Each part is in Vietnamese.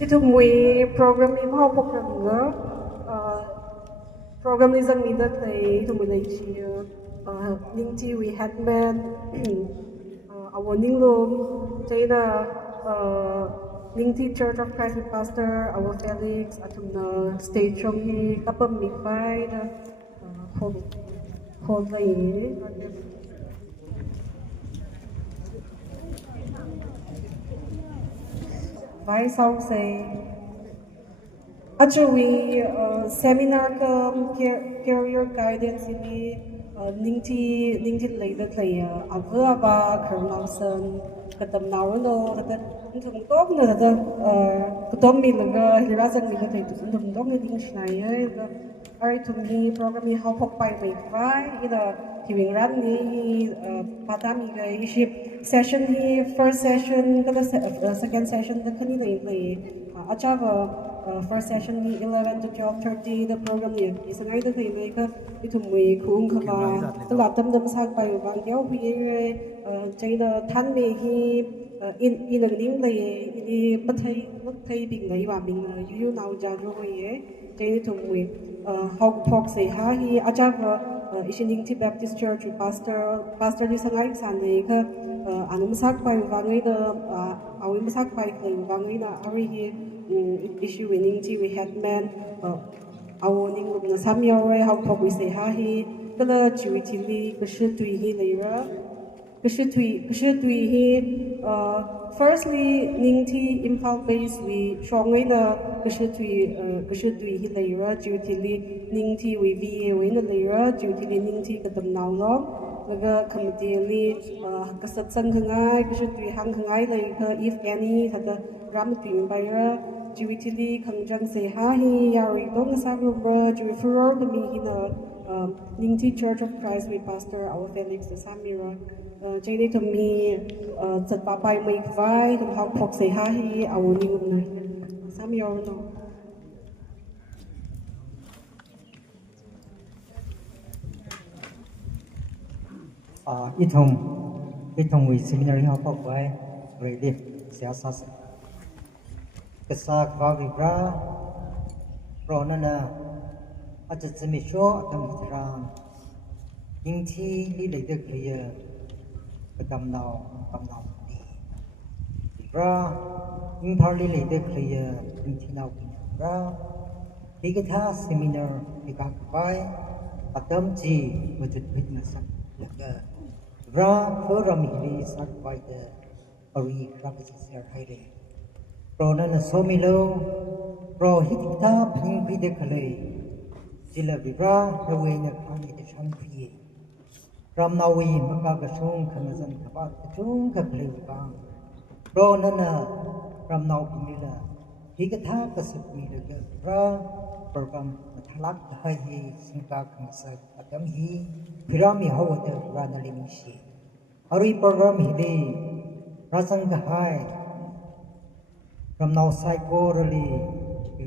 itu mui program ni mau program nga program ni zang ni da thai itu mui lai chi ning chi we had man our ning lom chai da ning ti Church of Christ with Pastor our Felix atum na stage trong hi kapam mi pai da hold lai vai sau say actually seminar career guidance ini ningti leida play ava ba kernausan katam nawno kata thum tok na da kutom mi laga hirazan mi kata itu thum tok ni ding shnai ga ari thum ni program ni how pok pai mai vai ida hiwing ran ni patami ga iship session ni first session kada second session da kani dai play achava first session ni 11 to 12:30 the program ni isangai da thai mai ka ithum mui khung kha ba la tam dam sak pai bang yau bi re chai da than me hi in ang ning lai ni pathai bing lai wa bing yu nau ja ro ye chai ni thum mui how pok say ha hi achava Ishining Ti Baptist Church pastor ni sangai san nei ka anum sak pai wangai da awim sak pai kai wangai na ari hi issue winning ti we had man awoning lum na sam yaw re how pok we say ha hi kala chui ti li ka shu tui hi nei ra ka shu tui hi firstly ning ti imphal base we shongai na ka shu tui hi nei ra chui ti li ning ti we va we na nei ra chui ti li ning ti ka tam naw lo laga committee li ka sat sang ngai ka shu tui hang ngai lai ka if any thada ram tui bai ra chui ti li khangjang se ha hi yari dong sa ru bra chui furor ka mi hi na ning ti Church of Christ with Pastor our Felix the Samira chai ni thum mi chat pa pai mai vai thum hak phok se ha hi aw ni ngum na Samira no itong we seminary ha phok vai ready sia sa ka sa ka ri bra pro na na acha chimi sho atam tran ing thi li le de clear kadam naw ni bra ing par li le de clear ing thi naw bra bi ka tha seminar bi ka vai atam ji wajut bit na sak la ra forum hi sak vai de ari practice share hai re pro na na somilo pro hitikta phing bi de khale jila bibra nawe na khani de cham phi ram nawi maka ka sung khang zan ka ba chung ka ple ba pro na na ram naw bi la hi ka tha ka sat mi de ka ra program thalak hai hi singka khang sa atam hi pirami hawa de ra na ling shi ari program hi de rasang ka hai ram naw sai ko rali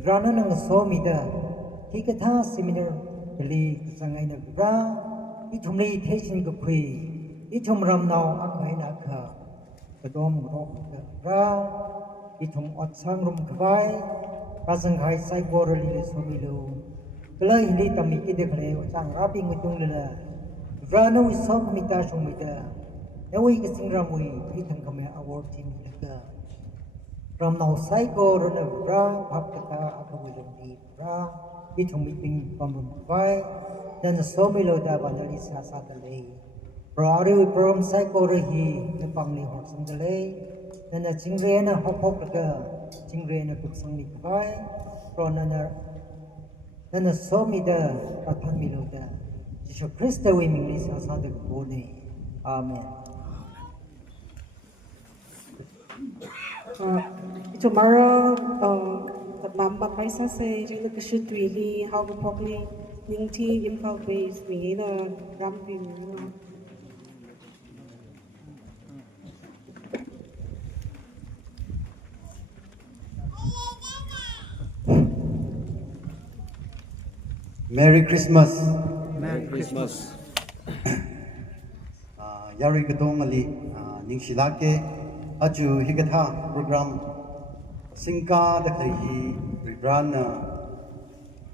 rana nang so mi da hi ka tha seminar li sangai na bra I thum li theshin ko phi I thum ram naw a khai na kha ka dom ro ka bra I thum ot sang rum khwai ka sang khai sai go ri le so mi lo klai li tam mi ki de khle o chang ra pi ngutung le la bra no I so mi ta shong mi da ne wi ka sing ram wi I thang ka me award team le ka ram naw sai go ro na bra phap ka ta a ka wi lo ni bra I thum mi ping pam rum khwai then so mi lo da ba na li sa sa ta le bra ri prom sai go ri hi ne pang ni hor sing le then na ching re na hop hop ka ching re na ku sang mi khwai pro na na so mi da ka than mi lo da Jesus Christ we mi li sa sa da ko ne amen tomorrow mamba pai sa se jing na kashu tui hi how to probably ning ti impal base we na ramping Merry Christmas. Merry Christmas. Yari kadong ali ning silake aju higatha program singka da khai hi ribrana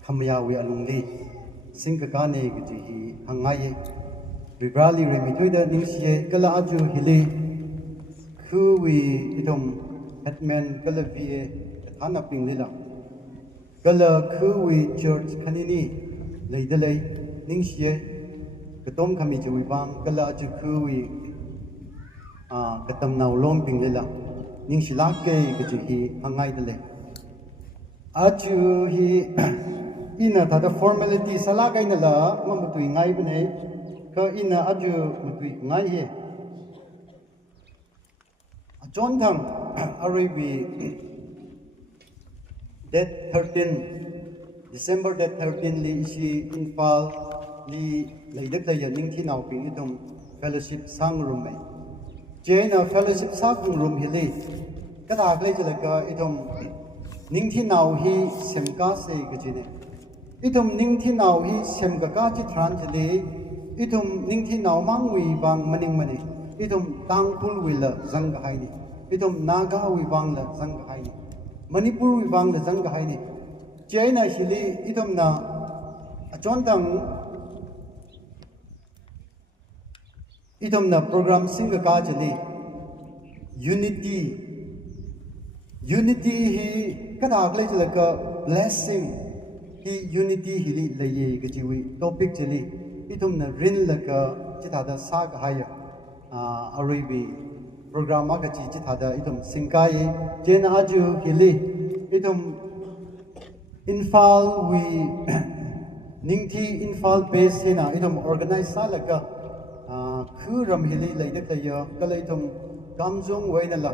khamya wi alungli singka ka ne gi hi hangai ribrali remi thoida ningsie kala aju hili khu wi itom hetman kala vie thana pinglila kala khu wi church khanini leidalai ningsie katom khami jui bang kala aju khu wi katam naw lom pinglila ning silak ke gi hi hangai dale aju hi ina thada formality sala kai na la mamutui ngai bne ka ina aju mutui ngai he John thang Arabi date 13 December date 13 li isi infal li leidak la ning thi naw ping itum fellowship sang room mai Jena fellowship sang room hi le ka da le jela ka itum ning thi naw hi semka se ga jine itum ning thi naw hi semka ka chi thran jele itum ning thi naw mang wi bang maning mani itum tang pul wi la zang ga hai ni itum naga wi bang la zang ga hai ni manipur wi bang la zang ga hai ni Jena hili itum na achon tang itum na program singa ka jele unity hi kada agle jela ka blessing hi unity hili laye ga jiwi topic jeli itum na rin la ka chithada sa ga haya aribi program ma ga chi chithada itum singkai jena aju hili itum infal wi ningthi infal base hena itum organize sa la ka khuram hili leidak layo kala itum kamjong waina la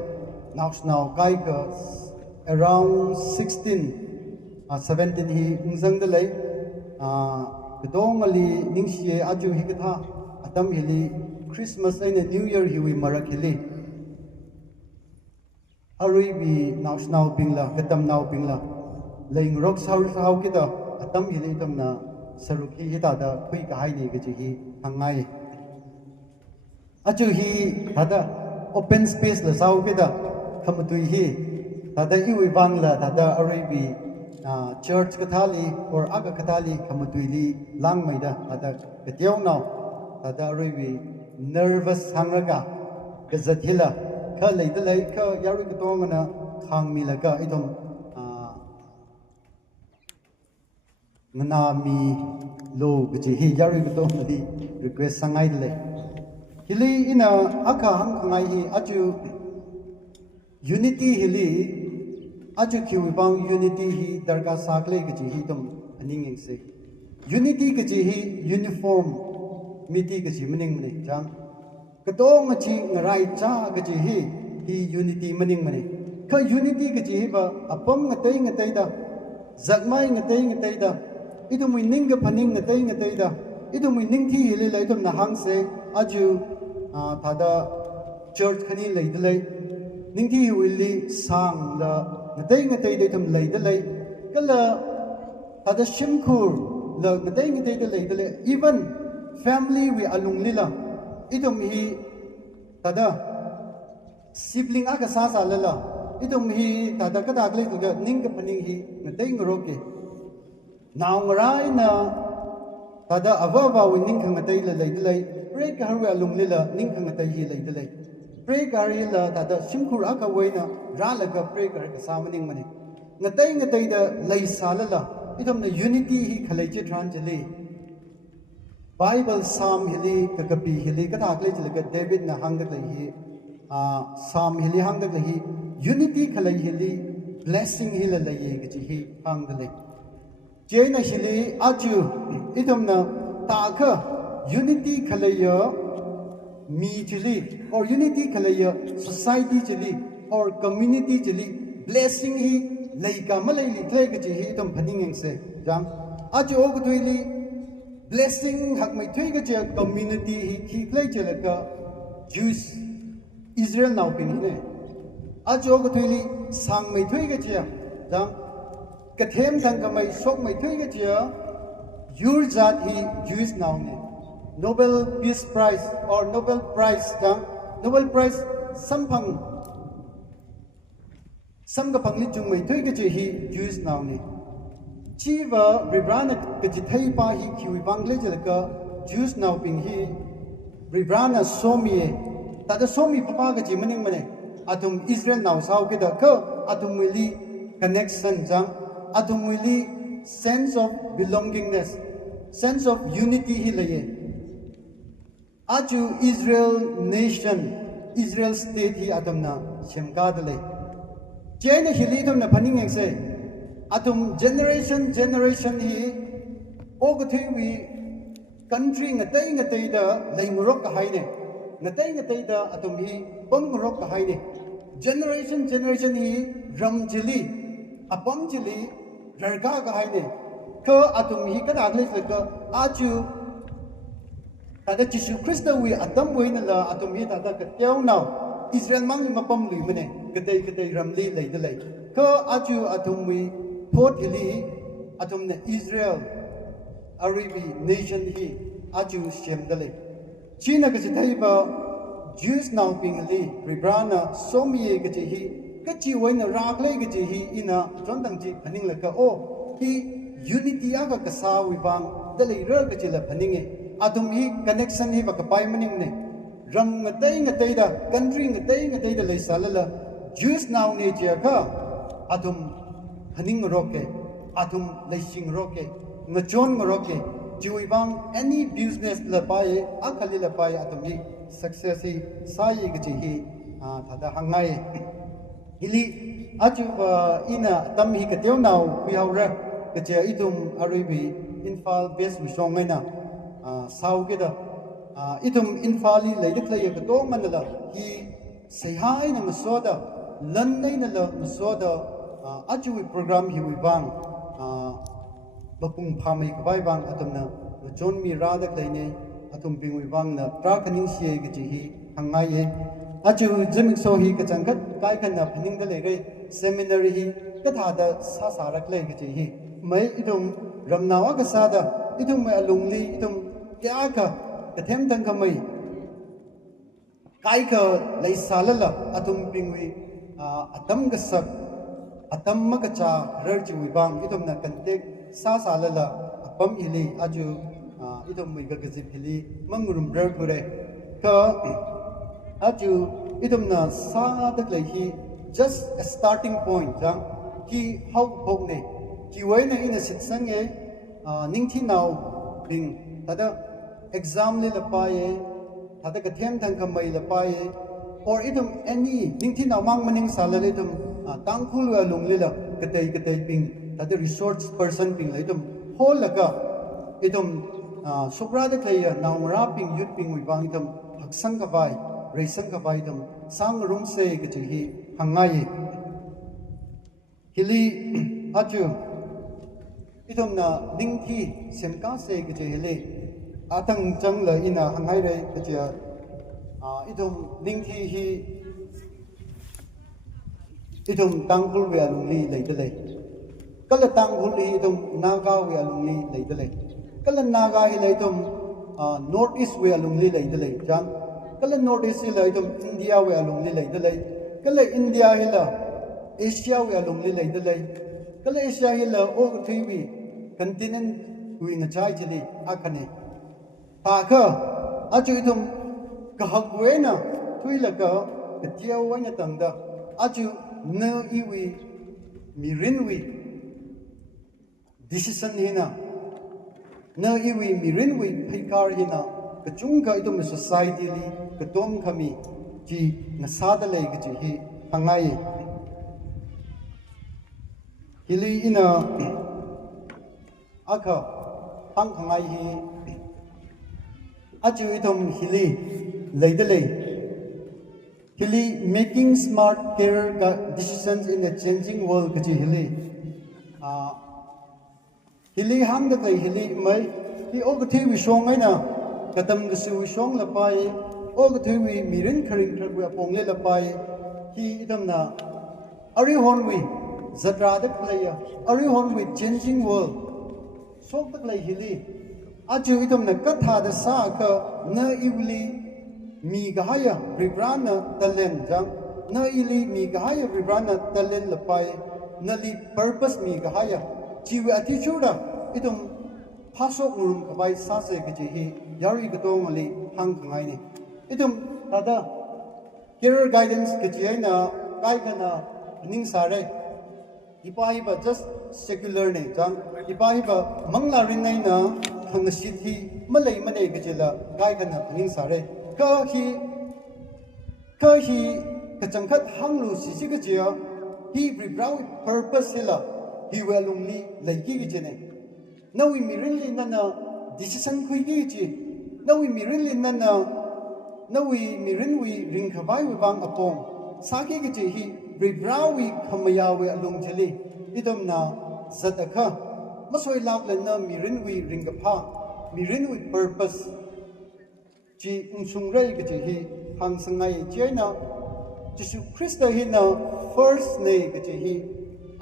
now kai ka around 16 17 hi ingzang da lai kedong ali ningsie aju hi katha atam hili Christmas aina New Year hi wi marak hili arui bi now pingla katam now pingla leing rock sau kita atam hili tam na saruki hita da khui ka hai ni ga ji hi hangai aju hi thada open space la sau kita khamtui hi thada iwi bangla thada arabi church kathali or aga kathali khamtui li lang maida thada ketiau now thada arabi nervous hangraga gazathila kha leida lei kha yari katongana khang milaga idom nami lo gji hi yari katongadi request sangai le hili ina aka hang khangai hi aju unity hili aju khiwi bang unity hi darga sakle gji hi dum aning eng se unity gji hi uniform miti gji maning mane jang katong chi ngarai cha gji hi unity maning mane ka unity gji hi ba apam ngatai da zakmai ngatai da idumui ninga phaning ngatai da idumui ningthi hili lai dum na hang se aju thada church khani leidalai ningthi willi sang la ngatai de thum leidalai kala thada shimkhur la ngatai de leidalai even family we alung lila idum hi thada sibling aga sa lala idum hi thada ka dagle ga ning ka phani hi ngatai ngoroke naw ngarai na thada ava we ning khang ngatai la leidalai pray ka harwa lung lila ning khang tai hi lei dele pray ka ri la ta da simkhur aka waina ra la ka pray ka ka samaning mane ngatai da lei sala la idom na unity hi khalai che tran jeli bible psalm hili ka kapi hili ka thak le jeli ka david na hang da hi psalm hili hang da hi unity khalai hili blessing hi la lei ga ji hi hang da le je na hili aju idom na ta kha unity khalaya me jili or unity khalaya society jili or community jili blessing hi leika malai li thlai ga ji hi tom phaning eng se jam aju og thuili blessing hak mai thui ga je community hi khi thlai je ka Jews Israel now pin ne aju og thuili sang mai thui ga je jam ka them thang ka mai sok mai thui ga je yur jat hi Jews now ne Nobel Peace Prize or Nobel Prize Nobel Prize sampang sam ka phangli chung mai thoi ka chi hi Jews now ni chi wa Bribrana ka chi thai pa hi khiwi bangle jel ka Jews now ping hi Bribrana somi ta da somi papa ka chi maning mane atum Israel now sao ke da ka atum mili connection jang atum mili sense of belongingness sense of unity hi laye aju Israel nation Israel state hi atum na shemka da le chena hi li na phaning ek se atum generation hi og thi country ngatai da leimurok ka haine ngatai da atum hi pamurok ka haine generation hi ramjili apamjili rarga ka haine ka atum hi ka agle ka aju tada Jisu Krista wi atam boina la atum hi tada ka teu now Israel mang mapam lui mane kadai ramli leidalai ka aju atum wi thot hili atum na Israel Arabi nation hi aju shemdale China ka thai ba Jews now pingli Bribrana somi ka hi ka chi waina raglai ka hi ina chondang chi phaning la ka o hi unity aga ka sa wi bang dalai ra ka la phaning e atum hi connection hi ba ka pai maning ne ram ngatai da country ngatai da lai salala Jews now ne chia ka atum phaning roke atum laising roke ngachon roke chui bang any business la pai akhali la pai atum hi success hi sai ga chi hi thada hangai hili aju ina tam hi ka teu now pi haura ka che itum aribi infal base mi songai na sau ke da itum infali leidik lai ka to man la hi sei hai na masoda lan nei na la masoda aju program hi wi bang bapung phamai ka bai bang atum na John mi ra da klai ne atum ping wi bang na tra kaning sie ge chi hi hangai ye aju jimik so hi ka changkat kai khan na phaning da le re seminary hi ka tha da sa rak le ge chi hi mai itum ramnawa ka sa da itum mai alungli itum kya ka them tang ka mai kai ka lai salala atum ping wi atam ga sak atam ma ka cha rar chi wi bang itum na contact sa salala apam hili aju itum mi ga gazip hili mangurum rar pure ka aju itum na sa da lai hi just a starting point jang ki how hok ne ki wai na ina sit sang e ningthi now bing tada exam le la pae tada ka them thang kamai la pae or itum any ningthi now mang maning salale itum tangkhul wa lung le la katai ping tada resource person ping la itum hol la ka itum sukra da kai now ra ping yut ping wi bang itum haksang ka bai reisang ka bai itum sang room se ka chi hi hangai hili aju itum na ningthi semka se ka chi hili atang chang la ina hangai re ka chi itum ningthi hi itum tangkul we alungli leidalai kala tangkul hi itum naga we alungli leidalai kala naga hi leitum north east we alungli leidalai jang kala north east hi leitum India we alungli leidalai kala India hi la Asia we alungli leidalai kala Asia hi la og thiwi continent wi nga chai chili akhane pa ka aju itum ka hagwena thuila ka tiaw wa nya tangda aju na iwi mirinwi decision hina na iwi mirinwi phikar hina ka chungka itum society li ka tom khami ji nasada lai ga ji hi hangai hili ina aka hang hangai hi aju itum hili leidalai hili making smart career decisions in a changing world kachi hili hili ham da kai hili mai hi og thi wi song ai na katam ga su song la pai og thi wi mirin kharin thar wi apong le la pai hi idam na ari hon wi zatra da playa ari hon wi changing world sok tak lai hili aju idam na katha da sa ka na iwli mi ga haya Bribrana talen jang na ili mi gahaya vibrana talent lapai nali purpose mi gahaya jiwa attitude itum pasok murum kabai sase gaji hi yari gadong ali hang kangai ni itum tada career guidance gaji ai na kai kana ning sare ipai ba just secular ne jang ipai ba mangla rin nai na hang sithi malai manai gaji la kai kana ning sare ka hi kachangkhat hanglu sisi gaji hi bribrau purpose hila hi welungli laiki gaji ne nawi mirinli nana decision kui gaji nawi mirinli nana nawi mirinwi ringkhabai wang apong saki gaji hi bribrawi khamayawe alung jali idom na zataka masoi lawle na mirinwi ringkapha mirinwi purpose ji unsungrai gaji hi hang sangai chena jisu krista hi na first ne gaji hi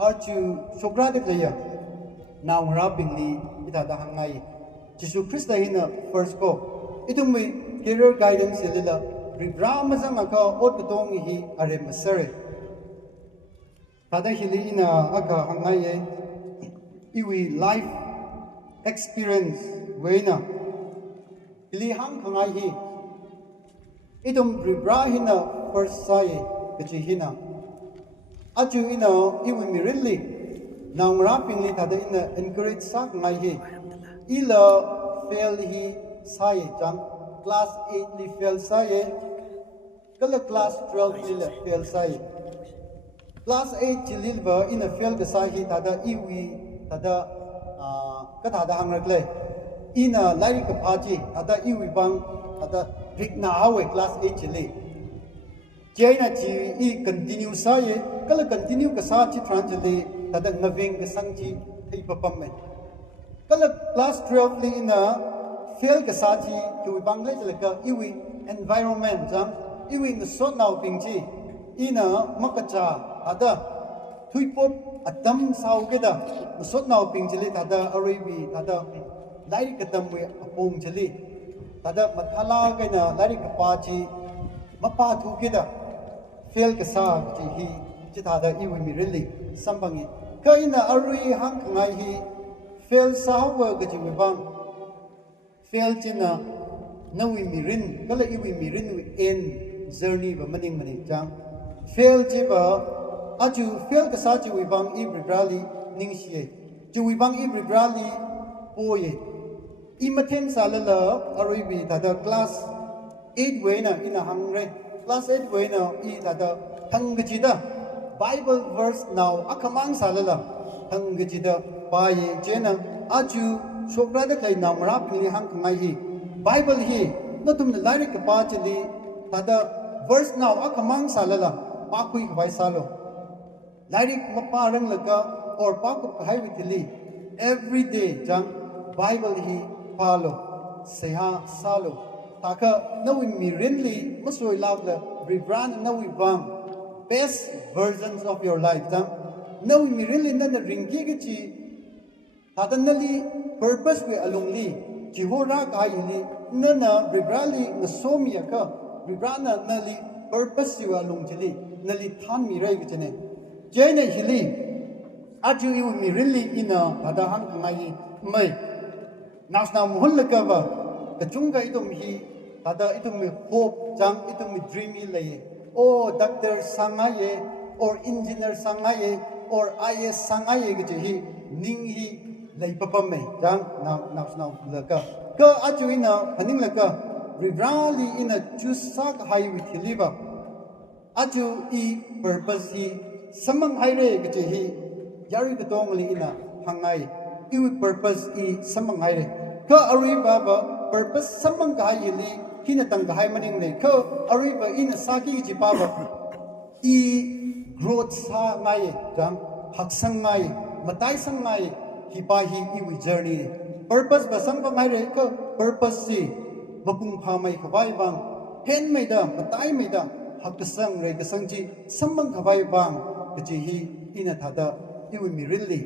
archu sokrade playa now rapingly ita da hangai jisu krista hi na first ko itumwi career guidance lila rigram zanga ka ot tong hi are masare pada hili ina aka hangai iwi life experience weina ili hang hangai hi idum bribrahina first sai gaji hina aju ina iwi mirilli now rapingly tada ina encourage sak ngai hi ila fail hi sai jang class 8 li fail sai kala class 12 li fail sai class 8 jilil ba ina fail ga sai hi tada iwi tada ka tada hangraklai ina lai ka phaji tada iwi bang tada rikna hawe class 8 jili jaina ji I continue sai kala continue ka sa chi tranjili tada ngaveng ka sangji thei papam me kala class 12 li ina fail ka sa chi ki bang le ka iwi environment jam iwi ng so naw pingji ina makacha ada thuipop atam sau ke da so naw pingjili tada aribi tada lai ka tamwe apong jili tada mathala ke na lai ka paji mapa thu ke da fail ka sa ji hi ji tada iwi mi really sambangi ka ina arui hang ngai hi fail sa wa ga ji bang fail jina nawi mirin kala iwi mirin wi en journey ba maning jang fail ji ba aju fail ka sa ji wi bang I bribrali ning sie ji wi bang I bribrali poye I mathem salala arui bi tada class 8 we na ina hangre class 8 we na I tada hangji da bible verse now akamang salala hangji da paye jena aju sokra da kai namra pili hang ngai hi bible hi notum na lai ka pa chili tada verse now akamang salala pa kui khwai salo lai mapa rang laka or pa ko khai witili every day jang bible hi palo seha salo taka nawi mirinli masoi lavla rebrand nawi bam best versions of your life jang nawi mirinli na ringi gichi tadanali purpose we alungli jihora kaili nana rebrali nasomia ka rebrana nali purpose you alungjili nali than mi rai gichene jaina hili aju you mirinli ina adahan ngai mai nasna muhul ka ba kachunga itum hi tada itum mi hope jang itum mi dream ilai oh doctor sangaye or engineer sangaye or IS sangaye ge hi ning hi lai papam me jang now laka ka aju ina haning laka ribrali ina chusak hai with liba aju I purpose hi samang haire ge hi yari ka tongli ina hangai I purpose I samang haire ka ari baba purpose samang ga yili kinatang ga hai maning ne ka ari ba ina saki ji baba I growth sa ngai jang haksang ngai matai sang ngai hi pa hi I journey purpose ba sam ba ngai re ka purpose si mapung pha mai khawai bang hen mai da matai mai da haksang re ka sang ji samang khawai bang ka ji hi ina thada I mi really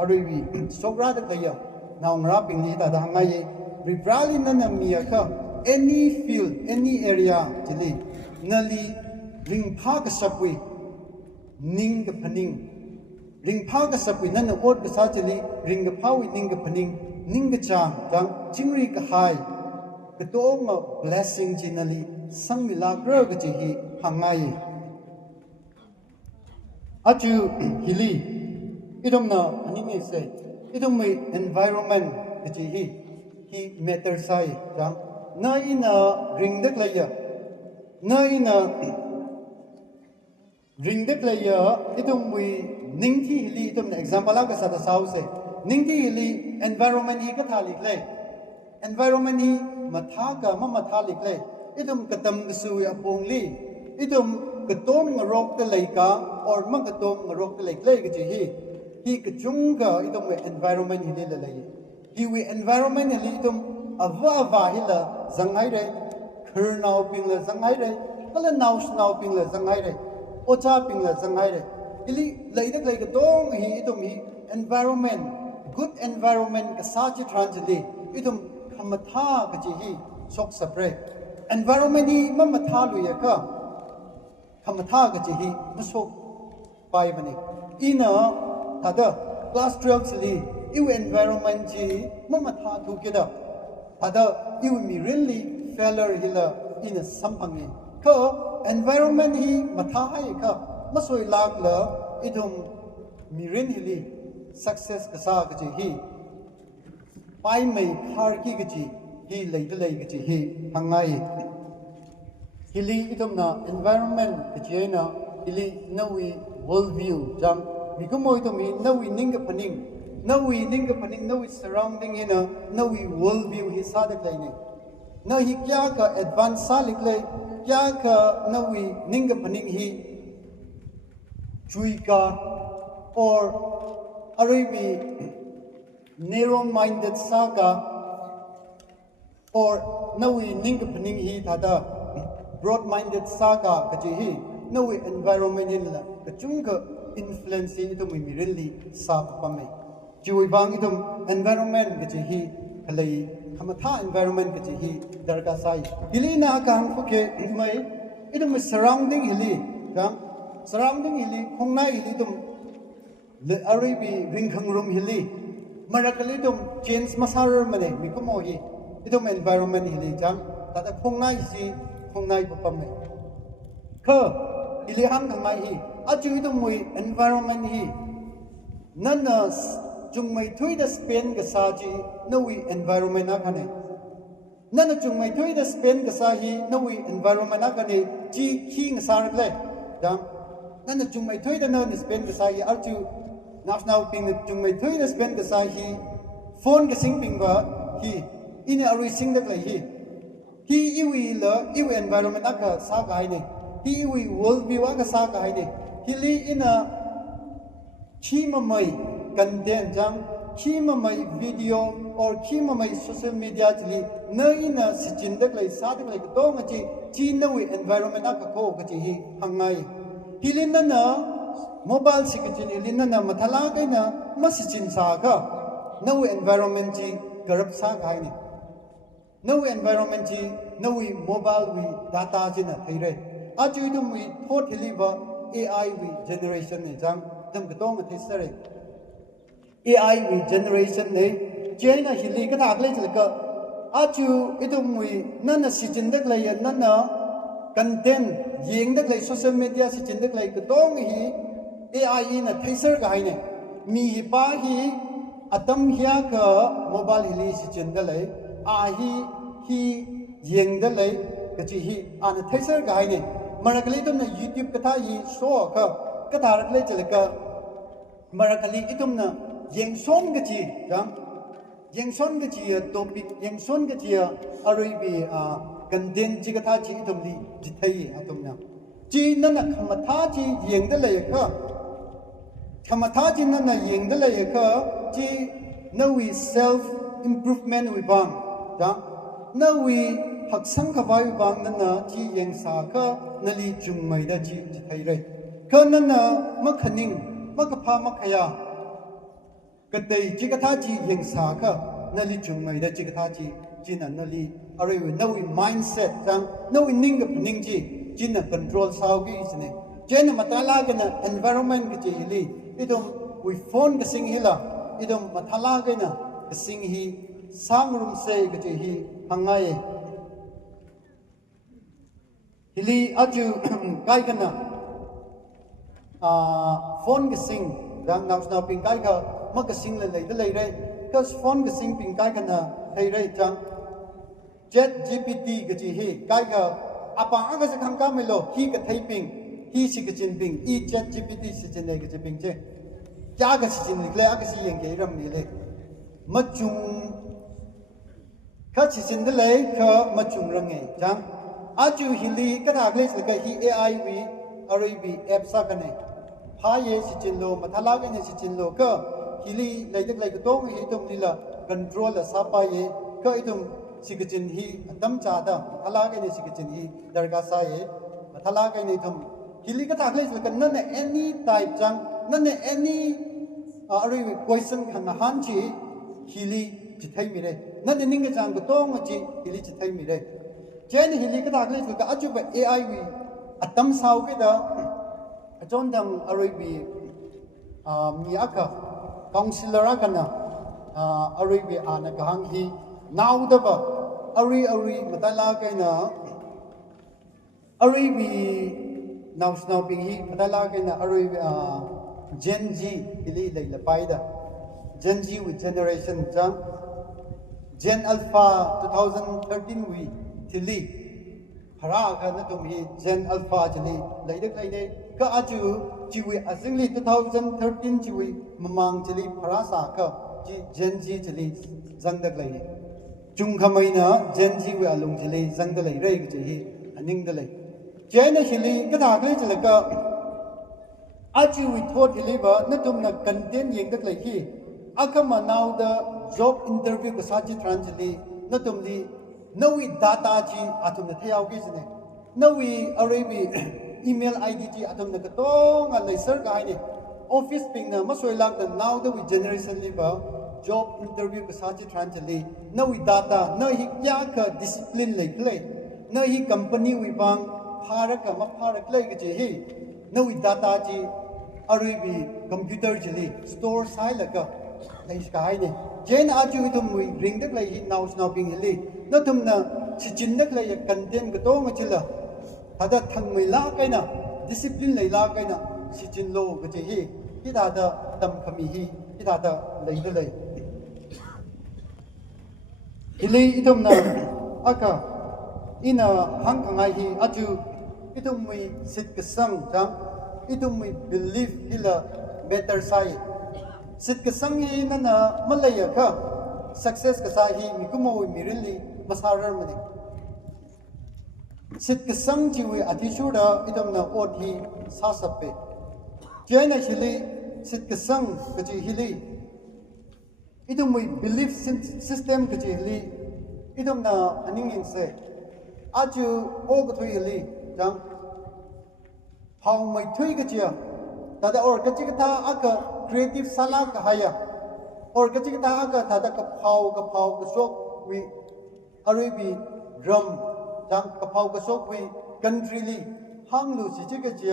ari wi sogra da kaya now wrapping ni da hangai ribrali na miya ka any field any area jili nali ริงพากสับวินิ่งกับพนิงริงพากสับวินั่นโอดกษาจลีริงกับพาวินิ่งกับพนิงนิ่งกับจางจังจิมรีกับไฮกระตัวมา blessing จินาลีสังมิลากรกับจิฮีหังไงอาจูฮิลีอีดมนะอันนี้ไม่ใช่อีดมมี environment กับจิฮีhe matter ใช่จังน่าอินะริงเด็กเลยอะน่าอินะริงเด็กเลยอะอีดมมีนิ่งที่ฮิลีอีดมนะ example ละก็สัตว์สาวเซ่นิ่งที่ฮิลี environment ฮีก็ทาลิกเลย environment ฮีมาทากะมาทาลิกเลยอีดมกระทำกสุยอปงลีอีดมกระต้มงรกตะเลยกะ or มันกระต้มงรกตะเลยเลยก็จะฮีกระจุงกะอีดม environment ฮิลีเลยฮีวิ environment ฮิลีอีดมavava hila zangai re khurnau pingla zangai re kala nausnau pingla zangai re ocha pingla zangai re ili leidak leiga dong hi idum hi environment good environment ka sachi tranjali idum khamatha ka ji hi sok sapre environment hi mamatha luya ka khamatha ka ji hi masok pai bani ina tada class 12 li iu environment ji mamatha thu kida ada you me really failure hila in a sampangi ko environment hi matha hai ka masoi lag la idum mirin hili success ka sa ka ji hi pai mai khar ki ka ji hi lei de lei ka ji hi hangai hili idum na environment ka ji na hili nawi world view jam bigumoi to mi nawi ninga paning nawi ninga paning nawi surrounding ina nawi world view hi sadak laine na hi kya ka advance salik le kya ka nawi ninga paning hi chui ka or aribi narrow minded saga or nawi ninga paning hi thada broad minded saga ka ji hi nawi environment in la ka chunga influence ni to mi really sa pa mai Chui bang itum environment ke hi kalai khamatha environment ke hi darka sai hili na kang phuke mai itum surrounding hili kam surrounding hili khongnai hili tum le aribi ringkhang room hili marakali tum change masar mane mikomo hi itum environment hili jam tata khongnai si khongnai pa mai kha hili hang ngai hi achu itum mui environment hi nanas chung mai thui da spain ga sa ji nawi environment na khane nana chung mai thui da spain ga sa hi nawi environment na khane ji khi nga sa le dam nana chung mai thui da na spain ga sa hi archu national ping chung mai thui da spain ga sa hi phone ga sing ping ba hi in a sing da le hi iwi la iwi environment na ka sa ga ne hi iwi world view ga sa ga ne hi li in a chi ma mai content jang khima mai video or khima mai social media chili na ina sichin dak lai sadik lai to ma chi na we environment ka ko ka chi hi hangai hilin na mobile sikichin hilin na mathala kai na masichin sa ka na we environment chi garap sa kai ni na we environment chi na we mobile we data chi na thai re a chui dum we thot hiliba ai we generation ni jang dam ka to ma thai sare AI we generation ne China hili ka thak le chil ka achu itum we nana sichin dak lai nana content yeng dak lai social media sichin dak lai ka tong hi AI na thaiser ga haine mi hi pa hi atam hia ka mobile hili sichin da lai a hi yeng da lai ka chi hi an thaiser ga haine marakali tum na YouTube ka tha hi show ka tharak le chil ka marakali itum na yang son ke chi jam yang son ke chi topic yang son ke chi aribi content chi ka tha chi itum li ji thai atum na chi na na khamatha chi yang da le ka khamatha chi na yang da le ka chi no we self improvement we bang jam no we haksang ka bai bang na chi yang sa ka na li chung mai da chi ji thai re ka na ma khaning ma ka pha ma khaya Katai jikata ji yang saka nali chungmai da jikata ji jina nali arewe nawi mindset jang nawi ninga paning ji जिन कंट्रोल साउगी इसने जेन मतला गना एनवायरनमेंट के हिली इदम we phone के सिंग हिला इदम मतला गना सिंग ही सांग रूम से के ही हंगाए हिली अजु काय गना फोन के सिंग रंग नाउ पिंग काय का मक सिंग ले रे कस फोन के सिंग पिंग काय गना हे रे जंग Chat GPT के जी ही काय का apa aga se khangka melo hi ka thai ping hi si ka chin ping I Chat GPT si chin nei ka che ping che kya ka si chin nikle aga si yeng ke ram ni le machung ka si chin de le ka machung rang nge jang aju hili ka da gle se ka hi AI wi RAB app sa ka ne pha ye si chin lo mathala ka ne si chin lo ka hili lai dak lai ka tong hi tum lila control la sa pa ye ka itum सिकचिन ही दम चादा थला के ने सिकचिन ही दरगा साये थला के ने थम हिली का थागले लकन न एनी टाइप जंग न एनी अरे क्वेश्चन खन हांची हिली चिथै मिरे न निंग जंग को तोंग ची हिली चिथै मिरे जेन हिली का थागले लक अजुब AI वी अतम साउ के दा जोन दम अरे बी मियाका काउंसिलर का अरे बी आना गहंग ही नाउ दबा अरी मतला के ना अरी भी नाउ पिंग ही मतला के ना अरी Gen Z इली ले लपाइदा Gen Z with generation जंग Gen Alpha 2013 वी थिली हरा का न तुम ही Gen Alpha जली ले दे ले का अजु जिवी अजिंगली 2013 जिवी ममांग जली हरा सा का जी Gen Z जली जंग दक ले chung khamai na Gen Z we alung jili zang da lai rai ge hi aning da lai jena hili ka da gle jila ka aji we thot hili ba na tum na content yeng dak lai hi akama now the job interview ka sa ji translate na tum li no we data ji atum na thayau ge jine no we arabi email id ji atum na ka to nga lai sir ka ne office ping na masoi lak da now the we generation li ba job interview ka sa chi translate na wi data na hi kya ka discipline lai play na hi company wi bang phara ka ma phara klai ka je hi na wi data ji aribi computer jili store sai la ka lai sky ne jen a ju tum wi ring dak lai hi now ping hi na tum na chi chin dak lai content ka to nga chila hada thang mai la kai na discipline lai la kai na chi chin lo ka je hi ki da da tam khami hi ki da da lai da lai Hili itum na aka ina hang kangai hi aju itum mi sit kesang jang itum mi believe hila better sai sit kesang hi na malaya ka success ka sa hi mikumo mirili masarar mani sit kesang jiwi atishura itum na ot hi sa sappe jena hili sit kesang kaji hili Idum we belief system kaji hili idum na aning in se aju o ka thui hili jang how mai thui kaji tada or kaji ka tha aka creative sala ka haya or kaji ka tha aka tada ka phau ka sok we arabi drum jang ka phau ka sok we country li hang lu si ji kaji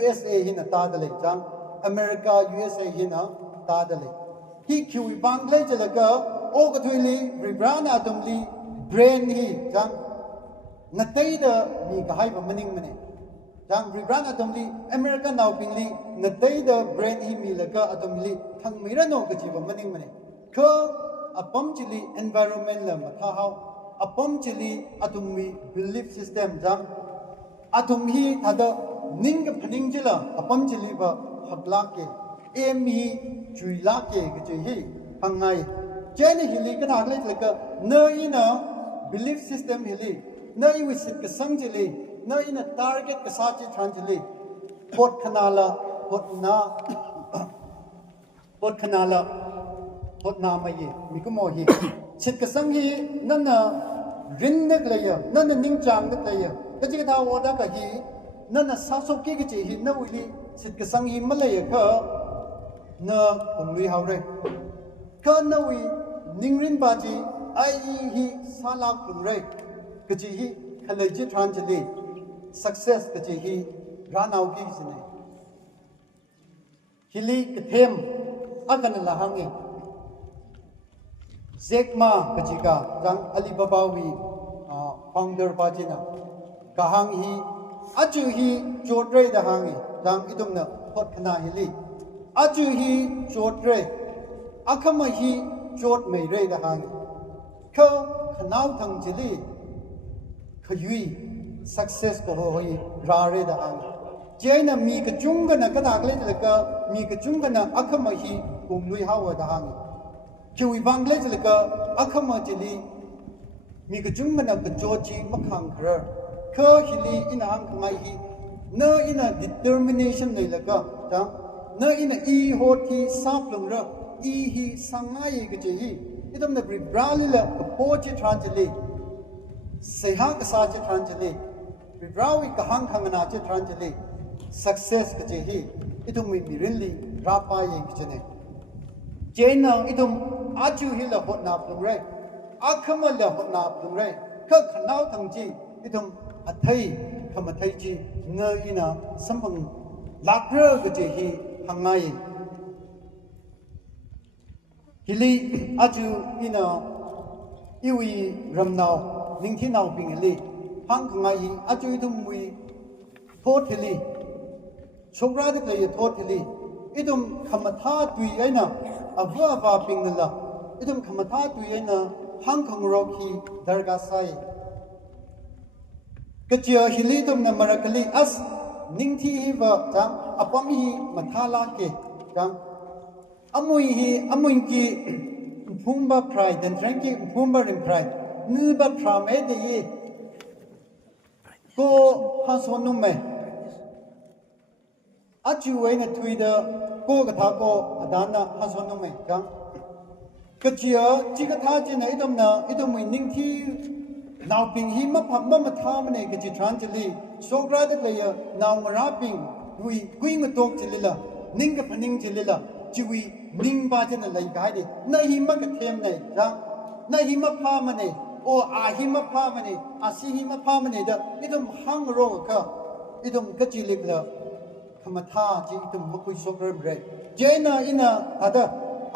USA hina ta dale jang America USA hina ta dale hi kiwi bangle jalaga o ka thuili ribrana atomli brain hi jang natai da mi ka hai ba maning mane jang ribrana atomli America now pingli natai da brain hi mi laga atomli thang mira no ka jiba maning mane ko apam chili environment la matha hau apam chili atommi belief system jang atom hi thada ning ka phaning jila apam chili ba hakla ke emi chui la ke ge hi pangai chene hili ka dagle tleka na ina belief system hili na I wi sit ka sang jili na ina target ka sa chi than jili pot khanala pot na ma ye mi ko mo hi sit ka sang hi na rin nek la ya na ning chang dak la ya ka ji ka wa da ka hi na sa so ke ge hi na wi sit ka sang hi ma la ya ka na kumli haure ka na wi ningrin baji ai hi sala kumre kaji hi khalai ji than jali success กจีฮีร้านเอากี่สิเนี่ยฮิลีกเทมอากันละหังเองเซกมากจีกาจังอาลีบาบาวีfounder ปาจินะกะหังฮีอาจูฮีโจดเรย์ดะหังเองจังอิตุมนะพอดขนาฮิลีอาจูฮีโจดเรย์อาคมาฮีโจดไม่เรย์ดะหังเขาขนาวทั้งจิลีขยุย success ก็โหยราเรย์ดะหังเจนะมีกระจุงกันนะกระดากเล็ดเลยก็มีกระจุงกันนะอาคมาฮีกุมลุยฮาวดะหังคิวบังเล็ดเลยก็อาคมาจิลีมีกระจุงกันนะกระโจจีมักขังเคอร์เขาฮิลีอินหังขมายฮีเนออินะ determination เลยละก็จังเนออินะอีโหทีซับลงระอีฮีสังไงก็จะฮีอิตมนะบริบราลิละก็โพจิทรานจิลีเสียหากษาจิทรานจิลีบริบราวิกหังขังนาจิทรานจิลี success ก็จะฮีอิตมมีริลลีราปายก็จะเนี่ยเจนะอิตมอาจูฮิละหดนาปลงไรอาคมาละหดนาปลงไรเขาขนาวทั้งจีอิตมอัฐยขมาไทยจีเงยนะสัมพังลักเรือก็จะฮีหังไงฮิลีอาจูอินะอีวีรำนาวนิ่งที่นาวปิงฮิลีหังขังไงอาจูอิตุมวีโทษฮิลีชกราดิกเลยโทษฮิลีอิตุมขมาท่าตุยไอ้นะอวัววาปิงนั่นละอิตุมขมาท่าตุยไอ้นะหังขังรอคีดาร์กาไซก็เจอฮิลิตุมนามรักลีอัสนิ่งที่ฮิวะจังอปามีมาทาลาเกจังอมุยฮีอมุยกีพุ่มบะพรายดันทรังกีพุ่มบะริมพรายนืบะพรามเอเดียก็ฮัสวนุมเมอาจูเวนทุยเดก็กระทาก็อดานะฮัสวนุมเมจังก็เจอจิกระทาจีนอิตุมนะอิตุมวยนิ่งที่นาวปิงหิมะพับมะทามันเองก็จิตรันจิลีโซกราดเลยนาวมราปิงดุยกุยงตกจิลีละนิ่งกับพนิ่งจิลีละจิวีนิ่งบาจันเลยกายดินายหิมะกับเทมเลยจังนายหิมะพามันเองโออาหิมะพามันเองอาศิหิมะพามันเองเด้ออิดมฮังโรก็อิดมก็จิลีละขมาทาจิอิดมมะคุยโซกราเบรเจน่าอินะฮะเด้อ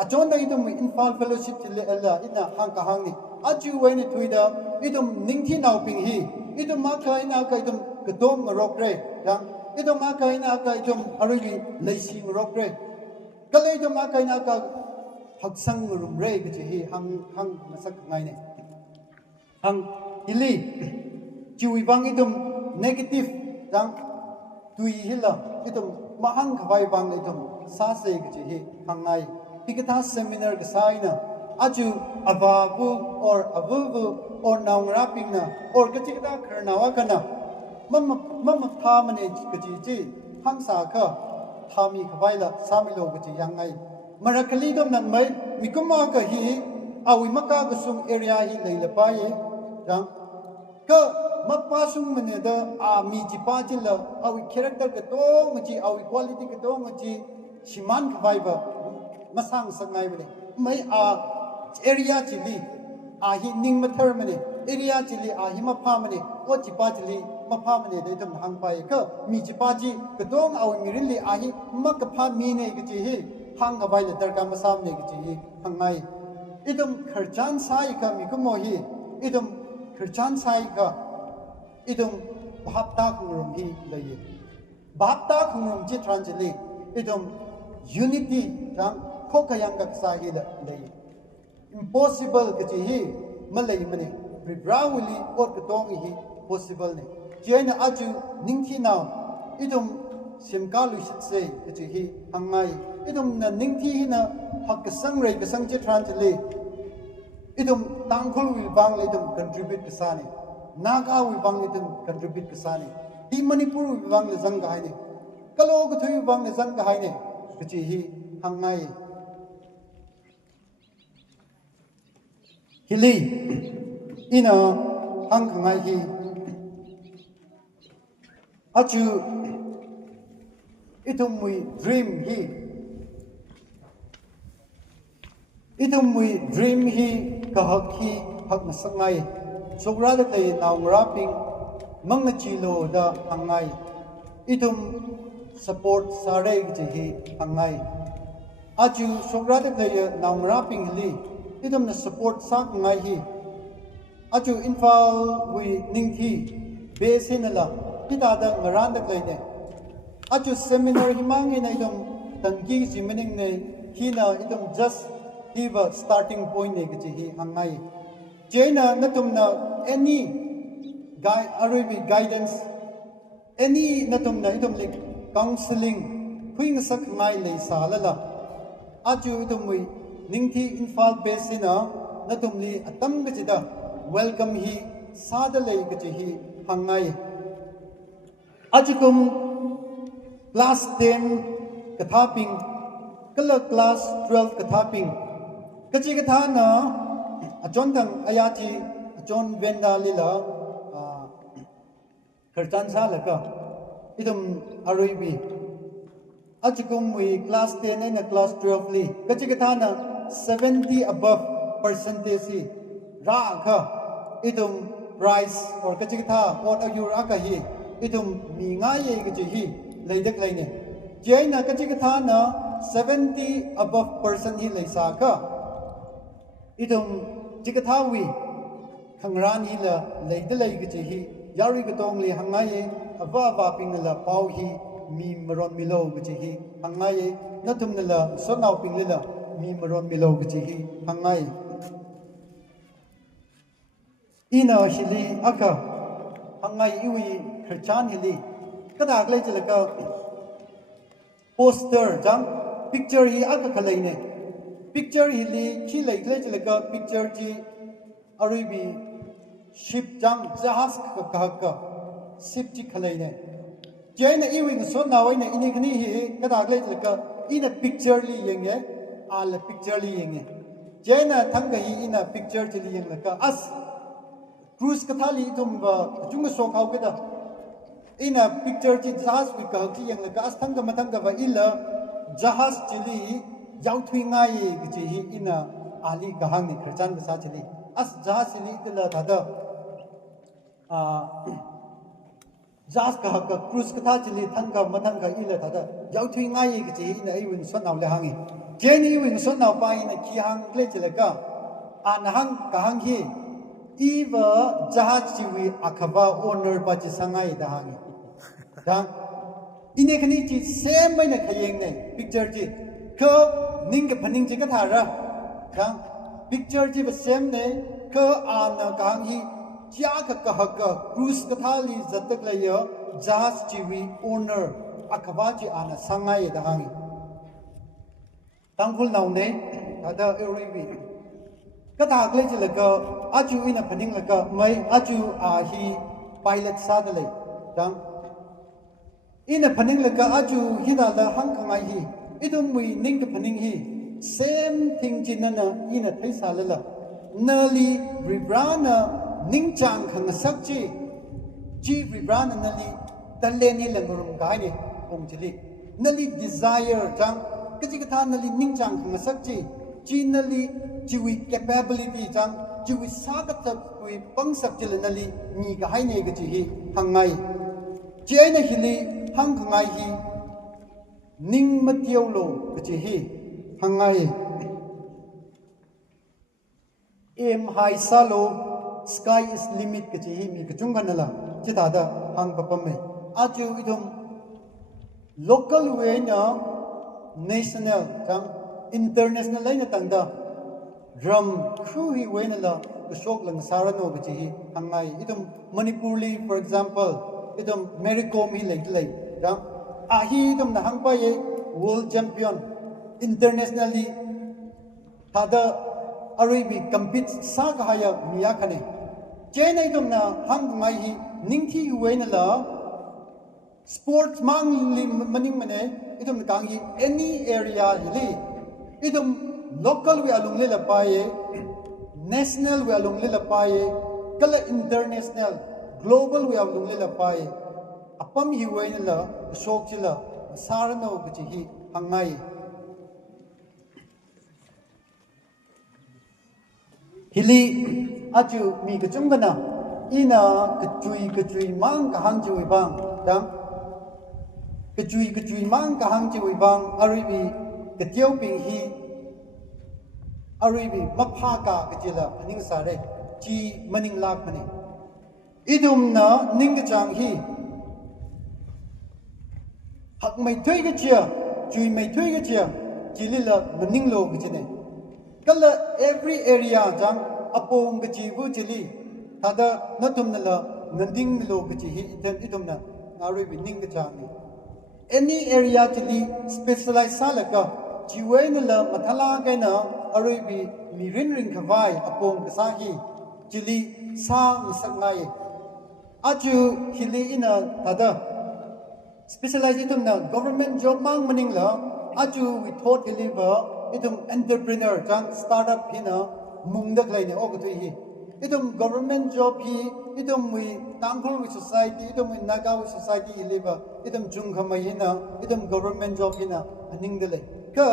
อาจารย์อิดมอินฟาลเฟลโลชิพจิลีละอินะฮังกะฮังนี่อาจูเวนทุยดาอิดมนิ่งที่นาวปิงฮีอิดมมาคายนาคายอิดมกระโดมรอกเรยังอิดมมาคายนาคายอิดมอะไรดีเลยสิงรอกเรก็เลยอิดมมาคายนาคาหักสังรุมเรก็จะฮีหังมาสักไงเนี่ยหังฮิลีจิวิบังอิดม negative ยังตุยฮิละอิดมมาหังขวายบังอิดมซาเซก็จะฮีหังไงพิกท้าเซมินาร์ก็สายนะAju ababu or abubu or naungraping na or kachikda karnawa kana mama thamane kachiji hangsa ka thami khwaila samilo kachi yangai marakali dom nan mai mikuma ka hi awi maka kusum area hi leila pa ye jang ka mapasung mane da a mi ji pa ji la awi character ka to ngaji awi quality ka to ngaji siman khwai ba masang sangai bane mai a area chili ahi ning mathar mane area chili ahi ma pha mane o chipa chili ma pha mane de dum hang pai ka mi chipa ji kadong aw mi ri ahi ma ka pha mi ne ge chi hi hang ga bai le dar ka ma sam ne ge chi hi hang ngai idum kharchan sai ka mi ko mo hi idum kharchan sai ka idum bhap ta khum hi le ye bhap ta khum ji tran chili idum unity jang kho ka yang ga sa hi le ye impossible ke hi malai mane brawli or ke tong hi possible ne jena aju ningthi now idum simkalu se ke hi hangai idum na ningthi na hak sang rei ke sang che tran chale idum tangkhul wi bang le idum contribute ke sane naga wi bang le idum contribute ke sane di manipur wi bang le jang ga hai ne kalo ke thui bang le jang ga hai ne ke hi hangai Hili ina hang kangai hi aju itumui dream hi kahak hi hak masangai sogra da kai naung raping mang chilo da hangai itum support sarai ji hangai aju sokrate player namra pingli itum na support sak ngai hi aju infal wi ningthi besinala kita da ngaran da kleine aju seminar himangi na itum tangki jimening ne hina itum just hiva starting point ne ji hi hangai jena natum na any Arabic guidance any natum na itum lik counseling huing sak ngai le salala aju itum wi ningthi infal besina natum li atam gida welcome hi sada le gji hi hangai ajukum class 10 kathaping kala class 12 kathaping kachi katha na ajon dang ayati ajon venda lila kerjan sa laka idum Arabi ajukum wi class 10 and class 12 li kachi katha na 70 above percentage hi ra kha idum price or kachi katha or ayur aka hi idum mi nga ye gji hi leidak leine jaina kachi katha na 70 above person hi leisa ka idum jikatha wi khangran hi la leida lei gji hi yari gatong li hangai ava va ping la pau hi mi maron milo gji hi hangai natum la sonau ping la mi maron milo gji hi hangai ina hili aka hangai iwi kharchan hili kada glai chalaka poster jam picture hi aka khalai ne picture hili chi lai glai chalaka picture ji Arabi ship jam jahaz ka ship ji khalai ne jaina iwi so nawai ne ini khni hi kada glai chalaka ina picture li yenge al picture li yenge jaina thanga hi ina picture ji li yeng laka as cruise kathali tum ba chung so khau ke da ina picture ji jahaz wi ka ji yang la as thanga mathanga ba ila jahaz chili yaw thui ngai gi hi ina ali gahang ni kharchan ga sa chili as jahaz chili tila thada jahaz ka cruise katha chili thanga mathanga ila thada yaw thui ngai gi hi ina ai win so naw le hangi jeni win so naw pa ina ki hang le chile ka an hang ka hang hi Iva jahaz chiwi akaba owner pa chi sangai da hangi dang ine khani chi same mai na khayeng ne picture ji ko ning ke phaning ji ka thara dang picture ji ba same ne ko an kang hi cha ka cruise ka thali zatak la yo jahaz chiwi owner akaba ji ana sangai da hangi tangkhul naw ne ada eribi kata klei chilaka aju ina phaning laka mai aju hi pilot sa da lei dang ina phaning laka aju hida la hang khangai hi idum mui ning ka phaning hi same thing jinana ina thai sa la nali ribrana ning chang khang sak chi ji ribrana nali taleni langurum kai ni ong chili nali desire jang kaji ka tha nali ning chang khang sak chi chi nali jiwi capability jang jiwi sagat wi pangsak jilanali ni ga haine ga ji hangai jaina hili hang hangai hi ning matiolo ga ji hangai em hai salo sky is limit ga ji mi ga chunganala chita da hang papam me aju idum local way na national jang international line tangda drum crew hi wenala shok lang sarano ga ji hangai idum manipurli for example idum mericom hi lei dang a hi idum na hang pa ye world champion internationally thada Arabi compete sa ga haya miya khane chena idum na hang ngai hi ningthi wenala sports mang maning mane idum kang hi any area hi idum local we alung le paye national we alung le paye kala international global we alung le paye apam hi we la shok chila sarano gi hi hangai hili aju mi ga chungana อีน่ากระจุยมังกะหังจุยบางจังกระจุยมังกะหังจุยบางอาริบีกระเจียวปิงฮีอาริบีมะพากากระเจละพนิงสาเรจีมันิงลากมันิอีดุมนะนิงกะจังฮีหักไม่ถ้วยกระเจียจุยไม่ถ้วยกระเจียจีลิละมันิงโลกระเจเนก็ละ every area จังอปงกระจีบุจิลีถ้าเดนัตุมนั่นละนันดิ้งโลกระจีฮีอีดุมนะอาริบีนิงกะจังนี่ any area จิลี specialize ซาละก็จีเวนั่นละมัทลาไกนะอาริบีมีริงขวายอปงกะซาฮีจิลีซามิสักไงอาจูฮิลีอินะถ้าเดspecialize itum na government job mang maning la aju we thought deliver itum entrepreneur jang startup hina mungda klai ne ok tu hi itum government job hi itum we tangkhol we society itum we naga we society deliver itum jung khamai hina itum government job hina aning dele ka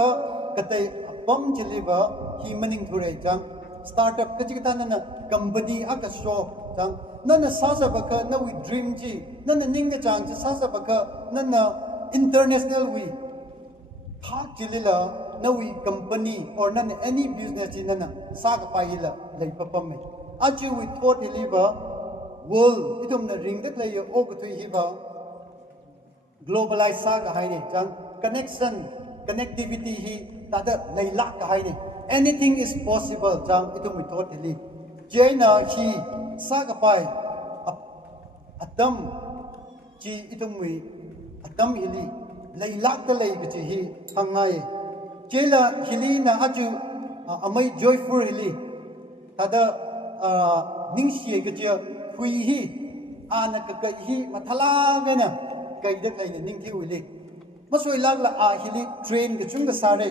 katai pam deliver hi maning thure jang startup kachikta na company aka show jang nana sasa baka na we dream ji nana ninga chang ji sasa baka nana international we thak jilila na we company or nana any business ji nana saka paila lai papam me achu we thought deliver world itum na ring that lay og tu hi ba globalize saka haine jang connection connectivity hi tada lai lak ka haine anything is possible jang itum we thought deliver Jaina hi sagapai atam chi itumwi atam hili lailak ta lai chi hi hangai jela hili na aju amai joyful hili tada ningshi ga je hui hi ana ka hi mathala ga na kai da kai ning thi hili masoi lag la a hili train ga chung ga sare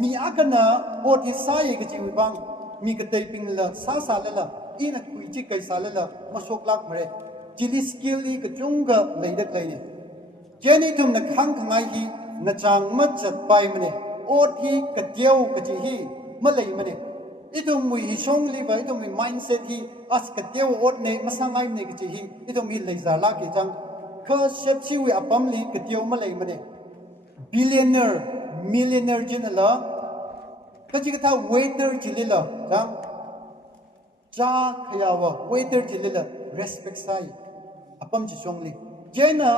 mi akana oti sai ga ji bang mi ka tai ping la sa la ina kui chi kai sa la masok lak mare chili skill i ka chunga leidak laine jeni tum na khang khangai hi na chang ma chat pai mane ot hi ka tiau ka chi hi ma lei mane itum mui hi song li ba itum mi mindset hi as ka tiau ot ne masangai ne ka chi hi itum hi lei za la ki chang kha shep chi wi apam li ka tiau ma lei mane billionaire millionaire jinala ka chi ka tha waiter chilila chang cha khayawa waiter jilila respect sai apam chi songli jena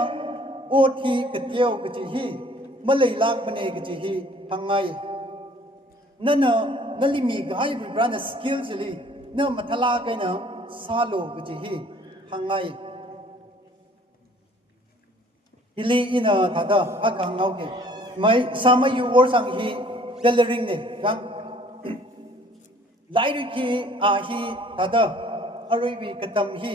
oti ketiau kchi hi malai lak bane kchi hi hangai nana nalimi gai brana skill jili na mathala kaina salo kchi hi hangai hili ina thada akang ngau ke mai sama you war sang hi tailoring ne kang Lairu ki ahi tada aribi katam hi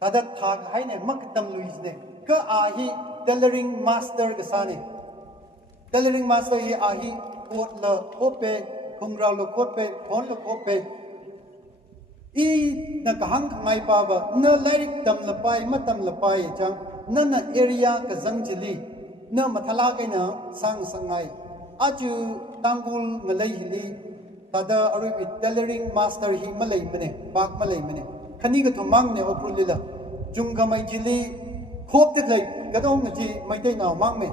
tada thak hai ne mak katam luis ne ka ahi tailoring master ka sane tailoring master hi ahi kot la kope khungrau lo kope phon lo kope I na kahang ngai pa ba na lairik tam la pai matam la pai chang na na area ka zang chili na mathala kai na sang sangai aju tangul ngalai hili tada aribi tailoring master hi malai mane bak malai mane khani ga thomang ne oprulila junga mai jili khop te lai gadong na ji mai tai naw mang me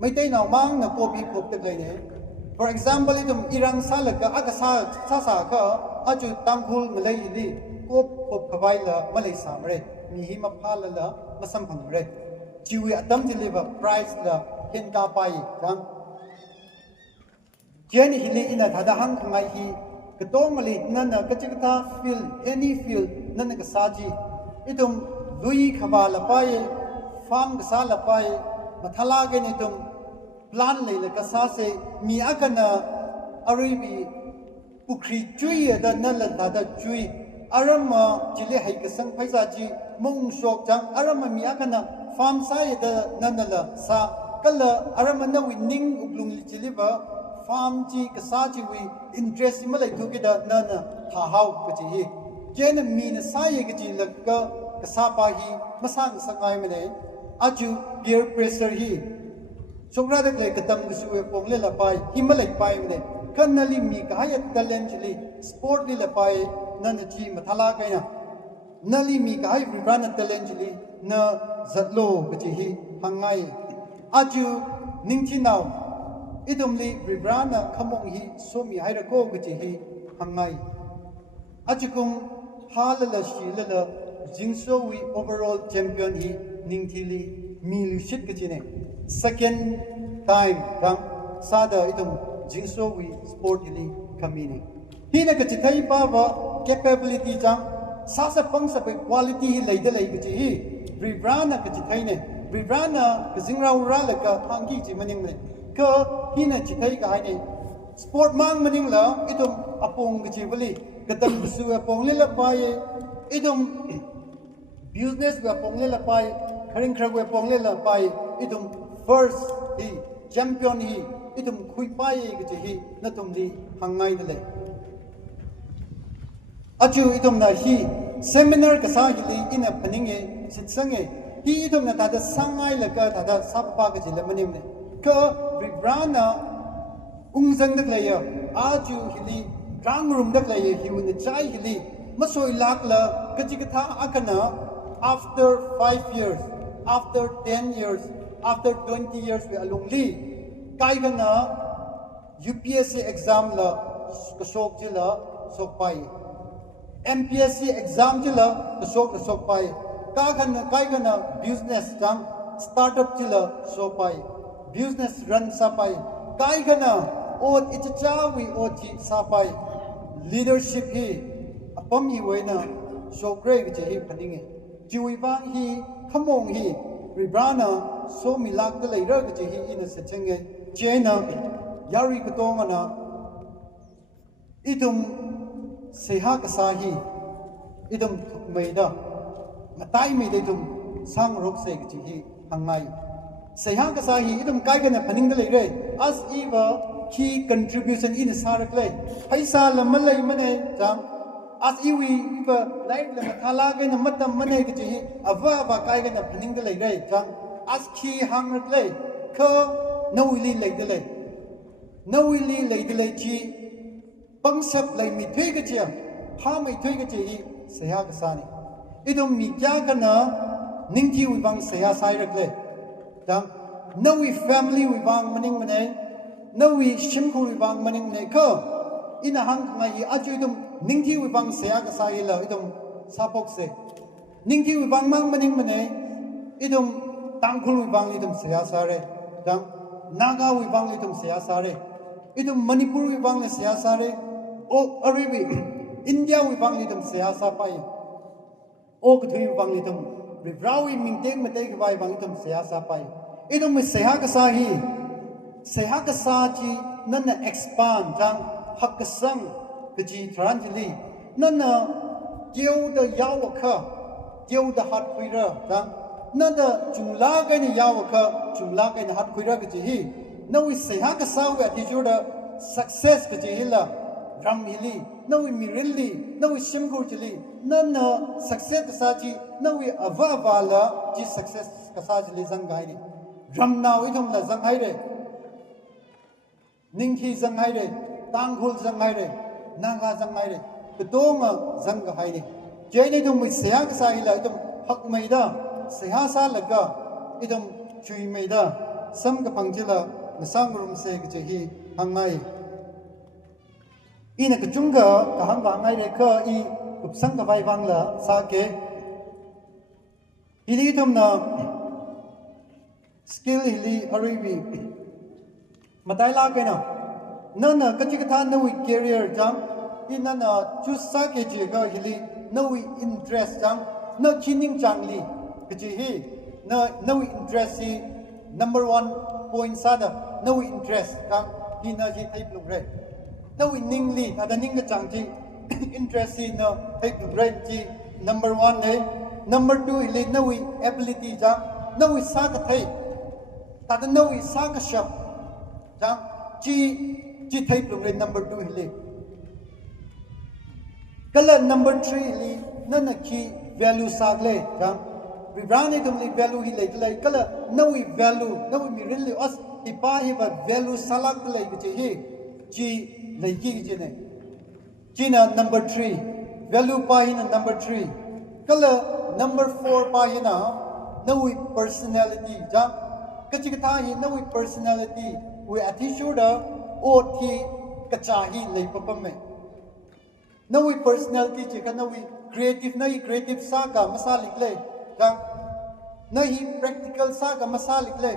mai tai naw mang na copy khop te lai ne for example idum irang salaka aga sa ka aju tangkhul malai li kop khop khawai la malai samre mi hi ma phala la masam phangre jiwi atam deliver price la hin ka pai jang Jenny hili ina thada hang khangai hi katong mali nana kachikta feel any feel nana ka saji itum lui khaba la pai farm ka sa la pai mathala ge ni tum plan le la ka sa se mi akana aribi ukri chui da nala thada chui arama chile hai ka sang phaisa ji mong shok jang arama mi akana farm sa da nana la sa kala arama na winning uklung li chile ba farm ji ka sa ji wi interest ma lai thu ki da na na tha hau ka ji hi jen mi na sa ye ka ji la ka sa pa hi ma sang sangai ma ne aju peer pressure hi chokra de le ka tam ka su e pong le la pai hi ma lai pai ma ne kan na li mi ka ya talent ji li sport li la pai na na ji ma thala ka na นาลีมีกายวิบรานันเตเลนจิลีนาจัดโลกจิฮีหังไงอาจูนิงที่นาวอิดมลีวิบรานาขมงฮีสมีไฮระโกกจิฮีหังไงอาจูกุงฮาลละชีลละจิงโซวี overall championฮีนิงที่ลีมีลุชิตกจิเน second time รังซาดาอิดมจิงโซวีสปอร์ตฮีลีคามินีฮีนักจิตไทยป้าวะ capability จังซาสะปังสะไป quality ฮีเลยเดเลยกจิฮีวิบรานักจิตไทยเนี่ยวิบรานักจิงเราราเลกะทางกี้จิมันยังเลยก็ฮีนักจิตไทยก็ไอ้เนี่ยสปอร์ตมังมันยังละอิดมอปงกจิบลีกตัมบุษอปงเลละไปอิดม business กับปงเลละไปคริงครากปงเลละไปอิดม first ฮี champion ฮีอิดมคุยไปกจิฮีนั่นตุมลีหังไงเดเลยอาจูอิตุมนาฮีเซมินาร์กษาฮิลีอินะพนิงเอสิทสังเอฮีอิตุมนาตาดสังไงละก็ตาดสับปากจิเลมันนิมเนก็วิบรานาอุงซังดักเลยอาจูฮิลีร่างรุมดักเลยฮิวันใจฮิลีมาสวยลักละก็จิกท่าอาคณะ after 5 years after 10 years after 20 years we along li kai kana UPSC exam la ka sok jila sok pai MPSC exam jila sok pai kai kana business jang startup jila sok pai business run sa pai kai kana ot icha wi ot sa pai leadership hi apam hi waina so great je hi phaninge jiwi bang hi khamong hi ribrana so milak da lai ra je hi in se chenge jena yari ka tong ana idum seha ka sa hi idum meida matai me de dum sang rok se ji hi hangai seha ka sa hi idum kai kana phaning da lai re as eva key contribution in sarak lai paisa lamal lai mane jam as iwi iba life la mathala ga na matam mane ga ji ava kai ga na phaning da lai re jam as key hang rak lai ko nawili lai da lai nawili lai da lai ji pangsap lai mi thoi ga ji ha mai thoi ga ji seha ka sa ni idum mi kya ga na ningji wi bang seha sai rak lai jam nawi family wi bang maning mane nawi shimku wi bang maning ne ko ina hang ngai aju idum ningthi wi bang seya ka sai la idum sapok se ningthi wi bang mang maning mane idum tangkhul wi bang idum seya sare dang naga wi bang idum seya sare idum manipur wi bang le seya sare o aribi india wi bang idum seya sa pai o kuthui wi bang idum ribrawi mingteng mate ka bai bang idum seya sa pai idum seya ka sa hi seha ka sa ji nana expand jang hak sang kaji tranjili nana jeu da yaw kha jeu da hat khuira jang nada jumla ga ni yaw kha jumla ga ni hat khuira kaji hi nawi seha ka sa wa ti joda success kaji hila ram hili nawi mirili nawi shimgur jili nana success ka sa ji nawi ava wala ji success ka sa jili jang gai ni ram naw idum la jang hai re ningki zang hai re tanghul zang hai re naga zang hai re kedonga zang ga hai re jeni dum mi seha ka sai la idum hak mai da seha sa laga idum chui mai da sam ka pangjila nasang rum se ga je hi hangai ina ka chunga ka hang ba ngai re kha i kup sang ka vai wang la sa ke ili dum na skill ili aribi matai la ke na nana kachikatha nawi career jam inana chusa ke je ga hili nawi interest jam na khining changli kaji hi na nawi interest hi number 1 point sada nawi interest jam hina ji thai plung re nawi ningli ada ning ga chang ji interest hi na thai plung re ji number 1 ne number 2 hili nawi ability jam nawi sa ka thai tada nawi sa ka shap jam ji thai plum le number 2 hile kala number 3 hile nana ki value sagle jam vibrani tum le value hile tlai kala nawi value nawi mi really as hi pa hi ba value salak le ji hi ji le ji ne number 3 value pa hi na number 3 Kala number 4 pa hina nawi personality jang kachi katha hi nawi personality we attitude o thi kachahi leipapam me nawi personality che ka nawi creative sa ka masalik le jang nahi practical sa ka masalik le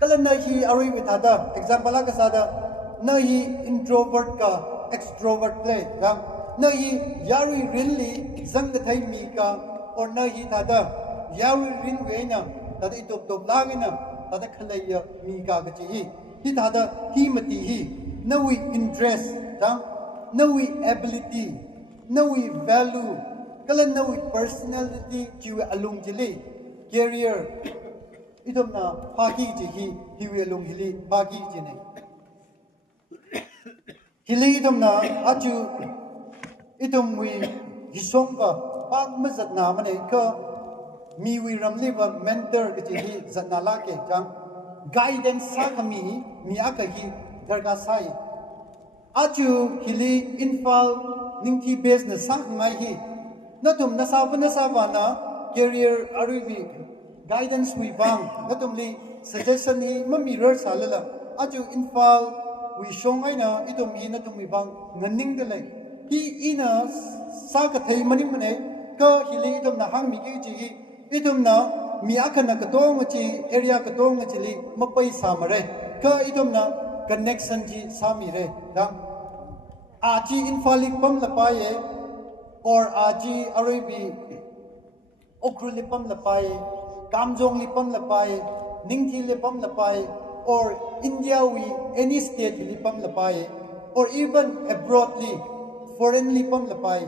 kala nahi arui withada example ka sada nahi introvert ka extrovert le jang nahi yarui really zang the thai mi ka or nahi tada yarui rin weina tada itop lagina tada khalaya mi ka gachi hi tada hi mati hi nawi interest jang nawi ability nawi value kala nawi personality jiwa alung jili career idom na pagi ji hiwi alung hili pagi ji ne hili idom na aju idom wi hisong ka pag mazat na mane ka mi wi ramli ba mentor ke ji hi zatna la ke jang guidance sa kami mi aka hi darga sai aju hili infal ningki business sa ngai hi natum na na career aribi guidance we bang natum li suggestion hi mami rer salala aju infal we shong aina itum hi natum we bang nganing de le hi ina sa ka thei mani mane ka hili itum na hang mi ki ji hi itum na mi akana ka tong chi area ka tong chi li mapai samare ka itum na connection ji sami re dang aji infalik pam la paye or aji aribi okru lipam la paye kamjong lipam la paye ningthi lipam la paye or India we any state lipam la paye or even abroadly foreign lipam la paye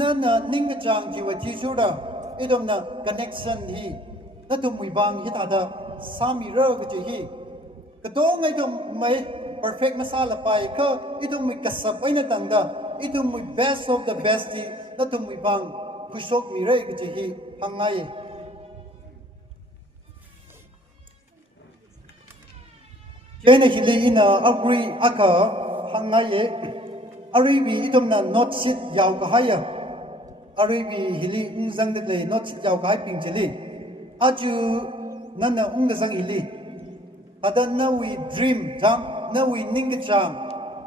nana ninga chang jiwa chi sura idom na connection hi natum wi bang hi tada sami ro ga hi kadong idom mai perfect masala paye ka idom mi kasap aina tangda idom mi best of the best hi natum wi bang kusok mi re ga hi hangai Jena hili ina agree aka hangaye aribi idom na not sit yaw ka haya aribi hili ungzang de le not sit yaw ka hai ping chili aju nana ungzang hili ada na we dream jam na we ningcham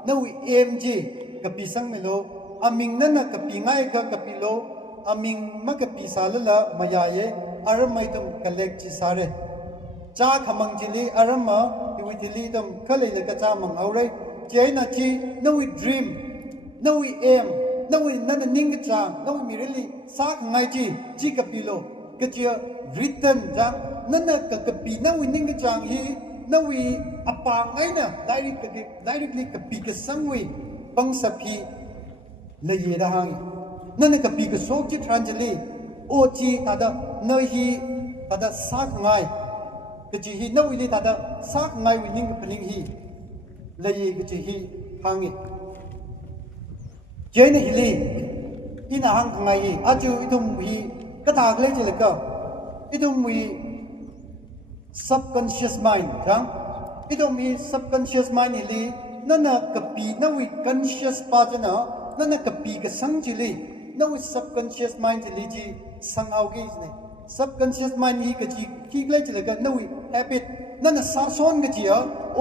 na we amg kapisang melo aming nana kapingai ka kapilo aming magapi salala mayaye aramai tum collect chi sare cha khamang jili arama iwitili dam khalai la ka cha mang aure jaina chi no we dream no we aim no we nana ning cha no we really sa ngai chi kapilo ka chi written ja nana ka kapi no we ning cha hi no we apa ngai na directly kapi ka sangwi pang sapi la ye da hang nana kapi ka sok chi tranjali o chi tada no hi tada sa ngai kachi hi no ili tada sak ngai winning paning hi lai kachi hi hangi jena hili ina hang ngai hi aju itum hi kata gle jelaka itum wi subconscious mind jang itum hi subconscious mind hili nana kapi na wi conscious pa jana nana kapi ka sang jili na wi subconscious mind jili ji sang au ge ne subconscious mind hi kachi ki glai chilaga nawi habit nana sa son ga chi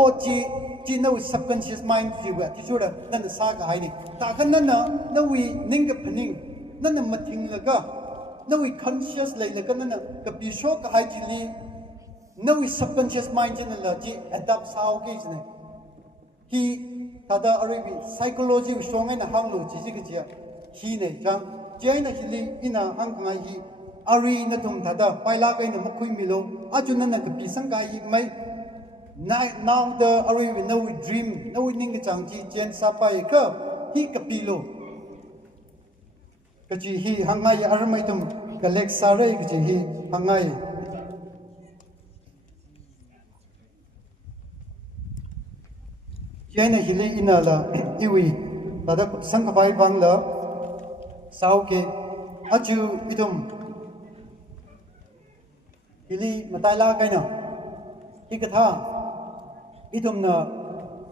o chi nawi subconscious mind ji wa ti sura nana sa ga hai ni ta kan nana nawi ning ga phaning nana mathing laga nawi conscious lai laga nana ka pi sho ka hai chi li nawi subconscious mind jin la ji adapt sao ge ne hi tada aribi psychology shongai na hang lo chi ji ga ji hi ne jang jaina hili ina hang ngai hi ari na tum thada paila kai na makhui milo ajuna na kapi sangkai mai now the ari we know we dream no we ning chang ji chen sa pai ka hi kapi lo kachi hi hangai armai tum kalek sare kachi hi hangai jena hili inala iwi pada sangkai bangla sau ke aju itum hili matai la kai na ikatha idom na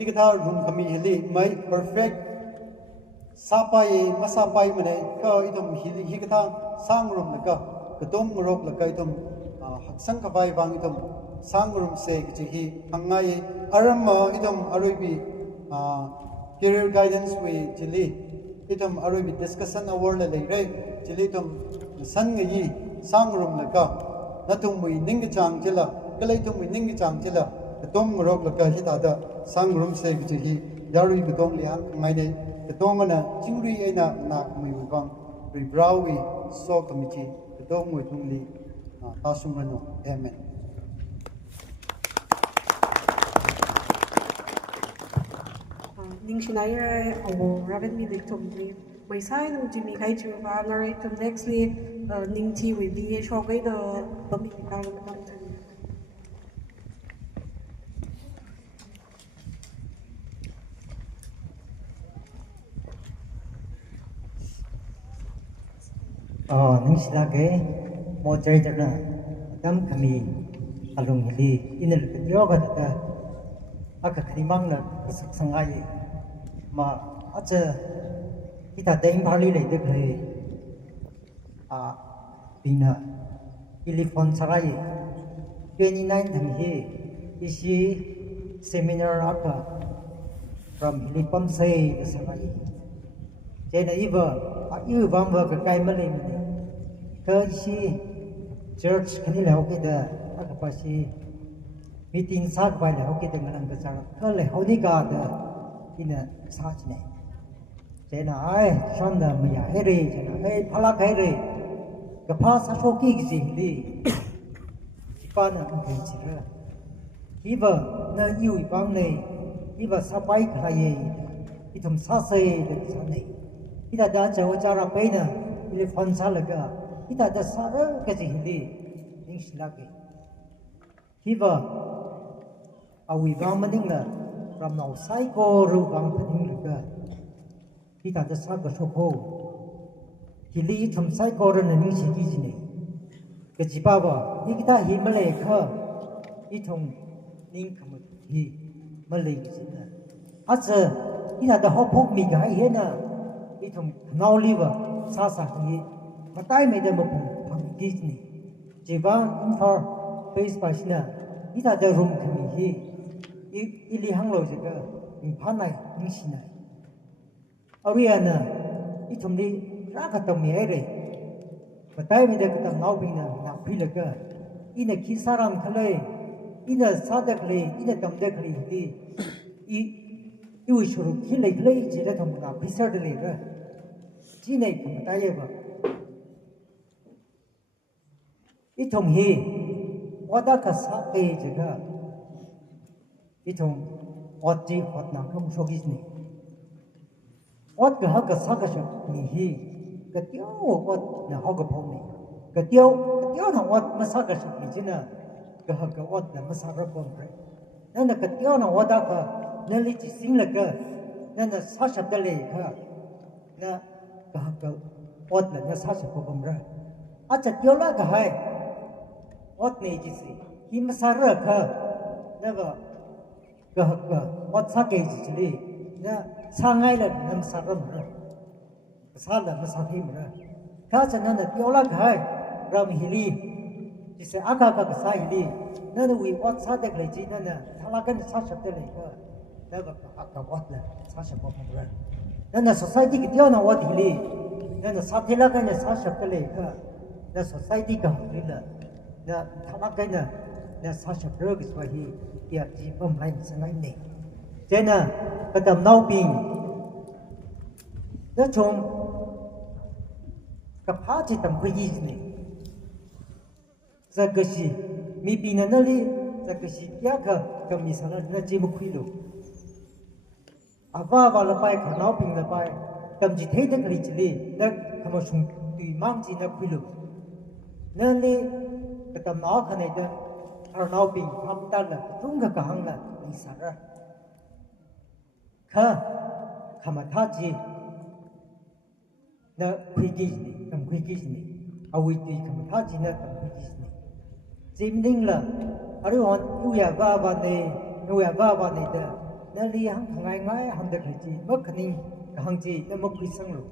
ikatha room kami hili mai perfect sapai masapai mane ka itum hi ka tha sangrum la ka tom rok la ka itum sang ka bai bang itum sangrum se ki hi hangai aram itum arubi career guidance we chili itum arubi discussion award la le re chili itum san ngi sangrum la ka natung mui ning chang chila kalai tum mui ning chang chila tom rok la ka hi ta da sangrum se ki hi yarui bi dong liang ngai ne the dongana chingri ena na mui bang ri brawi so committee the dong mui tungli tasumano amen ning shinai awo raven mi dik tum ni mai sai nung jimi khai chu va ngare tum next li ning ti we bi sho gai da pami ka ma tam tan ning silage moderator na dam kami alung hili inel yoga da aka krimang na sangai ma acha kita deng bali le de khe bina ilifon sarai 29 thang hi isi seminar aka from ilifon say sarai jena iba yu bang ba ka kai mali ni ka isi church kani la okay da aka pasi meeting sak bai la okay da ngang ka chang ka le honi ka da ina sa chne jena ai shon da mi ya he re jena ai phala kai re ka pha sa so ki gi li pa na ka kai chi ra iba na yu bang nei iba sa bai ka ye itum sa sai da sa nei kita dah jauh cara pena pilih fonsa lega kita dah sarang kerja hindi ings lagi hiba awi bang mending la from now psycho ru bang mending lega kita dah sarang soko hili thum psycho ru na ning sigi jine kerja bawa kita himalaya ka itung ning kamu hi malay jine aja kita dah hopok mi gai hena itum now liver sasa hi matai me de mo pam disney jiba for face pasna ita de room kami hi ili hanglo jega in phanai in sinai ariana itum ni ra ka tam ye re matai me de ka now bina na philaga ina kisaram khale ina sadak le ina tam de khali hi 이 shuru kilai kilai jira thamuna pisar de le ji nei kum ta ye ba i thong hi wada ka sa ke jaga i thong wat ji wat na kam so gi ni wat ka ha ka sa ka ni hi ka tyo wat na ha ka phom ni ka tyo na wat ma sa ka ni jina ka ha ka wat na ma sa ra pom re na ka tyo na wada ka nên lý chỉ sinh là cơ nên là sát sập đây liền cơ na cả cơ ớt là nó sát sập của bầm ra à chặt tiêu lá cả hai ớt này chỉ gì khi mà sát ra cơ na vợ cơ ớt sát cái gì đi na sát ngay là nó sát ra mà sát là nó sát thêm ra cả cho nên là tiêu lá cả hai ra mình hili chỉ sẽ ác cả cái sai hili nên là vì ớt sát được lại chỉ nên là thằng lá cái sát sập đây liền cơ 내가 아까 왔네 사실 보면 그래 내가 소사이티 기티어나 와디리 내가 사텔라가네 사셔클레 나 소사이티가 그래 나 타마가네 나 사셔 브럭스 와히 야 지범 라인 생각네 제나 그다음 나우빙 나좀 가파지 담 그이지네 자것이 미비나나리 자것이 야가 그미사나 나 지무 쿠이로 ava wala pai khanau ping la pai tam ji thei de kali chili na khamo sung tui mang ji na khuilu na le katam na khane de khanau ping pham ta la tung ga hang la ni sa ra kha khama tha ji na khui ji ni tam khui ji ni awi tui khama tha ji na tam khui ji ni jim ding la aru on yu ya ba ne de nên li hang ngay ngay hang được gì mất khả năng hàng chi nó mất quy sang rồi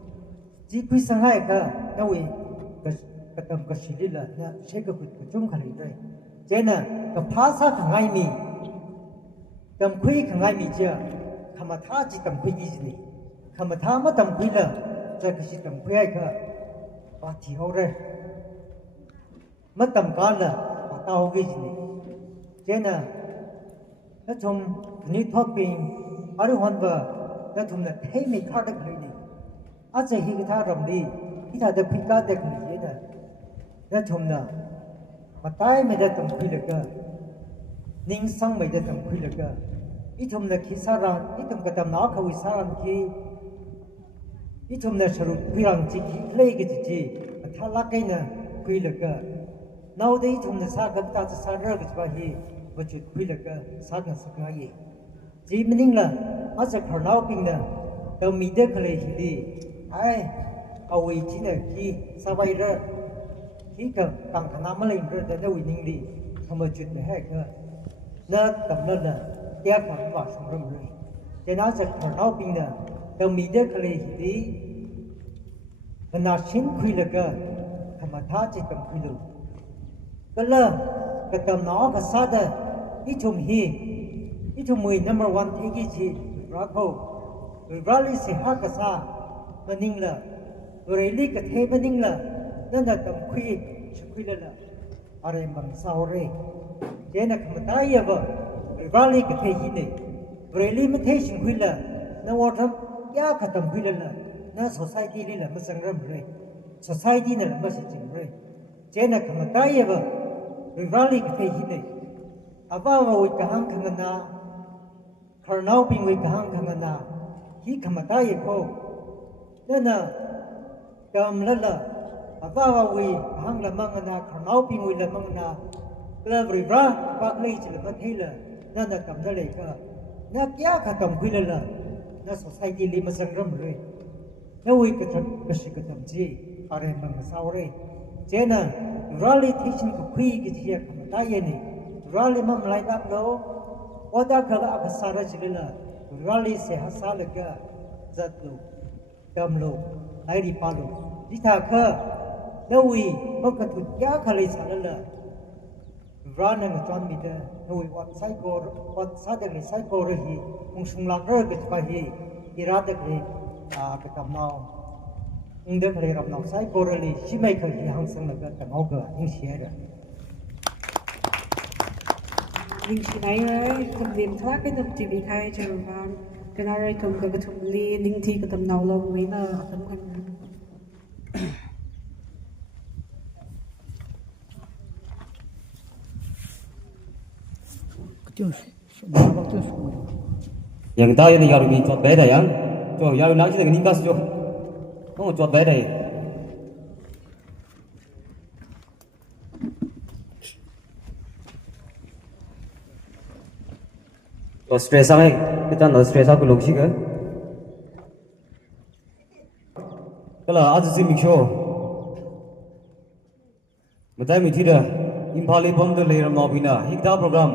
chỉ quy sang hai cả nó vì cái tầm cái xử lý là nó sẽ cái chung khởi rồi cho nên cái phá sát thằng ai mi tầm quy thằng ai mi chưa khăm mà thà chỉ tầm quy gì này khăm mà thà mà tầm quy là cho cái gì tầm quy ai cả và thì hậu rồi mất tầm can là và tao cái gì này cho nên nó trong như thoát bình ở đây hoàn vợ nó trong là thấy mình khác được người này ở đây khi ta làm đi khi ta được khuyên cá được người này nó trong là mà tay mình đã tầm khuyên được cơ ninh sang mình đã tầm khuyên được cơ ít trong là khi sa ran ít trong cái tầm nó không sa ran khi ít trong là sử dụng khuyên rằng chỉ lấy cái gì thà lá cái này khuyên được cơ nào đấy trong là sa cái ta sa ra cái gì vậy và chuyện khuyên được cơ sa cái sa cái gì chỉ mình là ở đây khởi nào pin nè tao mình được cái gì đi ai ao ý chỉ là khi sa bay ra khi cần tăng khả năng mà lên rồi để đâu mình đi không mà chuyện này hay cơ nó tầm nó là tiếc còn vào sống rồi cho nó sẽ khởi nào pin nè tao mình được cái gì đi nó xin khuyên được cơ không mà thà chỉ cần khuyên được cái là cái tầm nó cái sa đó ít chung hi itu mui number one thigi chi rakho rally se ha ka sa maning la rally ka the maning la nanda tam khui chukhui la are mang sao re jena khamta ya ba rally ka the hi ne rally ma the shin khui la na wa tham ya khatam khui la na society li la ma sangram re society na ma se ching re jena khamta ya ba rally ka the hi ne aba wa wi ka hang khangana khởi nào bình với hàng na khi khăm ta ye ko nên là cầm là vào với hàng là mang na khởi nào bình với là mang na là vì ra bác lấy chỉ là mất hết là nên là cầm ra lấy cả nó kia cả cầm quy là nó society li mà sang ram rồi nó với cái sự cái tâm trí ở đây mang sao rồi cho nên rally thì chính cái quy cái gì khăm ta ye này rally mà lại đáp đâu Oda kaga akasara chilila rally se hasala ka zatlu kamlo airi palu ditha kha nawi makatu kya khali salala rana ngton mi da nawi website ko website ni site ko rahi ungsung la ro ke pa hi irada ke ka kamnao ingde khali ramnao site ko rali shimai kha hi hangsang la ka kamau ka ing share Linh chỉ này rồi, tầm điểm thoát cái tầm chỉ bị khai cho rồi vào cái nào rồi tầm cái tầm li linh thi cái tầm nào lâu mấy là tầm cái yang tahu ni yaru ni cuat beda yang, cuat yaru nak sih dengan ingkas jo, kamu cuat beda. Stress ang kita no stress aku log sih ke? Kalau आज से मिक्सो, बताए मिठी dah, इम्फाले बंद ले रहा नौबिना, हिकता program,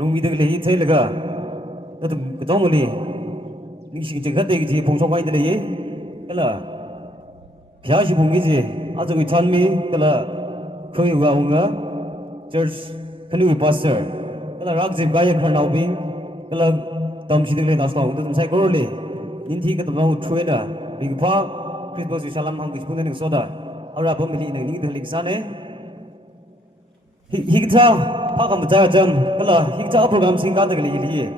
रूम इधर ले ही थे लगा, तो तुम बताओ मुझे, निश्चित जगह देगी थी पुंसों का इधर ये, kalau, क्या सी पुंगी थी, आज कोई थान में, kalau, कोई हुआ होगा, church, खलू pastor, kalau राग जिब गायक हर नौबिन kalau tam sidang le nas tong tum sai ko le nin thi ka tum ho thue da big pha Christmas salam hang ki pun ning soda ara bom li ning ning lik sa ne hi ta pha kam ja jam kala hi ta program sing ka da le li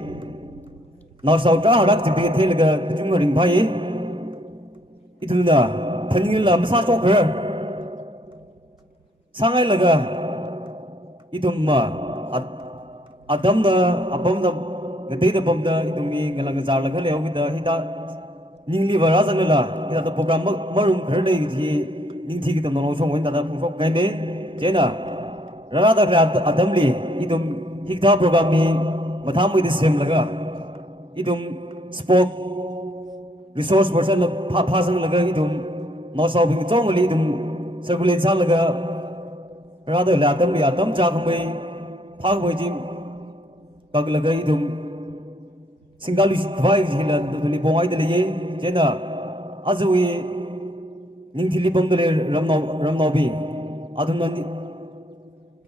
na sau ta rak ti be the le ga chung ring phai itu da phani la ma sa so khe sangai la ga itu ma adam da abom da cái đấy bom da itu mi ngalang jar la khale au da hita ningli bara jang la hita da program marum khar dei ji ning thi ki tam no song wen da da phok gai me je na ra da adam li itu hita program mi matham with the same laga itu spoke resource person la pha jang laga itu no so bing chong li itu circulate sa laga ra da la adam li adam cha khom mai pha boi ji kag laga itu Singkalu vai hilan tu ni bongai de ye jena azui ningthili bomdale ramnaubi adumna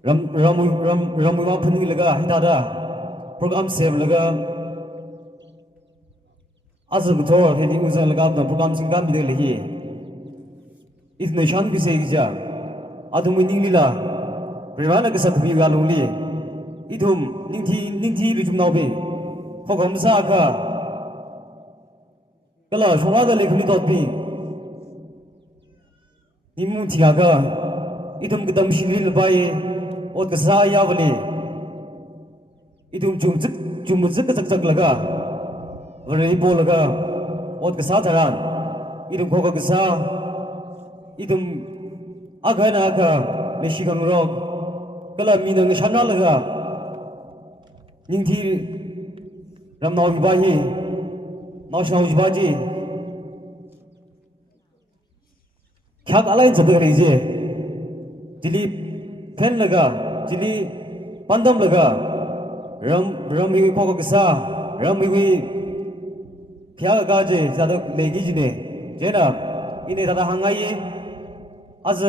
ramu ma phuni laga hitada program save laga azu thor hedi uzan laga na program singam de lehi itne shan bi se ja adum ninglila privana ka sathbi galuli idum ningthi rijum naubi fogam sa ka kala shora da lekhni totbi nimu thiaga idum gdam shilil bai ot ka sa ya wali idum chumzik chak laga vare bo laga ot ka sa tharan idum khoga ka sa idum agana ka leshi kang rok kala minang shana laga ningthi ramnaw bibahi national bibaji kyak alai chadar reje jili pen laga jili pandam laga ram hiwi poko kisa ram hiwi kyak gaje jada legi jine jena ine tada hangai az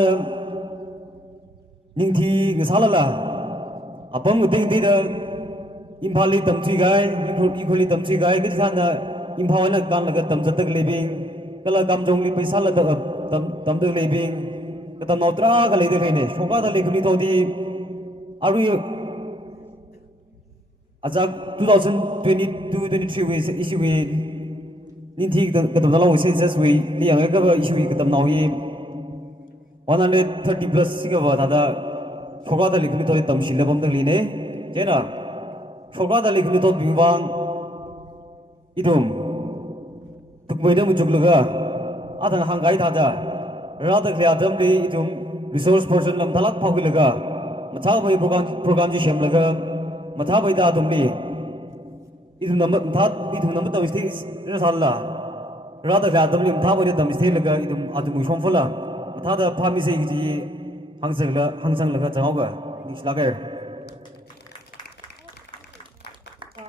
ningthi ngisalala apam ding ding da imphali tamchi gai ikholi tamchi gai ki thana imphawna kan laga tamjatak lebing kala kamjong li paisa la tamdak lebing kata nautra ka lede rene shoka da lekhni todi ari ajak 2022-23 we issue we ninthi katam dalaw census we liang ka ba issue katam nawi 130 plus siga wa da shoka da lekhni todi tamshil lebam dak line jena shoka da lekhni tod biwang idum tukmai da mujuk laga adan hangai thada rada khya dam le idum resource person lam thalak phau laga matha bai program ji shem laga matha bai da dum le idum nam ta wiste resalla rada khya dam le matha bai dam wiste laga idum adum shomfula matha da phami se ji hangsang laga changauga islaga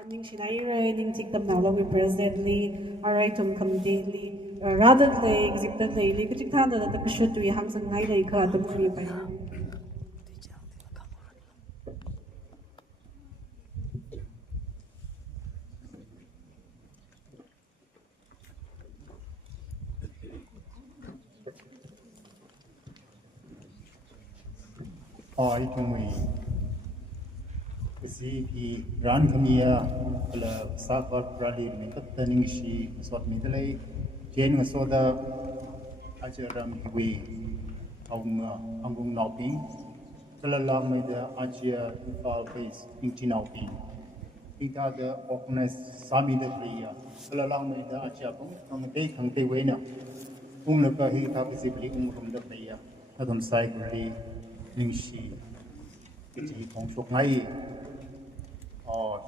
ning shinai re ning tik tam naw we president li arai tum committee li rather le executive le li kichik tha da ta kshut wi hang sang ngai le kha tum khri pai ai tumui si ki ran khamia ala sakar prali mi taning shi sot mi dalai chen nga soda ajaram wi aunga angung naupi kala la mai da ajia fal base inchi naupi ita da organize sami da priya kala la mai da ajia bung ang dei khang te we na la ka hi tha physically rum da priya adam sai kri ning shi ki phong sok ngai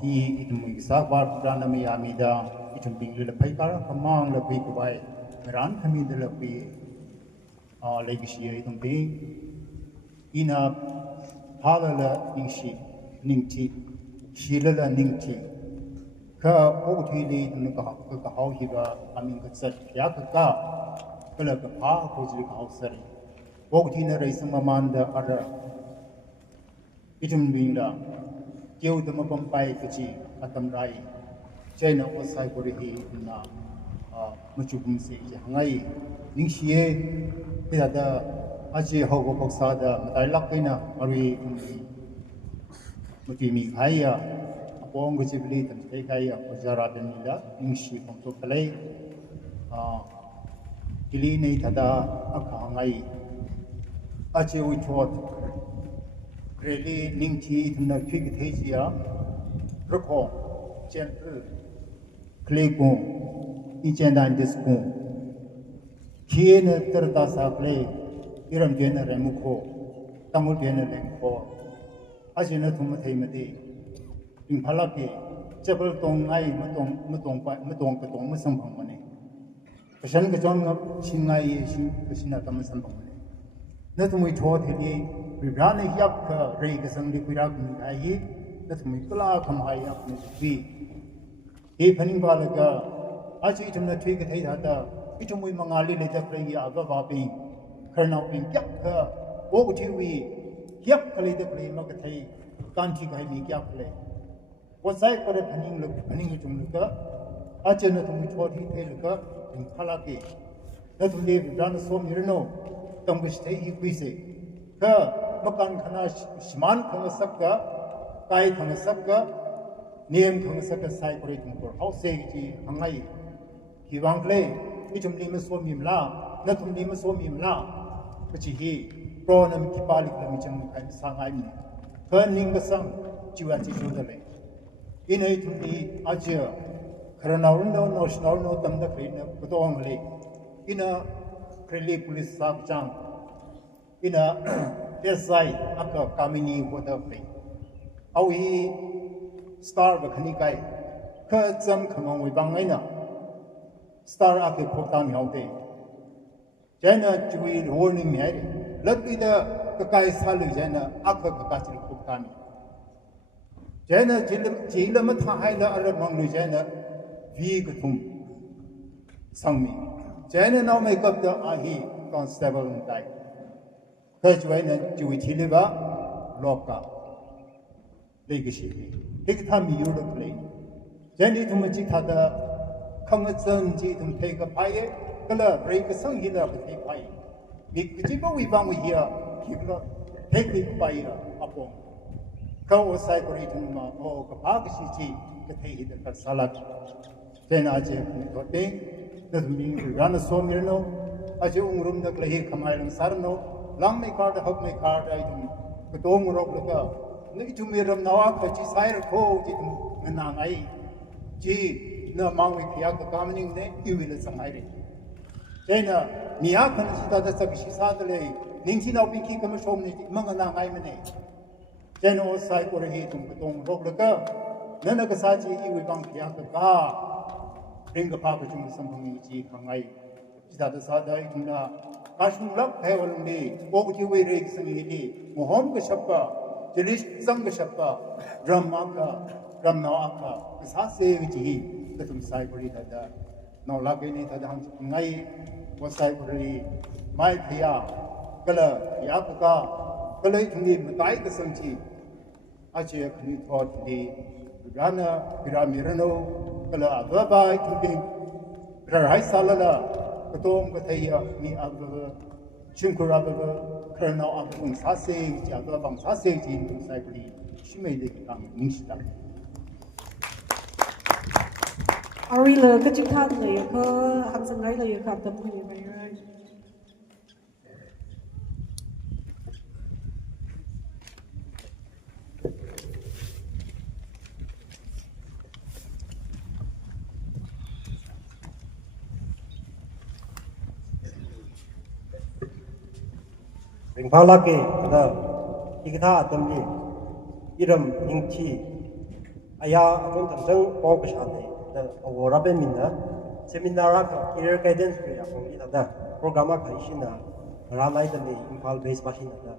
hi itmui sakbar prana me amida itum pinglu la pai kara kamang la pai kubai ran khami de la pai legacy itum pe ina hala la ingshi ningchi shila la ningchi ka othi le dun ka hau hi ba amin ka sat ya ka kala ka pha ko ji ka hau sari othi na rai samaman da ara itum bingla kêu tụi mà bấm bay cái gì, tầm rai, chơi nó có sai của đi na, mà chụp hình gì hàng ngày, những gì bây giờ đó, anh chị học của bác sĩ đó, mà tại lắc cái na, rồi mà chỉ mình hay à, bông cái gì vậy, tầm cái hay à, bây giờ ra bên đó, những gì không tốt cái này này thật đó, hàng ngày, anh chị uy thoát really ning thi thna khi cái thế gì á rất khó chen clay ko i chen dan dis ko khi ne ter ta sa clay iram gen ne remu ko tamul gen ne leng ko aji ne thum thei ma ti in phala ki chapal tong ngai ma tong ka tong ma sam phang ma ne pashan ka chon ngap chin ngai shin kasina tam sam phang ma ne na tumui tho theli Vibrane yap ka rei ka sang di kuirak mi ai na thumi kala kham hai ap ni bi e phaning ba la ka आज इतुमना थुई के थई दादा इतुमुई मंगाली ले दा प्रेगी आगा बापी खरनाउ पिंग क्या का वो उठीवी क्या खले दे प्रे मग थई कांठी का ही क्या खले वो साइ करे फनिंग जुम लुका आज न तुम छोटी थे लुका इन फला के न तुम ले रान सोम हिरनो तम कुछ थे ही कुई से का मकान खना स्मान खंग सकका काय खंग सकका नियम खंग सकका साइ करे तुम को हाउ से जी हंगाई हिवांगले इचुम लिम सोमिमला न तुम लिम सोमिमला कछि ही प्रोनम की पालिक लमिचम खाइ सांगाइ नि खनिंग गसम जिवा जि जुदले इनै तुमनि आजिया खरनाउरनो नोशनाउरनो तमदा खैन बतोंगले इना क्रेली पुलिस साब जांग इना एसआई अका कामिनी होदा प्ले औही स्टार बखनि काय ख जम खमंग वे बांगाइना स्टार आके खोता म्याउते जैना जुई warning है लतीदा ककाई सालु जैना आका ककाची खोतानी जैना जिल मथा हाइला अल मंगलु जैना वी गथुम संगमी जैना नाउ मेकअप द आही कांस्टेबल दाई खजवैना जुई थिलेबा लोका लेगसी एक थामी युरो प्ले जैनी तुम जिथादा खंगचन जी तुम टेक पाए कला ब्रेक संग हिला बते पाए निकजिबो विबांग हिया किगलो टेक पाए अपो कौ साइ कोरी तुम ओ कपाक सिची कथे हिद कर सालक जेना जे तोते दमी रान सोमिरनो अजे उंगरुम दक लहि खमाइरन सारनो लांग मे कार्ड हक मे कार्ड आई तुम कतोंग रोक लगा न इचुमेरम नवा खची साइर खो जी तुम ननांगाई जी न मांगवे खिया का कामनिंग ने इविल संगाइरे जैना मिया खन सिदा द सब सिसादले निंची नाउ पिंकी कम सोमने मंगना गाइ मने जैनो साइ को रही तुम कतोंग रोक लगा नन का साची इवि बांग खिया का रिंग पा को जुम संभंगी जी खंगाई सिदा द सादा इना काशुं लक हेवलुंदी ओगति वे रे संगी मोहम के शब्बा जलिश संग शब्बा ब्रह्मा का ब्रह्मा आका सासे जी तुम साइ बड़ी दादा नौ लागे नहीं दादा हम नई वो साइ बड़ी माय खिया कल या का कल तुमने बताई के समझी अच्छे खनी थॉट दी राना पिरामिरनो कल अगबाई तुमने राई सालला कतोम कथैया मी अग चिंकुरा बग खरना अग तुम सासे जी अगबांग सासे जी तुम साइ बड़ी शिमे दे काम निष्ठा Ari le ke chik tha le ke han sang ngai le ka tam ni mai rai ringphala ke da ikitha atamli iram ingchi aya aton tang pau ka shane da awara ben minna seminar ka career guidance pe apong ida da program ka ishina ranai da ni imphal base machine da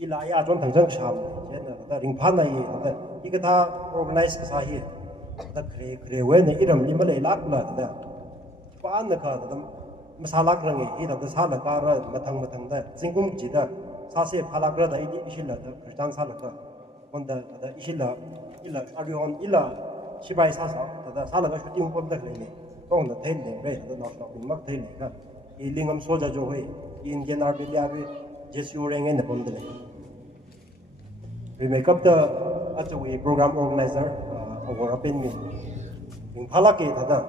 ila aya aton tang sham jena da ringphala ye da ikitha organize ka hi da kre we ne iram limale lak la da pa an ka da masalak rangi ida da sala ka ra mathang da singkum ji da sase phalak ra da idi ishila da khristan sala ka onda da ishila ila arion ila shibai sasa da sala ka shooting pom da le tong da then le re da na shop mak then le ka i lingam soja jo hoi in genar belia be jesu reng en pom da le we make up the atwe program organizer over open me in phalake da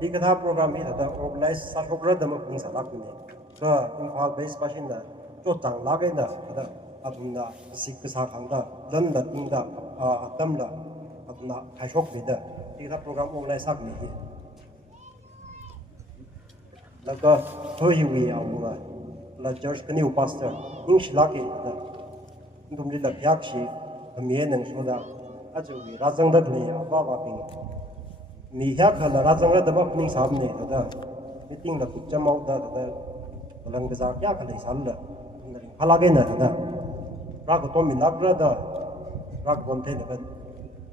ikatha program hi da organize sa program da mak ning salak ne so imphal base machine da cho tang la ga da da abunda sik sa khang da dan da ting da atam da abunda khaishok be da ikatha program organize sak ni hi la ka hoi wi awa la church kani pastor ing shlake da ndum li la byak shi amien nang so da achu wi rajang da ni ba ba ping mi hya khala rajang ra da ba ning sam ne da meeting la kup chamau da lang bazar kya khala sal da ngari phala ge na da ra ko to mi lag ra da ra ko bon the da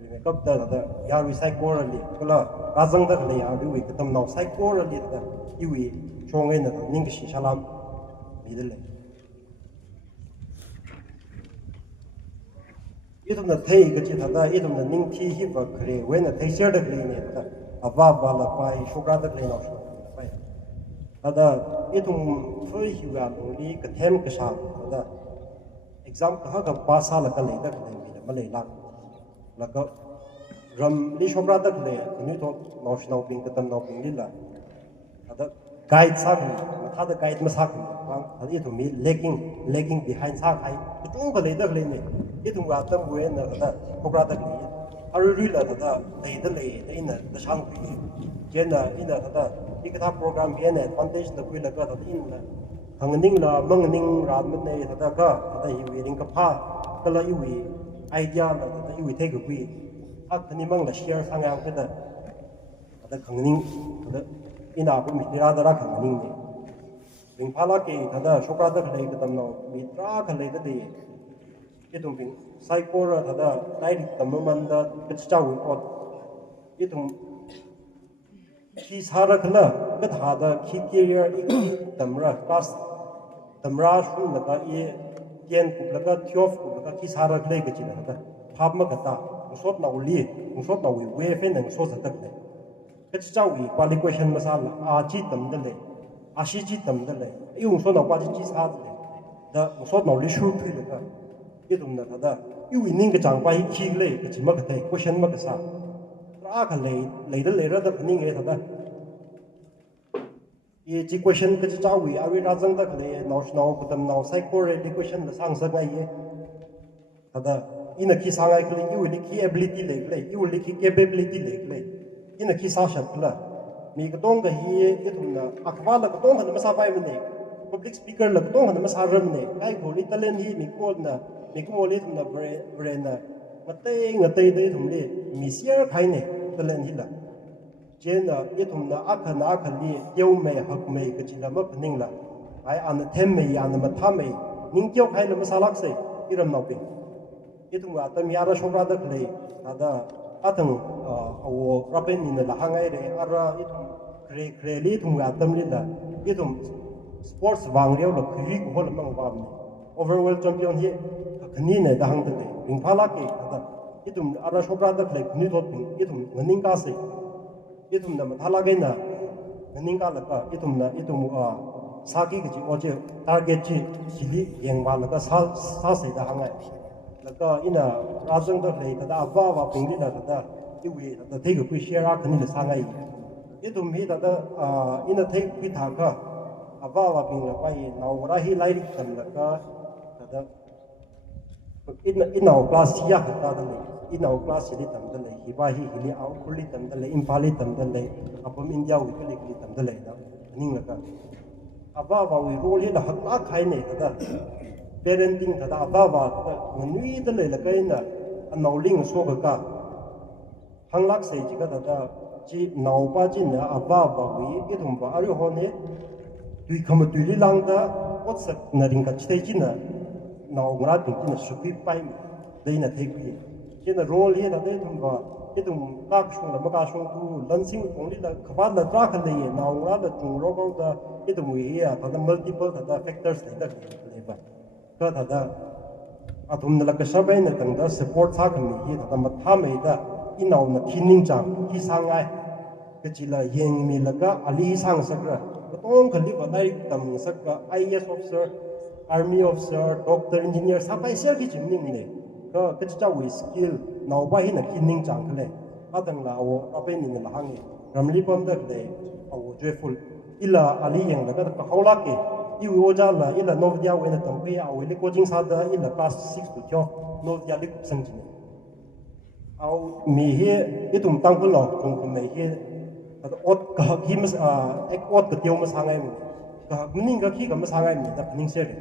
me kap da da ya wi sai ko li kala ka zang da le ya wi ka tam nau sai ko li da i wi chong ai na ning ki shi salam mi de le i tum na thei ka chi da i tum na ning thi hi ba kre we na thei share da le ne da ava ba la pai shukra da le na shu pai ada i tum phoi hi ga li ka them ka sa da exam ka ga pa sa la ka le da le mi da ma le la la ka ram li shobra da le ni to national ping ka tam na ping li la ada guide sa ki ma da guide ma sa ki bang ada to mi lagging behind sa khai tu ka le da le ne i tu ga tam we na da shobra da le aru ri la da le da le ina da sang pi je na ina da i ka program bi ne advantage da ku la ka da in la hangning la mangning ran man ne da ka da hi wi ring ka pha ka la i wi idea la da i wi te ka wi ak ni mang la share sang yang ka da hangning da ina ku mi ra da ra hangning ne ring pha la ke da shokra da le ka tam no mi tra ka le da de i tum ping sai ko ra da dai tam man da ka cha wi ko i tum khi sara khla ka tha da khi career i tamra class tamra shu la ka ye yen ku la ka thyof ku la ka khi sara khle ka chi la da phap ma ka ta sot na uli sot na wi we fe nang so sa tak le ka chi chaw wi qualification ma sa la a chi tam da le a shi chi tam da le i u so na pa chi sa da da sot na uli shu phi la ka i tum na da i wi ning ka chang pa hi khi le ka chi ma ka tai question ma ka sa ra ka le da le ra da ning e da ye ji question ka chi chaw wi a wi ra jang da le national ku tam naw sai ko re question la sang sa ga ye da ina ki sangai kle you will ki ability le kle you will ki capability le kle ina ki sa shat kla mi ka tong ga hi e thum na akwa la ka tong han ma sa pai ne public speaker la ka tong han ma sa ram ne kai ko li talent hi mi ko na mi ko le thum na brain na ngate de thum le mi share khai ne talent hi la chen na e thum na akha li yeu me hak me ka chi la ma pning la ai an them me ya na ma tha me ning kyau khai la ma sa lak se iram na pe itu nga tam yara shobra da kle ada atang awo rapen ni la hangai re ara itu kre li tu nga tam li da itu sports wang reu la khri ko hol mang ba ni overall champion hi khni ne da hang de ring phala ke ada itu ara shobra da kle ni dot pin itu ngning ka se itu na ma thala ge na ngning ka la ka itu na itu saki ge ji oje target ji sili yeng ba la ka sa se da hangaiแล้วก็อินาราจังตัวเลยแต่ดาว่าเป็นที่นั่นแต่ที่วีแต่ที่กูเชียร์คนนี้เลยสร้างไงยี่ตุ้มพี่แต่อินาที่พิธาก็ว่าเป็นอะไรไปเราได้ให้ไล่กันแล้วก็แต่อินาคลาสยากแต่เลยอินาคลาสที่ทำเลยฮิบาฮิฮิลิเอาคุลิทำเลยอิมพาลิทำเลยอัปมอินเดียวิกลิกลิทำเลยนะนี่แหละก็ว่าวิโรลีละหักลักใครเนี่ยแต่ parenting thada baba nui da le la kai na anauling so ka hanglak sei ji ka da ji nau pa ji na ababa wi e thum ba ari ho ne tui kham tui li lang da ot sak na ring ka chtai ji na nau ngra ti ji na suki pai dei na thei pi ji na role ye da dei thum ba e thum ka shung la ma ka shung tu lan sing ong li la khaba la tra khan le ye nau ngra da chung ro ko da e thum wi ya da multiple da factors da le baก็ถ้าได้อาทุมนั่นแหละก็ชอบไปในตั้งแต่ support ท่ากันมีแต่มาท่าไม่ได้อินเอาหนักขินิ่งจังที่สร้างไงก็จีละยังมีแล้วก็อะไรที่สร้างสักระก็ต้องคนที่ว่าได้ตั้งสักก็ IAS officer Army officer Doctor Engineer สักไปเสียที่จิมนิ่งเลยก็จะเจ้าวิสกิลหนาวไปให้หนักขินิ่งจังเลยอาตั้งละเอาไปนี่นั่นละหังเลยรำลีปั๊มได้เลยเอา joyful อีละอะไรอย่างแล้วก็เขาลักเกอีวิโอจาละอีละโนวิยาเวนัตังเปียเอาเวลิโคจิงซาดาอีละคลาส6 to 12โนวิยาลิกสังจินเอามีเฮอีตุ่มตั้งพุ่นหลอกตรงคุณไม่เฮแต่อดก็ขี้มันเอ็กอดก็เดียวมันสร้างไงมันก็มันนิ่งก็ขี้ก็มันสร้างไงมันแต่นิ่งเสียเลย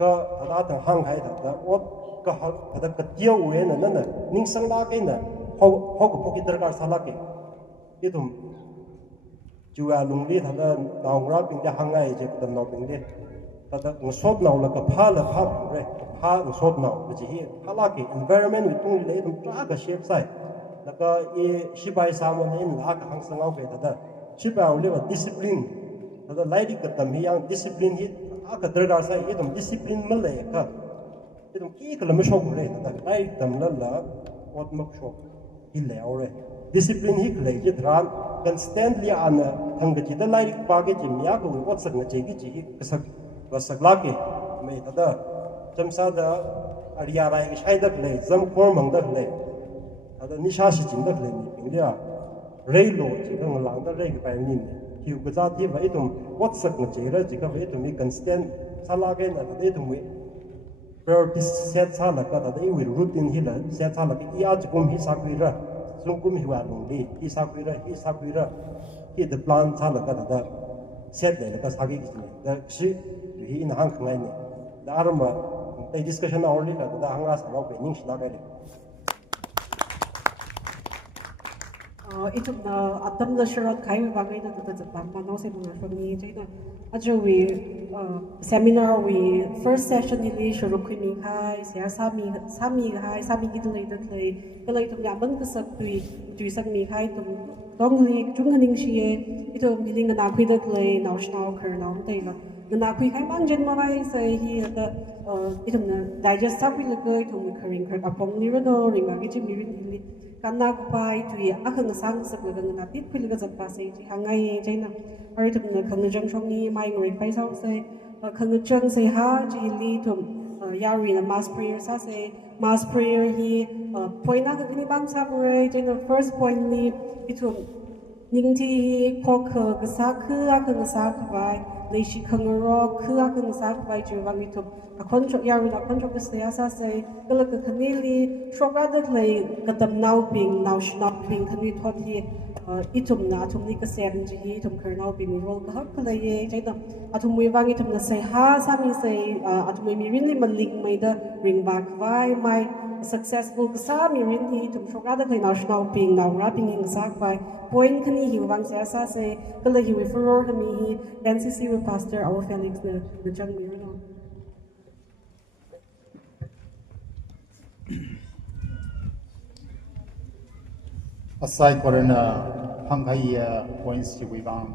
ก็ถ้าตั้งห้างไทยแต่อดก็แต่ก็เดียวเวนั่นน่ะนิ่งสังลาเกน่ะเขาก็พกอิตรการสลาเกอีตุ่มจูอาลุงลีถ้าเราเราเป็นจะหังไงจะเป็นเราเป็นเด็ก tada ngosot naw la ka pha la pha re pha ngosot naw ji hi phala ki environment wi tung le dum tra ka shape sai la ka e shibai samon in la ka hang sangau pe tada shibai le wa discipline tada lai ka tam hi yang discipline hi a ka darga sai e dum discipline ma le ka e dum ki ka la ma shok le tada lai tam la la ot mak shok hi le aure discipline hi le ji dran constantly an thang ga ji da lai pa ge ji mya ko ot sak na che gi ji ka sak Wasaglaki, may tada, Jamsada, Ariara, Shaidak lay, Zam Kormang that lay, Ada Nishashi Jindak lay, India, Raylo, Chicken Lang, the Ray by Min, Hugazati, Vaitum, what's a Majera, Jikavitum, we can stand Salagan at the datum we. Priority set Salaka, they will root in Hilla, set Salaki, Iajum, Hisakira, Zungum Hiwalungi, Hisakira, he the plant Salaka, set there, because Hagi, the she. He in Hang Kang, the Arma, a discussion only that the Hangas about the Nish Nagari. Itu atam da shirat kai bangai da da bamba no se bunga from ni jaina ajo we seminar we first session ni shuru khimi khai sia sami khai gi dulai da klei kelai tum yaman ka sak tui sak mi khai tum dong li chung haning shie itu miling na khui da klei nau shnau khar nau dei la na khui khai mang jen ma vai sai hi da itu na digest sak wi la kai tum kharing khar apong ni ro do ring ma gi chi mi rin Kana kupai tui akang sang sabla na pit piliga zatpa se ji hangai jaina ari tum na khang jang shong ni mai ngoi pai sau se khang jang se ha ji li tum yari na mass prayer sa se mass prayer hi point na ka ni bang sa pure jaina first point ni itum ning ti khok ka sa khu akang sa kupai le shi khang ro khu akang sa kupai ji wang itum a contract yari na contract ka se asa se kala ka khamili shogada le katam nau ping nau shnap ping khani thothi itum na atum ni ka sem ji hi tum kernau ping rol ka hak kala ye jaina atum wi wangi tum na se ha sami se atum mi rin li malik mai da ring back vai mai successful ka sa mi rin hi tum shogada ka nau shnap ping nau ra ping ing sak vai point khani hi wang se asa se kala hi wi furor ka mi hi NCC with pastor our Felix na jang mi rin aside corona hangai points we bang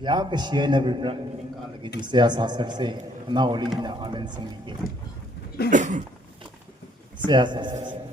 ya ka share na bibra ka lagi di se asa sar se na oli na amen sing ke se asa sar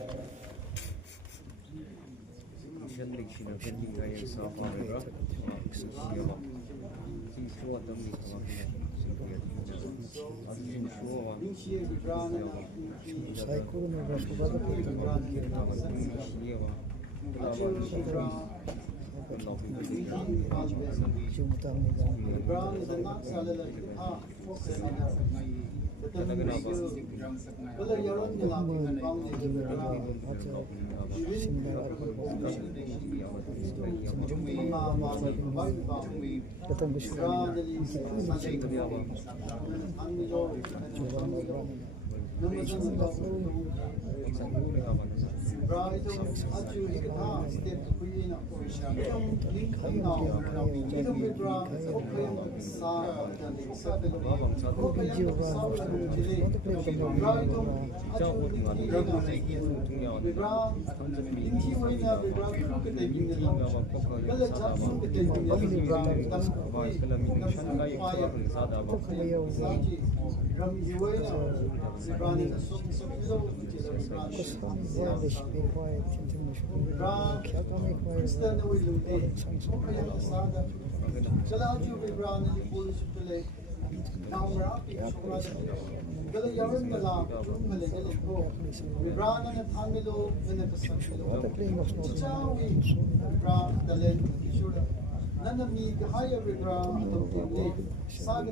Nanami higher ground of the Saga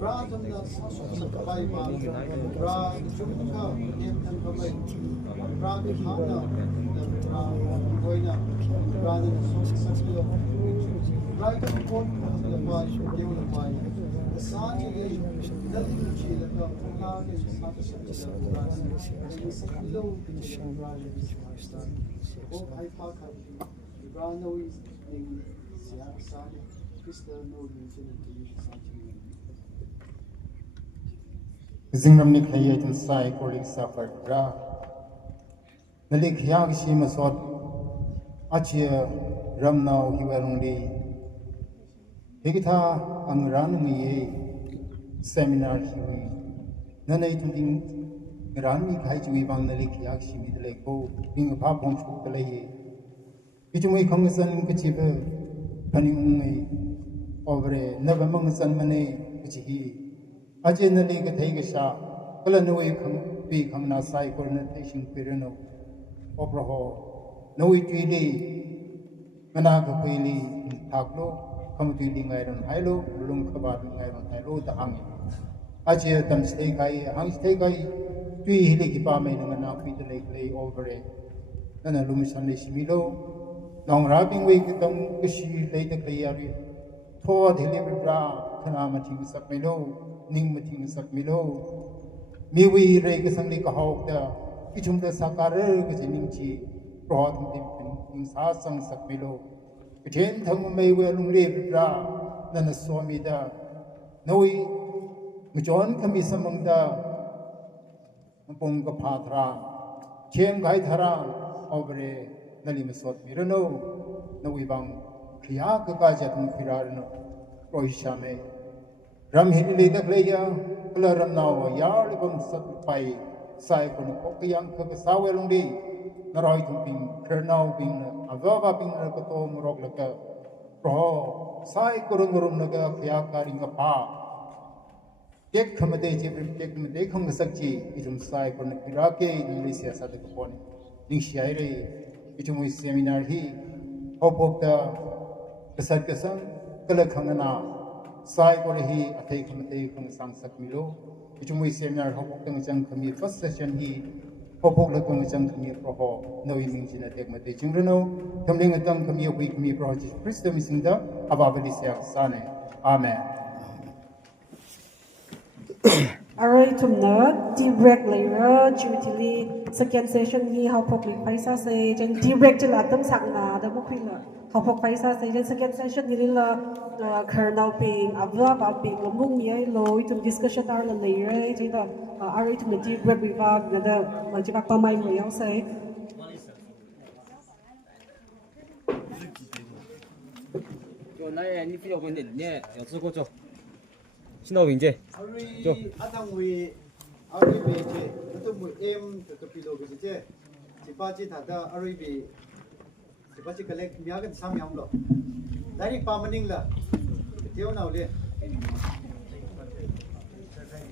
Bratum na Sakai Ma, Bra Jumka, and Kamay, Bra Hana, Boina, Bra Saxilo, right of the court of the Pai, given the Pai, the Sani, nothing to chill about the Haggis, Saxilo, Oh, I thought Brown is in Siak Sani. Zingram ni khaya jin sai kolik safar ra nalik khya gi ma sot achia ramnau hiwarungli hegitha angran ngi seminar hiwi nanai tuding ran mi khai chui bang nalik khya gi mi dele ko ding pha bong chu dele ichumai khangsan ke chibe paning ngai over navamang san mane chi aje nali ka thai ka sha kala noi khang pi khang na sai kor na thai sing pirano obraho noi tui li mana ka pi li thaklo kham tui li ngai ran hailo lung khaba ngai ran hailo ta hang aje tam stay kai hang stay kai tui hi ki pa mai na na pi de le play over nana lum san le similo nong ra ping we ki tong ki shi le de kai ari tho de le bra khana ma thing sak mai lo ning ma thing sak mi lo mi wi re ka sang le ka hau da ki chum da sakar ka ji ning chi pro thum tim ning sa sang sak mi lo ki then thang mai we lung le bra na na so mi da noi mi jon ka mi samang da pong ka pha thra chen gai thara over nali ma sot mi ro no noi bang khya ka ka ja tum khirar no pro sha me ram hili le dak le ya kala ram naw ya le bam sat pai sai ko no ko yang ka sa we long di na roi thum ping khar naw ping ava ba ping ra ko to murok la ka pro sai ko rum rum na ga khya ka ring pa tek kham de je tek me de kham sak ji i jum sai ko na ra ke ni sia sa de ko pon ning shi ai re i jum seminar hi hop hop da kasat kasang kala khang na sai ko hi athai kham te kham sang sak mi lo ichumui seminar hopok tang chang khami first session hi hopok la tang chang khami pro ho noi ming jina tek ma te chingro thamling atang khami hui khami pro ji christ mi sing da ababali sia sane amen Alright, tumna direct layer chutili second session hi how public paisa se jen direct la tam sak na da mu khila how public paisa se jen second session ni la kernel ping avla ba ping mung ni ai lo itum discussion ar la layer je da alright tum direct viva da ma ji ba pa mai mo yang se 저 나의 니피 오고 있는데 네 여쭈고 줘 신호 인제 저 아당 위 아리비 제 또 뭐 M 또 필요 그제 지바지 다다 아리비 지바지 컬렉 미야가 삼양로 다리 파머닝라 되어 나올래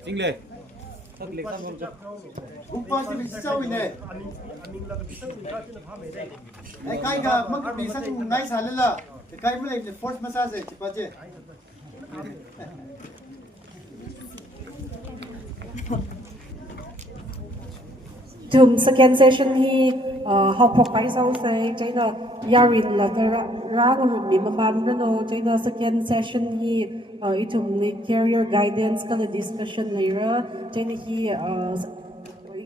징레 탁레 탐 좀. 우파지 비싸위네 ai kai ga mag bi sa tu ngai sa lela kai mu le force massage 지바지 tum second session hi how pok pai sau se chaina yarin la ra mi man no chaina second session hi itum ni career guidance kala discussion later chaina hi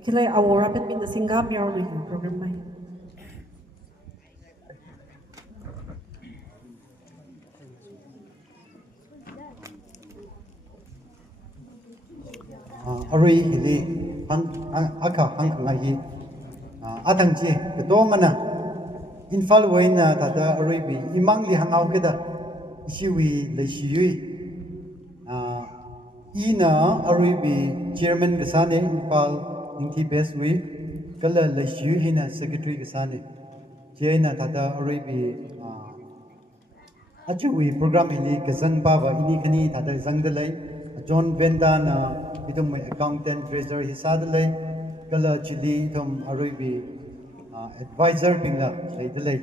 kila awara pet min the singapore ni program mai arui hili aka hang ngai atang chi kedong ana infal waina tada arui bi imang li hangau keda siwi le siwi ina arui bi chairman kasane infal ningthi best wi kala le siwi hina secretary kasane jena tada arui bi achu program hili kazan baba ini khani tada zangdalai John Vendana itum accountant treasurer hisadalai kala chili itum aruibi advisor pingla leidalai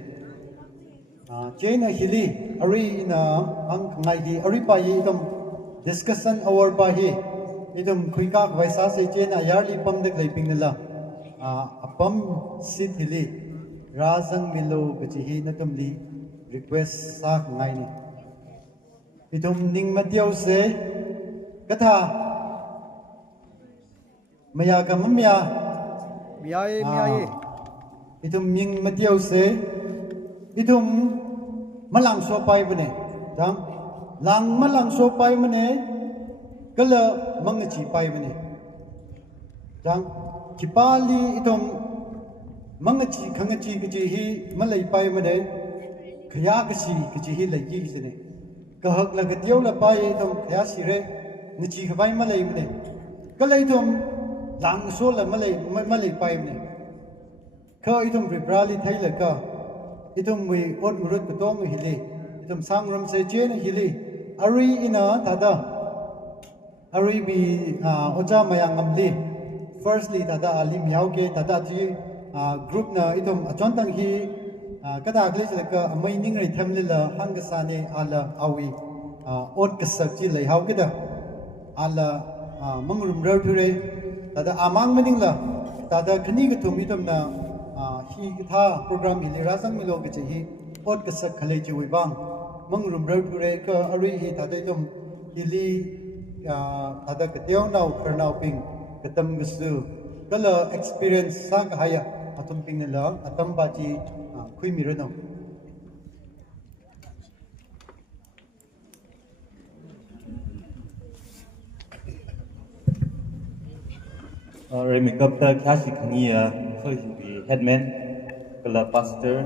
chain hili ari ina ang ngai hi ari pa hi itum discussion hour pa hi itum khuika vaisa se chain ayarli pam dak lai pingla apam sit hili razang milo gachi hi natum li request sa ngai ni itum ning matiau se katha maya ka mamya miyae itum ming matiau se itum malang so pai bane jang lang malang so pai mane kala mangachi pai mane jang kipali itom mangachi khangachi kiji hi malai pai mane khaya kasi kiji hi lai ji sene kahak la gatiau la pai itom khaya sire nichi khabai malai mane kala itom lang so la malai pai mane kha itom ribrali thaila ka itom mui ot murut ko tong hili itom sangram se chen hili ari ina tada ari bi oja mayang amli firstly tada ali miao ke tada ji group na itom achon tang hi kada kle se ka amai ning ri thamle la hang sa ne ala awi ot ka sak ji lai hau ke da ala mangrum ro thure tada amang maning la tada khani ka thum itom na hi tha program hi razang milo ke hi ot ka sak khale ji wi bang mangrum ro thure ka ari hi tada itom hili tada ka teo nau karnau ping katam gusu kala experience sa ka haya atum ping la atam ba ji khui mi ro no Remikapta Kashi Khania, headman, kala pastor,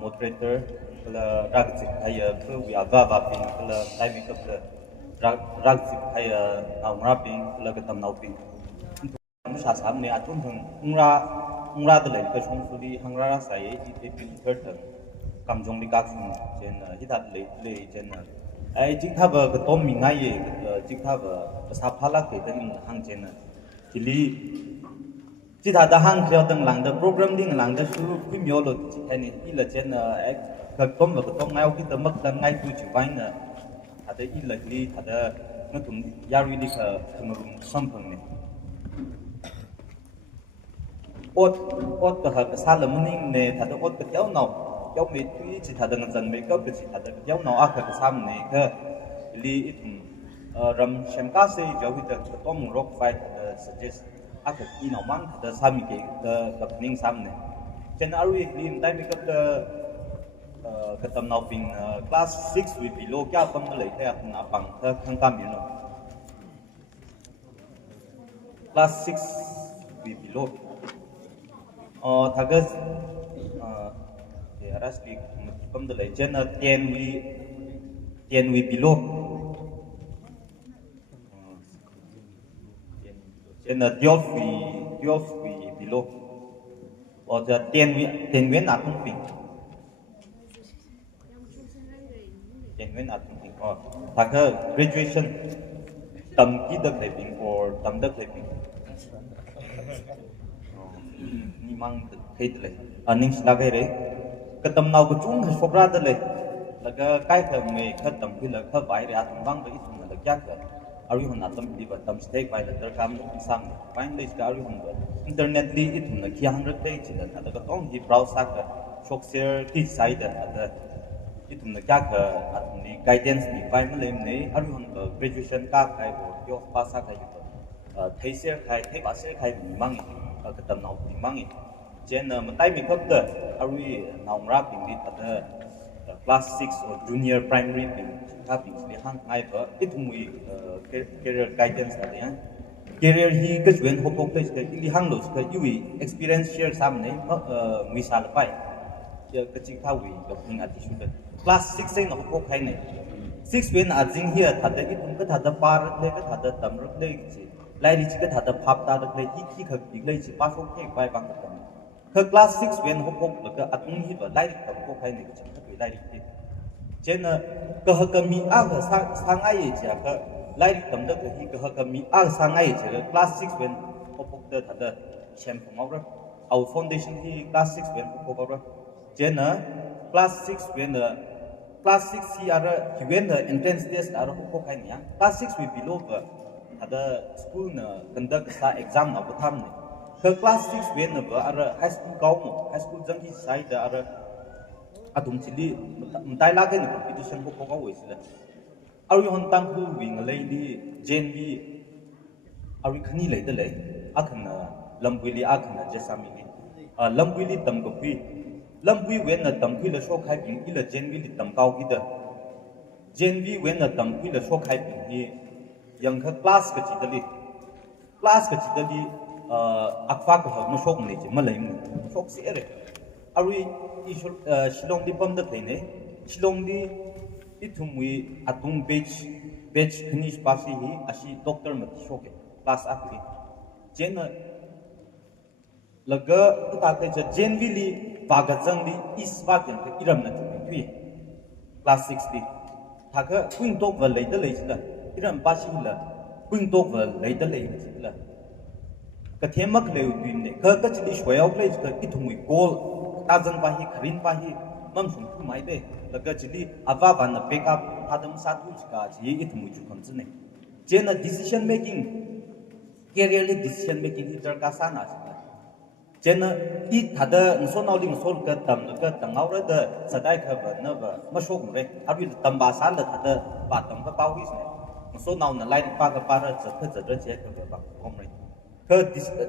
moderator, kala ragzik haya, we are vaping, kala timikapta ragzik haya, now rapping, kala katam now ping. Shasam ne atun ungra the lane, Kashung Sudi, Hangra Sai, it been curtain, Kamjong the Gaxin, Jen, Hitat late, Jen. I did have a Tom Minaye, did have a Sapala, in Hang Jen.Ili chỉ thà đã hàng theo từng làng the program đi làng the suru phim nhiều rồi hay này là trên cái tôm là cái tôm ngay khi tôm mất đang ngay từ chịu vay nè thà đấy là li thà đó nó cũng yari đi cái thằng mình xăm phần này ốt cái sao là mình nè thà đó ốt cái giáo nào giáo mấy thứ chỉ thà đang dần mấy cái chỉ thà đó giáo nào cái sao này cái li ram xem cá se giáo huy cái tôm rock fight suggest aka ino mang the sami ke the ning samne chen ari lim dai make up the tam now ping class 6 we below kya pang le the na pang the khang kam you know class 6 we below thagas the rasti pam the le chen 10 we below in the 12 we below or the 10 when at ping 10 when at ping or thaka graduation tam ki the clipping or tam the clipping ni mang thấy le aning slagai re ka tam nau ko chung ha sobra de le laga kai ka me kha tam ki la kha bai re atum bang ba isum la kya ka ari hon atam di ba tam stake by the kam sam finally ska ari hon internet li it na ki 100 page na ta ka tong hi browser ka shop share ki site da it na kya ka atum ni guidance ni finally ne ari hon graduation ka kai bo yo pasa kai thai share khai thai ba share khai mi mang ka tam nau mi mang chen ma tai mi khop da ari naung ra ping di ta class 6 or junior primary ping tapi ni hang ai ba it mui career guidance na ya career hi ka juen ho pok te li hang lo ka yui experience share sam ne mi sal pai ya ka chi kha wi ka ning ati shu class 6 sai na ho pok khai ne 6 when a jing here tha da it ka tha da par le ka tha da tam ru le chi lai ri chi ka tha da phap ta da le hi ki kha ki le chi pa so ke pai bang ka ka class 6 when ho pok la ka atung hi ba lai ri ka pok khai ne ka chi ka lai ri chen ka ha ka mi a ka sang ai chi ka lai tam da ka hi ka ka mi a sang ai chi class 6 when pop da tha da chem phom au our foundation hi class 6 when pop au chen class 6 when class 6 hi ara when the entrance test ara pop khai ni class 6 we below ka ada school na conduct sa exam na ba tham ni ka class 6 when ba ara high school kau mo high school jang hi sai da ara atum chili mtai la ke ni competition ko ko wei sila ari hon tang ku wing lei di jen bi ari khani lei de lei akhna lambuli akhna jasami ni lambuli tam ko pi lambui wen na tam pi la shok hai ping ila jen bi li tam kau ki da Gen V when the tam kui le shok hai pin hi yang kha class ka chidali akfa ko ha no shok ni che malai mu shok se re arui i shilong di pam da thene shilong di itumwi atung batch khnish pasi hi ashi doctor ma shok class akli jen laga ta te Gen V li baga jang li iswa ken ke iram na tu class 6 di thaka queen tok va leida leida iram pasi la queen tok va leida leida ka themak le uin ne ka ka chili shwayau le ka itumwi gol ta jang pa hi kharin pa hi mam sum thu mai de la ka chili ava van na pick up adam satu ka ji itumwi chu kham chne jen decision making career decision making hi dar ka sana jen I thada so naw ling sol ka tam ka tangau ra da sadai kha ba na ba ma shok re abi tam ba sa la thada ba tam ka pau hi so naw na lai pa ka pa ra cha kha cha ra che ka ba om re ka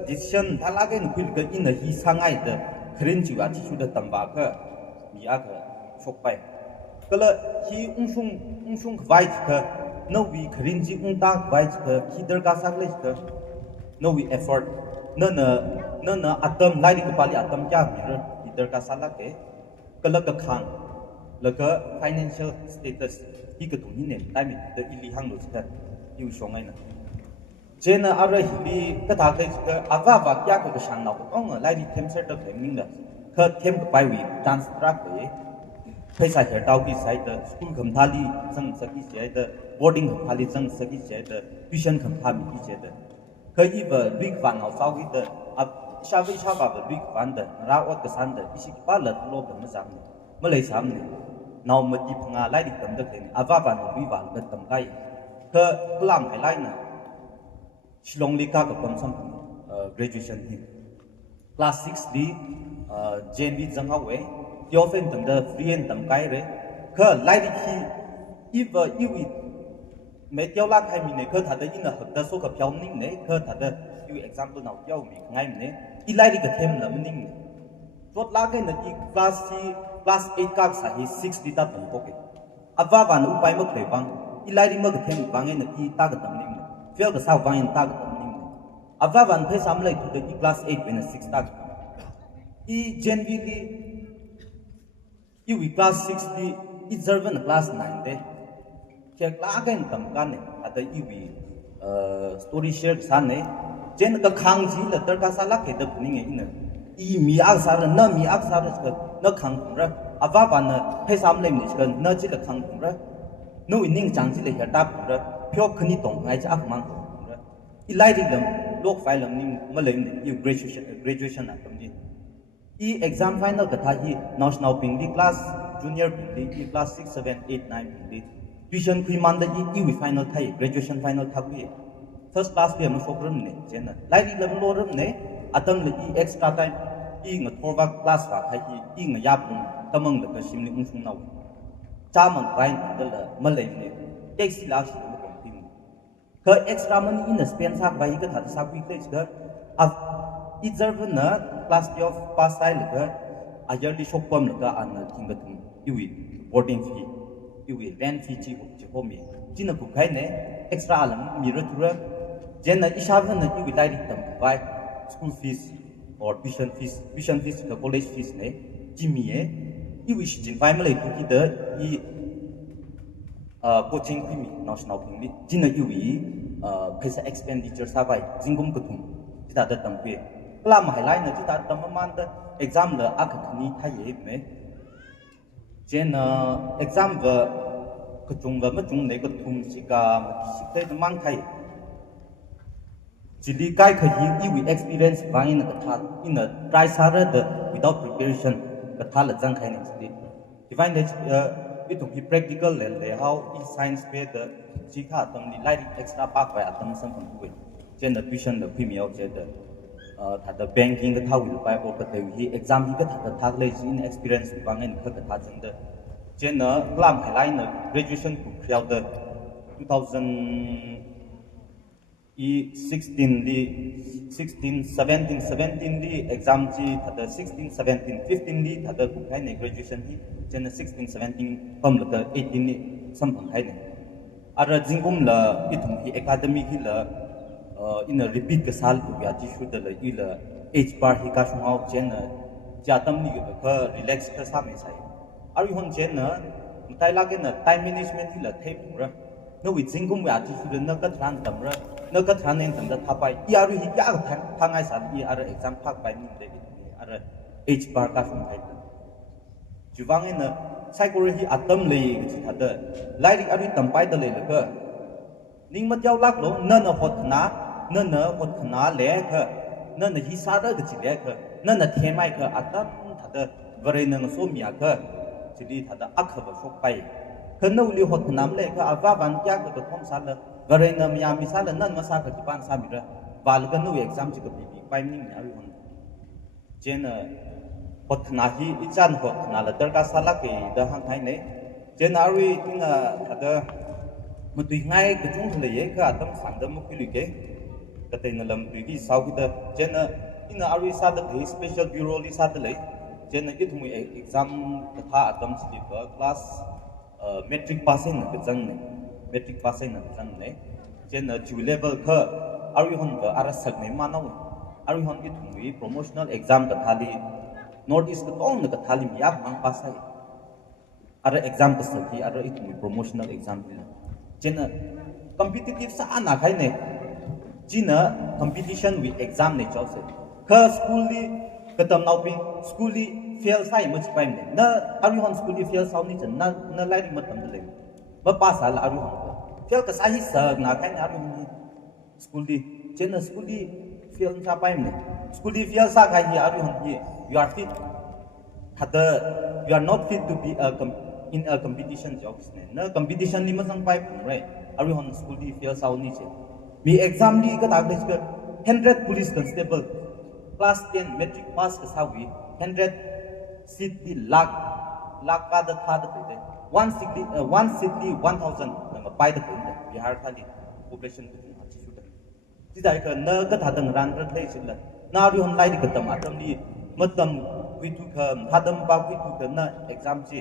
decision thala ga ni khil ka in hi sangai da khrin ji wa chi su da tam ba ka mi a ka shok pai ka la hi ung sung vai ka no wi khrin ji ung ta vai ka ki dar ka sa le ka no we effort na atom lai di kepali atom kya mir idar ka sala ke kala ka khang la ka financial status hi ka tung ne tai mi de ili hang lo cha yu shong ai na jena ara hi ka ta ke ka ava va kya ka shang na ko ong lai di them set of theming da ka them ka pai wi transact de paisa her tau ki sai da school kham thali sang saki sai da boarding kham thali sang saki sai da tuition kham tha mi ki sai da ka i ba luik van au sau ki da sha vi sha ba luik van da ra ot ka san da isi ki pa la lo ba ma sam ne ma lai sam ne naw ma ti phanga lai dik tam da ke ni ava van lui van ka tam kai ka klam hai lai na shilong li ka pam sam graduation hi class 6 di Gen V jang ha we yo fen tam da free and tam kai re ka lai dik hi i mấy tiêu la khai mình này khơi thật đấy là hợp tác số gặp nhau ninh này khơi thật đấy như example nào tiêu mình ngay mình này đi lại đi cái thêm là mình ninh chốt la cái này class 8 các sai 6 đi ta tầm bốc cái ava van upai mất phải bang đi lại đi mất cái thêm bang này đi ta cái tầm ninh này fail cái sao bang ta cái tầm ninh này ava van phải sắm lại từ cái class 8 bên 6 ta i Gen V đi i class 6 đi i servant class 9 đấy cái lá cái tầm can này, ada iwi story share san này, jen cái khang gì là tất cả sa lắc cái tập này nghe này, i mi ác sa là na mi ác sa là cái na khang cũng ra, ava van na hay sam lên này cái na chỉ là khang cũng ra, nu in ning chẳng chỉ là hiện đáp cũng ra, phiêu khni tông ngay chỉ ác mang cũng ra, i lại đi làm lok file làm ning mà lên này, i graduation là cái gì, i exam final cái thay i national ping đi class junior ping đi class 6 7 8 9 ping đi tuition kui man da i final thai graduation final thakui first class bi am shopram ne chena lai di lam lo ram ne atam le i extra time i nga thorwa class wa thai i nga yap tamang le ka simni ung sung naw cha mang bai da la malai ne taxi la shi mo kom tim ka extra money in spend sak bai ka tha sa kui place da i observe na class of pass style ka ajarli shopam le ka an thing ga thum i boarding fee iwi rent fee chi ko mi china ku khai ne extra lam mi ro thura jen na isha van na iwi lai dik tam vai school fees or tuition fees ka college fees ne chi mi e iwi shi jin vai ma le ku ki de I coaching ku mi national ping mi china iwi paisa expenditure sa vai jingum ku thum ti da tam pe klam hai lai na ti da tam man da exam la ak khni thai ye me jen exam và cái chung và mất chung này cái thùng chỉ cả chỉ cái mang thay chỉ đi cái gì yêu experience vang in cái thà in a try harder without preparation cái thà là chẳng khai này chỉ divine that it to be practical le how in science pe the chỉ khá tâm đi lại extra park và tâm sản phẩm của jen the tuition the premium jen the thà the banking cái thao will buy or cái gì exam thì cái thà lấy in experience vang in cái thà chẳng the jen na klam hai lai na graduation ku khriau the 2016 17 di exam chi thada 16 17 15 di thada ku khai ne graduation hi jen na 16 17 pam la 18 ni sampang hai ne ara jingum la ithum hi academy hi la in a repeat ka sal ku ya ji shu da la i la h bar hi ka shung au chen na ja tam ni ka relax ka sa me sai ari hon chen na tai la ke na time management hi la thai pu ra no wi jingum ya ji shu da na ka tran tam ra na ka tran nen tam da tha pai i aru hi ka ka thang ai sa i ara exam phak pai ni de ara h bar ka shung hai juwang in na psychology atam le chi tha da lai ri ari tam pai da le la ka ning ma jaw lak lo na na hot na hot na le ka na hi sa da chi le ka na the mai ka atam tha da vare na so mya ka chi li tha da ak ba so pai ka no li hot nam le ka ava ban kya ka thom sa la vare na mya mi sa la nan ma sa ka ti pan sa mi ra wal ka no exam chi ka bi pai ning ya ri hon chen hot na hi ichan hot na la dar ka sala ke da hang hai ne chen ari tin tha da một tùy ngay cái chúng thầy ấy cả tâm phản tâm một cái lưỡi kế cái tên là làm tùy đi sau khi ta trên là in là ari sa được cái special bureau đi sa được lấy trên là ít thùng exam cái tha tâm chỉ có class metric passing cái chân này metric passing cái chân này trên là chủ level cơ ari hon cái ara sắc này mà nó ari hon ít thùng promotional exam cái tha đi north east cái tông cái tha đi miyak mang pass hay ara exam cái sắc thì ara ít thùng promotional exam đi chen competitive sa ana khai ne china competition with exam ne chaw se ka school li katam nau pi school li fail sai much time ne na ari hon school li fail sau ni chen na lai ri matam le ba pa sa la ari hon fail ka sa hi sa na khai na ari hon school li chen na school li fail sa pai ne school li fail sa khai hi ari hon hi you are fit hada you are not fit to be in a competition jobs ne na competition ni masang pai phung re ari hon school di fail sau ni che mi exam li ka tak le 100 police constable class 10 metric pass ka sa wi 100 seat di lakh ka da tha da de one seat di 1000 na ma pai da phung de bihar khali population ku ha chi su da ti dai ka na ka tha dang ran ra thai chi la na ari hon lai di ka tam atam li matam wi tu ka thadam ba wi tu ka na exam chi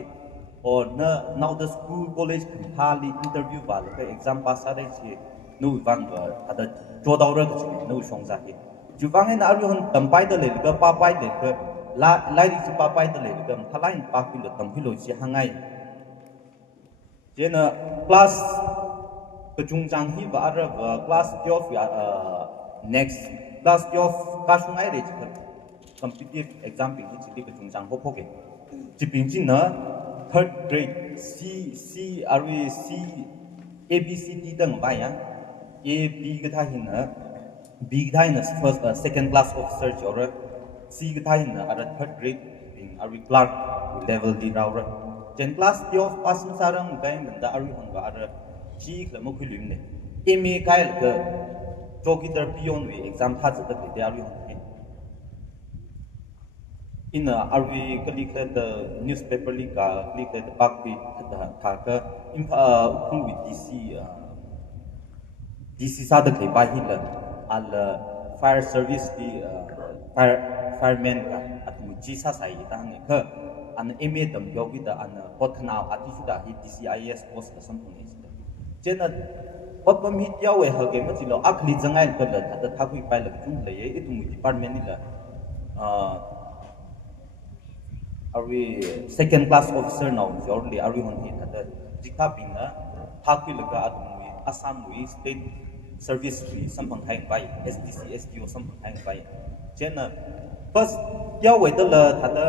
or na now the school college khali interview wal ka exam pass sa dai chi nu wang ba ada chodau ra chi nu song za hi ju wang na ari hon tam pai da le ka pa pai de ka lai ri chi pa pai da le ka thalai pa ki lo tam ki lo chi hangai je na class ka chung chang hi ba ara class 12 ya next class 12 ka shung ai re chi competitive exam ping chi ka chung chang ho pho ke chi ping chi na third grade C RV C A B C D dang ba ya A B cái thai hin na B cái thai na first second class officer or C cái thai na ở third grade in RV Clark level di rau ra gen class of passing sarang cái mình đã RV hon ba ở C là một cái luyện này MA cái là cái cho cái tờ pion về exam thắt được cái RV hon in RV click the newspaper link click the back page tha ka in ukul with DC sa da kai ba hi la al fire service di fireman ka at mu chi sa sai ta ne ka an MA dam yogi da an potnao ati su da hi DCIS post ka sam ne sta chen pot pam hi yaw e ha ge ma chi lo akli jangai ka da tha kui pai la chung le e tu mu department ni la are we second class officer now shortly are we on it at the jika pinga thakui laga atumi assam we state service we sampang hang bai SDC SDO sampang hang bai chena first yaw we da la thada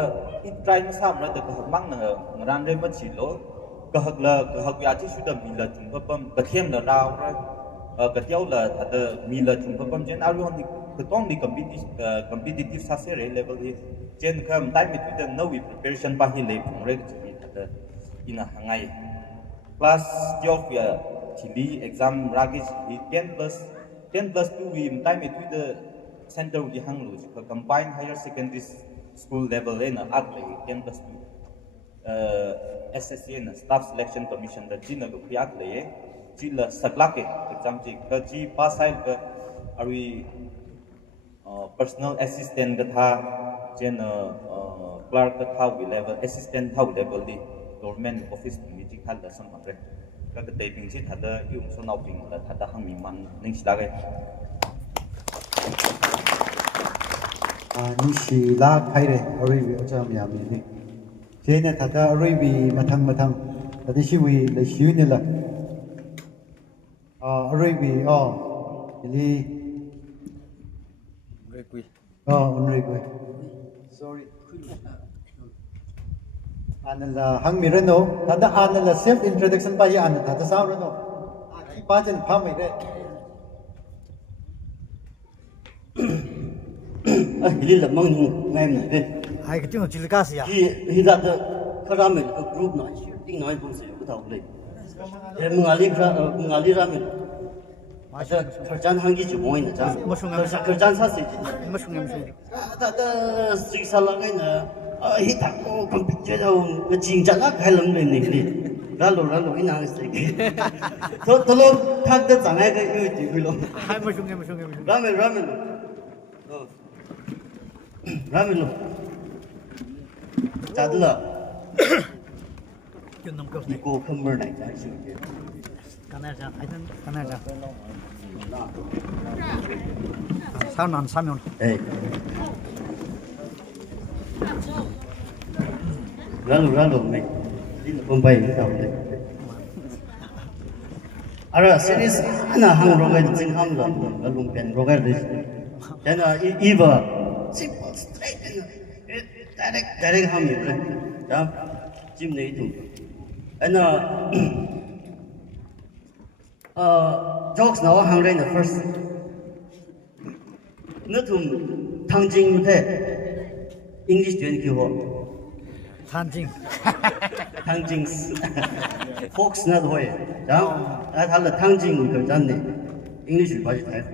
in try na sam ra da ka mang na ran re ma chi lo ka hak ya chi su da mi la chung pa pam ka them la raw ra ka tiaw la thada mi la chung pa pam chen are we on the tong ni competitive sa se level hi chen kham tai mi tu no we preparation pa hi le phung re chi ta ina hangai class 12 ya chili exam ragi 10+2 we tai mi tu the center di hang lu ka combined higher secondary school level in at le 10+2 SSC na staff selection commission da china go piak le chi la saklak exam chi ka chi pass ai ka ari personal assistant ka tha chen clerk ka tha level assistant tha level di government office meeting khal da sam re các cái tây bình chỉ thật là yêu số nào bình là thật là hàng mình man nên chỉ là cái ni shi la khai re ori wi acha mi ami ni je ne thata ori wi mathang tadi shi wi le shi ni la ori wi ili unri kui sorry anala hang mi reno thada anala self introduction ba ya an thada sa reno ki pa chen pham mai re Hili là mong ngay này bên hai cái chuyện chỉ là gì à hi ra the karamel a group na ting nói cũng sẽ có thầu lên em ngali ra mình mà giờ thời gian hàng gì chụp mồi nữa cha thời gian sát gì mà sung em ta suy sa la cái nè hi thằng cô cầm bị chơi đâu cái chuyện chả lắc hay lắm lên này đi ra lồ cái nào cái thôi lo thằng đó chẳng ai cái yêu chỉ cái lo hai mà sung em ramen ramen lo chả được chuyện nông cốc cô không mơ này chả chịu cái này sao non sao non ê ra lồ mày đi không bay cái đầu này ara series ana hang rogai jing ham la lung pen rogai this then eva simple straight and direct ham you right jim nei tu and jokes now hang rain the first nó thùng thang jing thế English chuyện kiểu than jing Fox na thôi, đó,他的汤金可真的，English 把它抬。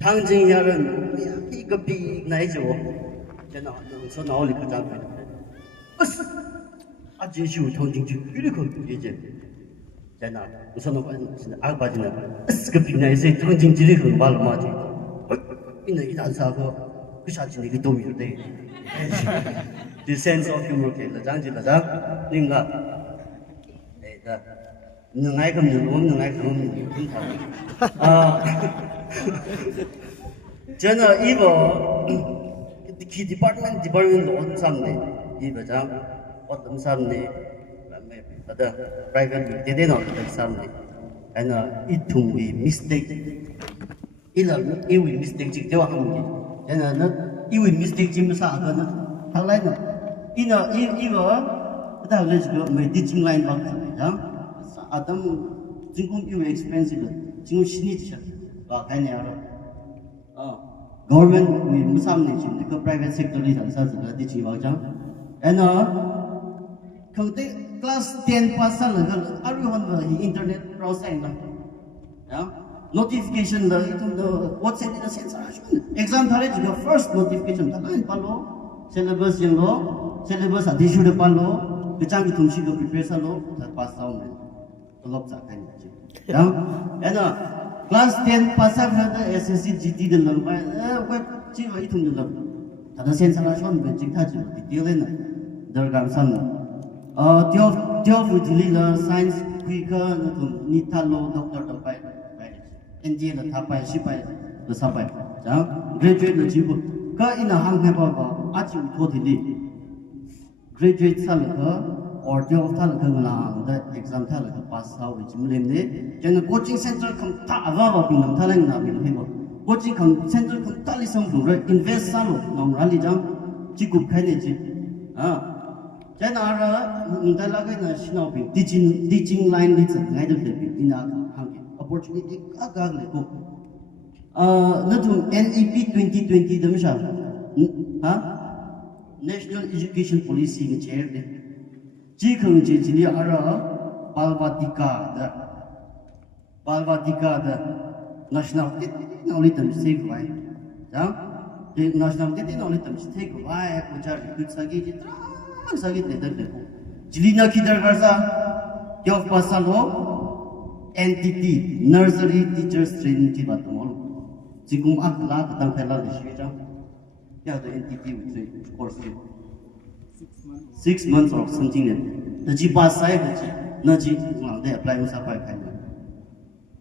汤金下人一个比那一种，真的，说哪里可真快的，这就汤金就有点可理解，真的，我说那个现在阿巴真的，个比那一些汤金这里很巴了嘛的，因为一旦啥个，不下去那个都没有的，就 sense of humor 给了，这样子了，这另个。nương ai không nương ai không cho nên khi department lo sam này iba jam ottam sam này ada private thế nào sam này anh ít thùng vì mistake yêu mistake chỉ theo hàng gì cho nên nó yêu mistake chỉ mới sao cái nó thằng này nó iba ta lấy cái mấy teaching line bằng thế Adam chính cũng expensive, chính xin ít chứ, cái này government vì mua sắm này chỉ cái private sector đi làm sao rồi đi chỉ vào chẳng, anh không thể class 10 pass là cái everyone vào internet browsing mà, notification là itu WhatsApp itu sensation, exam thare juga first notification tak lain palo, syllabus yang lo, syllabus ada issue depan lo, kecang itu mesti lo prepare salo, tak pass tahun ni. Lop sa kan ji ya ana class 10 pass up the SSC GT de lam ba web chi wa ithum de lam ta sen sala shon be jing tha ji detail na dar gam san tio fu jili la science kui ka na tum ni tha lo doctor ta pai NG la tha pai shi pai la sa pai ja graduate la ji bu ka ina hang ha ba a ji tho thi li graduate sa la ka or the of thal khang la the exam thal ka pass how which mulim ne chen coaching center kham ta ava ba pin nam thalang na bin hebo coaching kham center kham ta li sam ru invest sa lo nam rali jam chi gup khai ne chi chen ara ta la ga na shinau bin teaching line li chang ngai de bin in a hang opportunity ka le ko na tu NEP 2020 dam sha National Education Policy ke chair de chỉ không chỉ là ở Balvatika đó national nào đi tầm xí của ai, đó, thì national nào đi tầm xí của ai, cũng chả được sao cái gì, sao cái để được, chỉ là khi đó ra, học pasalo, NTT Nursery Teachers Training chỉ bắt đầu, chỉ cũng ác lá cái tăng phải là để suy cho, ya the NTT course 6 months or something like that. The pass sai 那就往的 apply 有啥办法呢？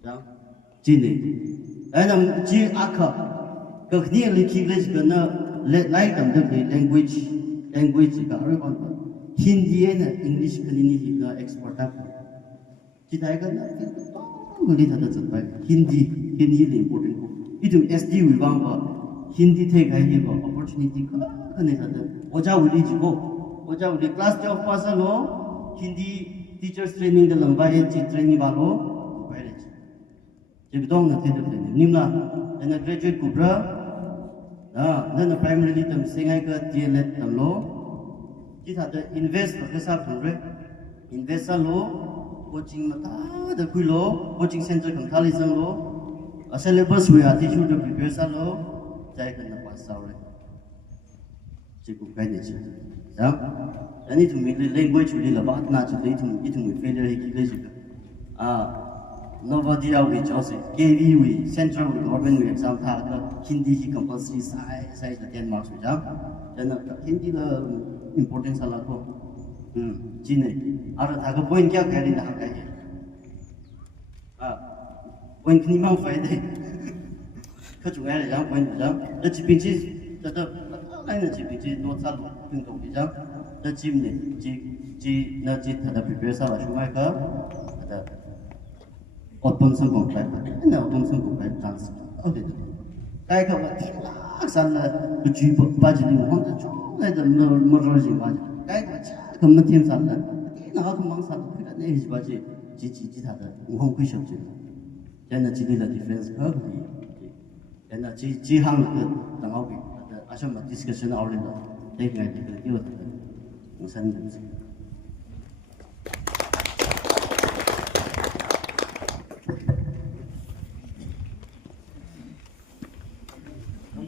这样，真的，哎，那么就阿克，个肯定里去个这个呢，来等的个 language 个，而讲 Hindi 呢 English 肯定你个 export 的，其他个呢，个里头的怎么？Hindi 的 important 个，一种 SD 为王个 Hindi 推开一个 opportunity 个，可能他的，我家为例子个，我家为例 class 12 pass 了 Hindi teachers training 的冷巴也去 training 吧咯，快点。Jadi dong nanti tu ni. Nimla, anda graduate kubra, nana primarily tam sengai ke TLET tam lo, kita ada invest ke sab tu invest lo, coaching mata ada kui lo, coaching center kang thali zang lo, syllabus we ati should prepare sa lo, jai kan pas sa re. Cikgu kai ni sih, ya. Ini tu milih language we lah, bahat na cakap itu failure hiki le juga. Nobody we chose KV we central government we exam tha Hindi hi compulsory sai the 10 marks we jam jana Hindi la importance ala ko jine ara tha ko point kya kari na ka ye point ni mang faide ko chu ya jam point jam da chi pin chi da ai na chi pin chi no sa lu pin to jam da chim ne ji na ji tha da prepare sa la shumai ka da Otom sang comply, na otom sang comply chance. Okay tu. Kaya ka ba san la buji baji ni hom ta chong la da mor ji baji. Kaya ka cha ka ma tim san la. Na ha ka mang san ka ne ji baji ji ta da hom kui shop ji. Jana ji ni la difference ka ni. Jana ji hang ka da ngau bi. Da asham ma discussion aure la. Dai ngai ka yo ta. San ni.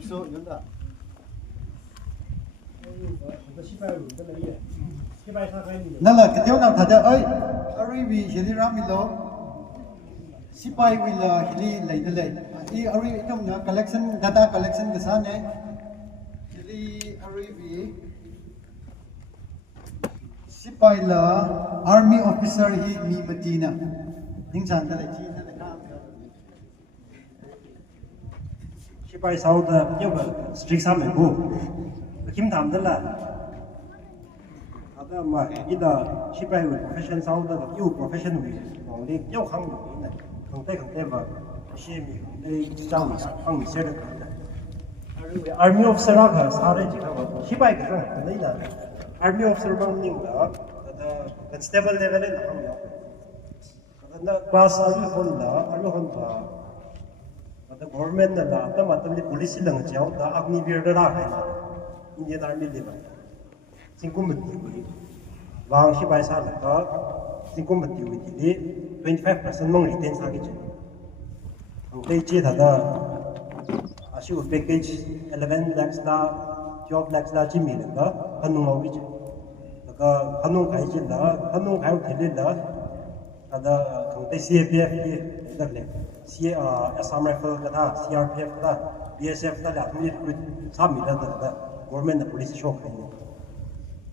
So, yun da. Nala, kitiyo nang tada, ay, ari wi hili ramilo, sipay wila hili laydalay. I ari itom na collection, data collection kasane, hili ari wi, sipay la, army officer hi mi matina. Ning chan talay, chi na Sipai sau da yêu ga strict sa me go. Kim tham da la. Ada ma ida sipai we profession sau da yêu profession we. Ong le yêu khang ni na. Khang te ba. Shi mi dei chang mi khang mi se da. Army officer ga sa re ji ga ba. Sipai ga sa nei na. Army officer bang ning da constable level na khang ya. Na class army hon da the government na the matam police lang chao da agni bir da hai Indian army le ba singkum mati wang shi bai sa la ka singkum mati wi di 25% mong retain sa gi ang dei che da ashu package 11 lakhs da 12 lakhs da chi mi la hanu mau gi ka hanu kai chi da hanu kai thele da ada khang dei CPF da le Assam Rifle kata, CRPF kata, BSF kata lah, ni sami dah dah government the police show kini.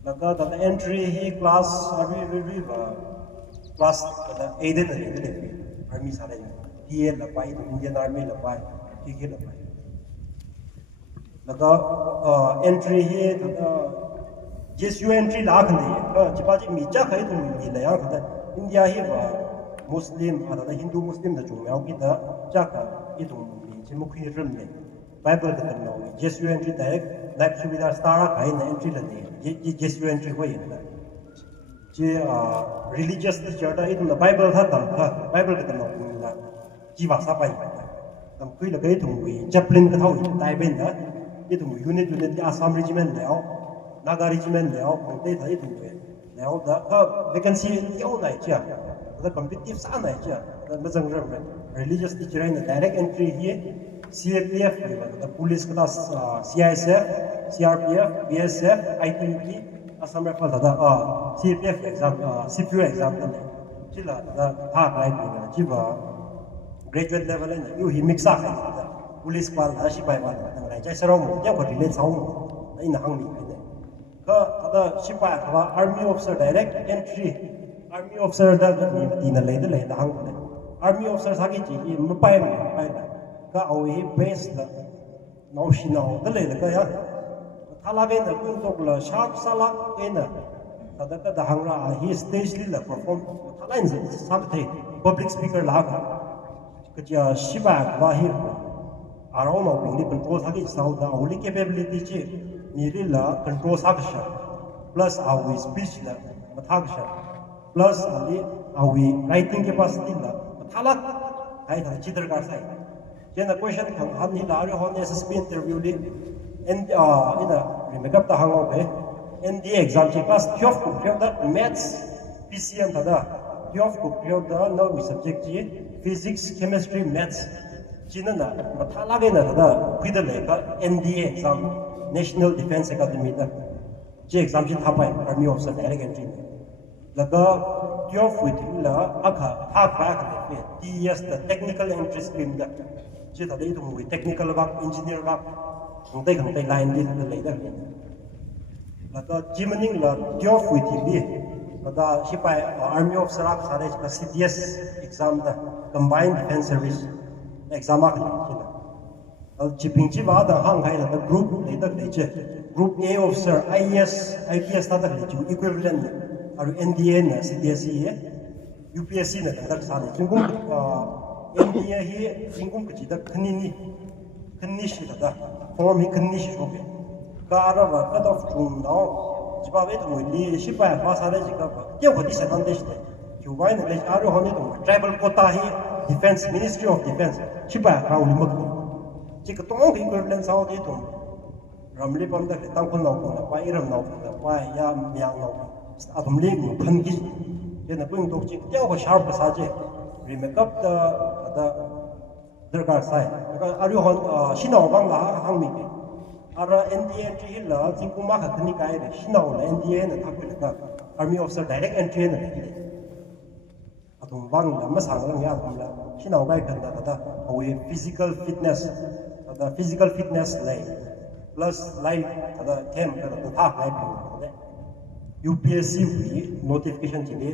Laga dah entry he class abi class dah aided ni army sada ni, TL lepai, Indian Army lepai, TK lepai. Laga entry he dah JSU entry lah ni, cepat je mijak hai tu ni lah yang kata India he Muslim ada Hindu Muslim da chungyaw kita jaka itong jimu khi rim ne Bible ka tanno Jesu entry direct life subida stara kai na entry la de Jesu entry ho yin da je religious teacher da itong Bible tha tam ka Bible ka tanno la ji ba sa pai tam kui la kai thung wi chaplain ka thau tai ben da itong unit Assam regiment leo Naga regiment leo kong te tha itong leo da vacancy yo nai cha the competitive sana je the mazang religious teacher in the direct entry here CRPF the police class CISF CRPF BSF ITP Assam Rifle da CRPF exam CPU exam da chila da ha lai bi jiba graduate level in you he mix up police kwal da shi bai wa da lai jai sarong ya ko relate saung ai na hang mi ne ka da shi bai army officer direct entry army officer da ni na le da hang le army officer sa ki ji mu pai la ka au hi base la no shi no da le ka ya thala ge na ku tok la sharp sala ke na ta da hang ra hi stage li la perform thala in sa the public speaker la ka ja shiba ba hi around of the control sagi south the only capability che ni la control sagsha plus our speech la mathagsha plus our writing capacity la mathala ai da chidar kar sai then the question khang han ni la ri hon ssp interview li and in the makeup ta hang okay and the exam che class 12 ko the maths pcm da 12 ko the no subject che physics chemistry maths China mathalagena da kuidale ka NDA exam National Defense Academy da je exam ji thapai army officer direct entry laga tyof with la akha thapa ka TES the technical entry stream da je da dei with technical work engineer work ngtai line di da le da laga jimning la tyof with li da sipai army officer ak sare ka CDS exam da combined defense service exam ak kila al chiping chi ba da hang khai da group le da le che group A officer IAS IPS ta da le chu equivalent aru NDA na CDSE UPSC na da sa ne chungum NDA hi chungum ki da khni shi da form hi khni shi ho ka ara ba cut off chung no jiba ve to li shi pa fa sa le ji ka ke ko disadvantage ne chu ba ne le aru ho ne to tribal quota hi Defense Ministry of Defense chiba ka uli mak chi ka tong ki ko len sao de to ramli pam da tang kun nau na pa iram nau na pa ya myang nau atum le mu phan ki ye na pung tok chi ya ko sharp sa je re makeup da darkar sai ka aru hon shinau bang la hang mi ara NDA entry hil la jing ku ma ka ni kai re shinau la NDA na thak le ka army officer direct entry na atum bang la ma sang lang ya atum la shinau gai kan da awi physical fitness lay plus line da them ka da tha lai pi da UPSC wi notification chi le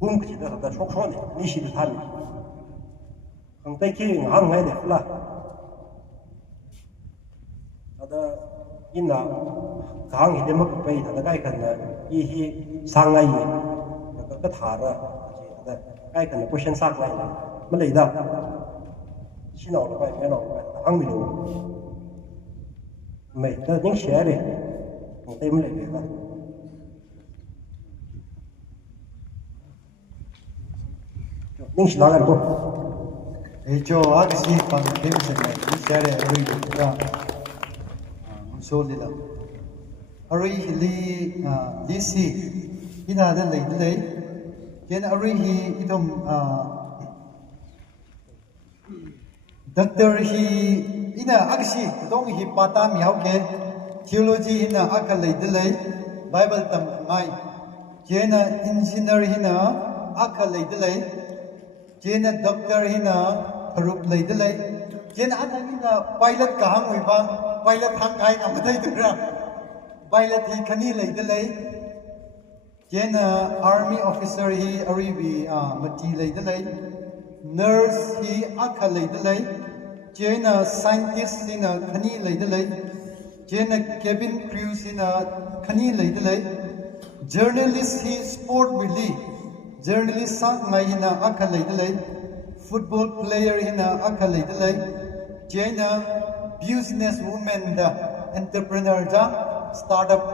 bum ki da shok shon ni shi da thani ang tai ki hang ngai le la da ina gang hi de ma ko pai da gai kan na i hi sang ngai ka tha ra cái cần question sắc lại mới lấy ra xin nào là vậy cái nào vậy ăn mình mày ta những xe đi còn tay mới lấy được ra những xe nào cũng để cho ác sĩ bằng thêm sự này những xe này rồi được ra số đi đâu rồi li si khi nào đã lấy Jen ari hi idom doctor hi ina akshi dong hi pata mi hauke theology ina akalei delei bible tam ngai jena engineer hina akalei delei jena doctor hina tharup lei delei jena anina pilot ka hang oi bang pilot hang kai kam thai tura pilot hi khani lei delei Jena army officer hi aribi mati lei dalai nurse hi akha lei dalai Jena scientist hina khani lei dalai Jena cabin crew hina khani lei dalai journalist hi sport willi journalist sang ngai hina akha lei dalai football player hina akha lei dalai Jena business woman da entrepreneur da startup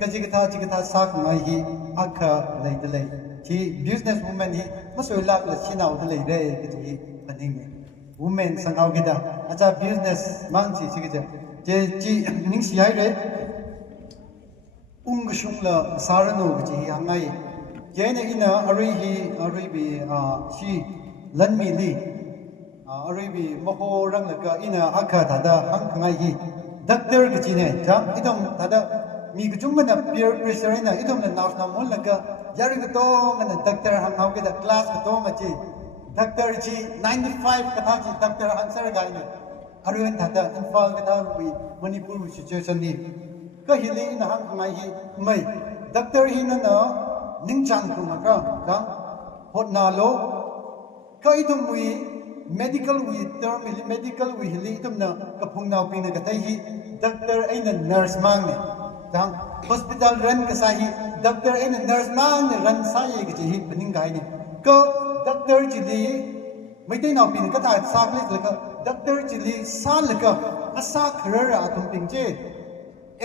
Kajikata sak mai hi akha lei dalai chi business woman hi masoi lak la chinau dalai re ki paning woman sangau gida acha business mang chi chi je chi ning si ai re ung shung la sarano chi angai je na ina ari bi chi lan mi li ari bi moho rang la ka ina akha thada hang khangai hi doctor ki chi ne jam idom thada mi ku chung na peer pressure na idom na naus na mon laga yari ko to na doctor hang hau ke da class ko to ma chi doctor chi 95 ka tha chi doctor answer ga ni aruen tha da infal ka da wi manipur situation ni ka hili na hang ngai hi mai doctor hi na ning chan kuma ka dang hot na lo ka itum wi medical wi term medical wi li itum na ka phung naw ping na ka tai hi doctor aina nurse mang ne dang hospital run ka sa hi doctor aina nurse mang ne run sa ye ka hi paning gai ni ka doctor ji li mai tai naw ping ka ta sak le ka doctor ji li sa le ka asa khara ra tum ping che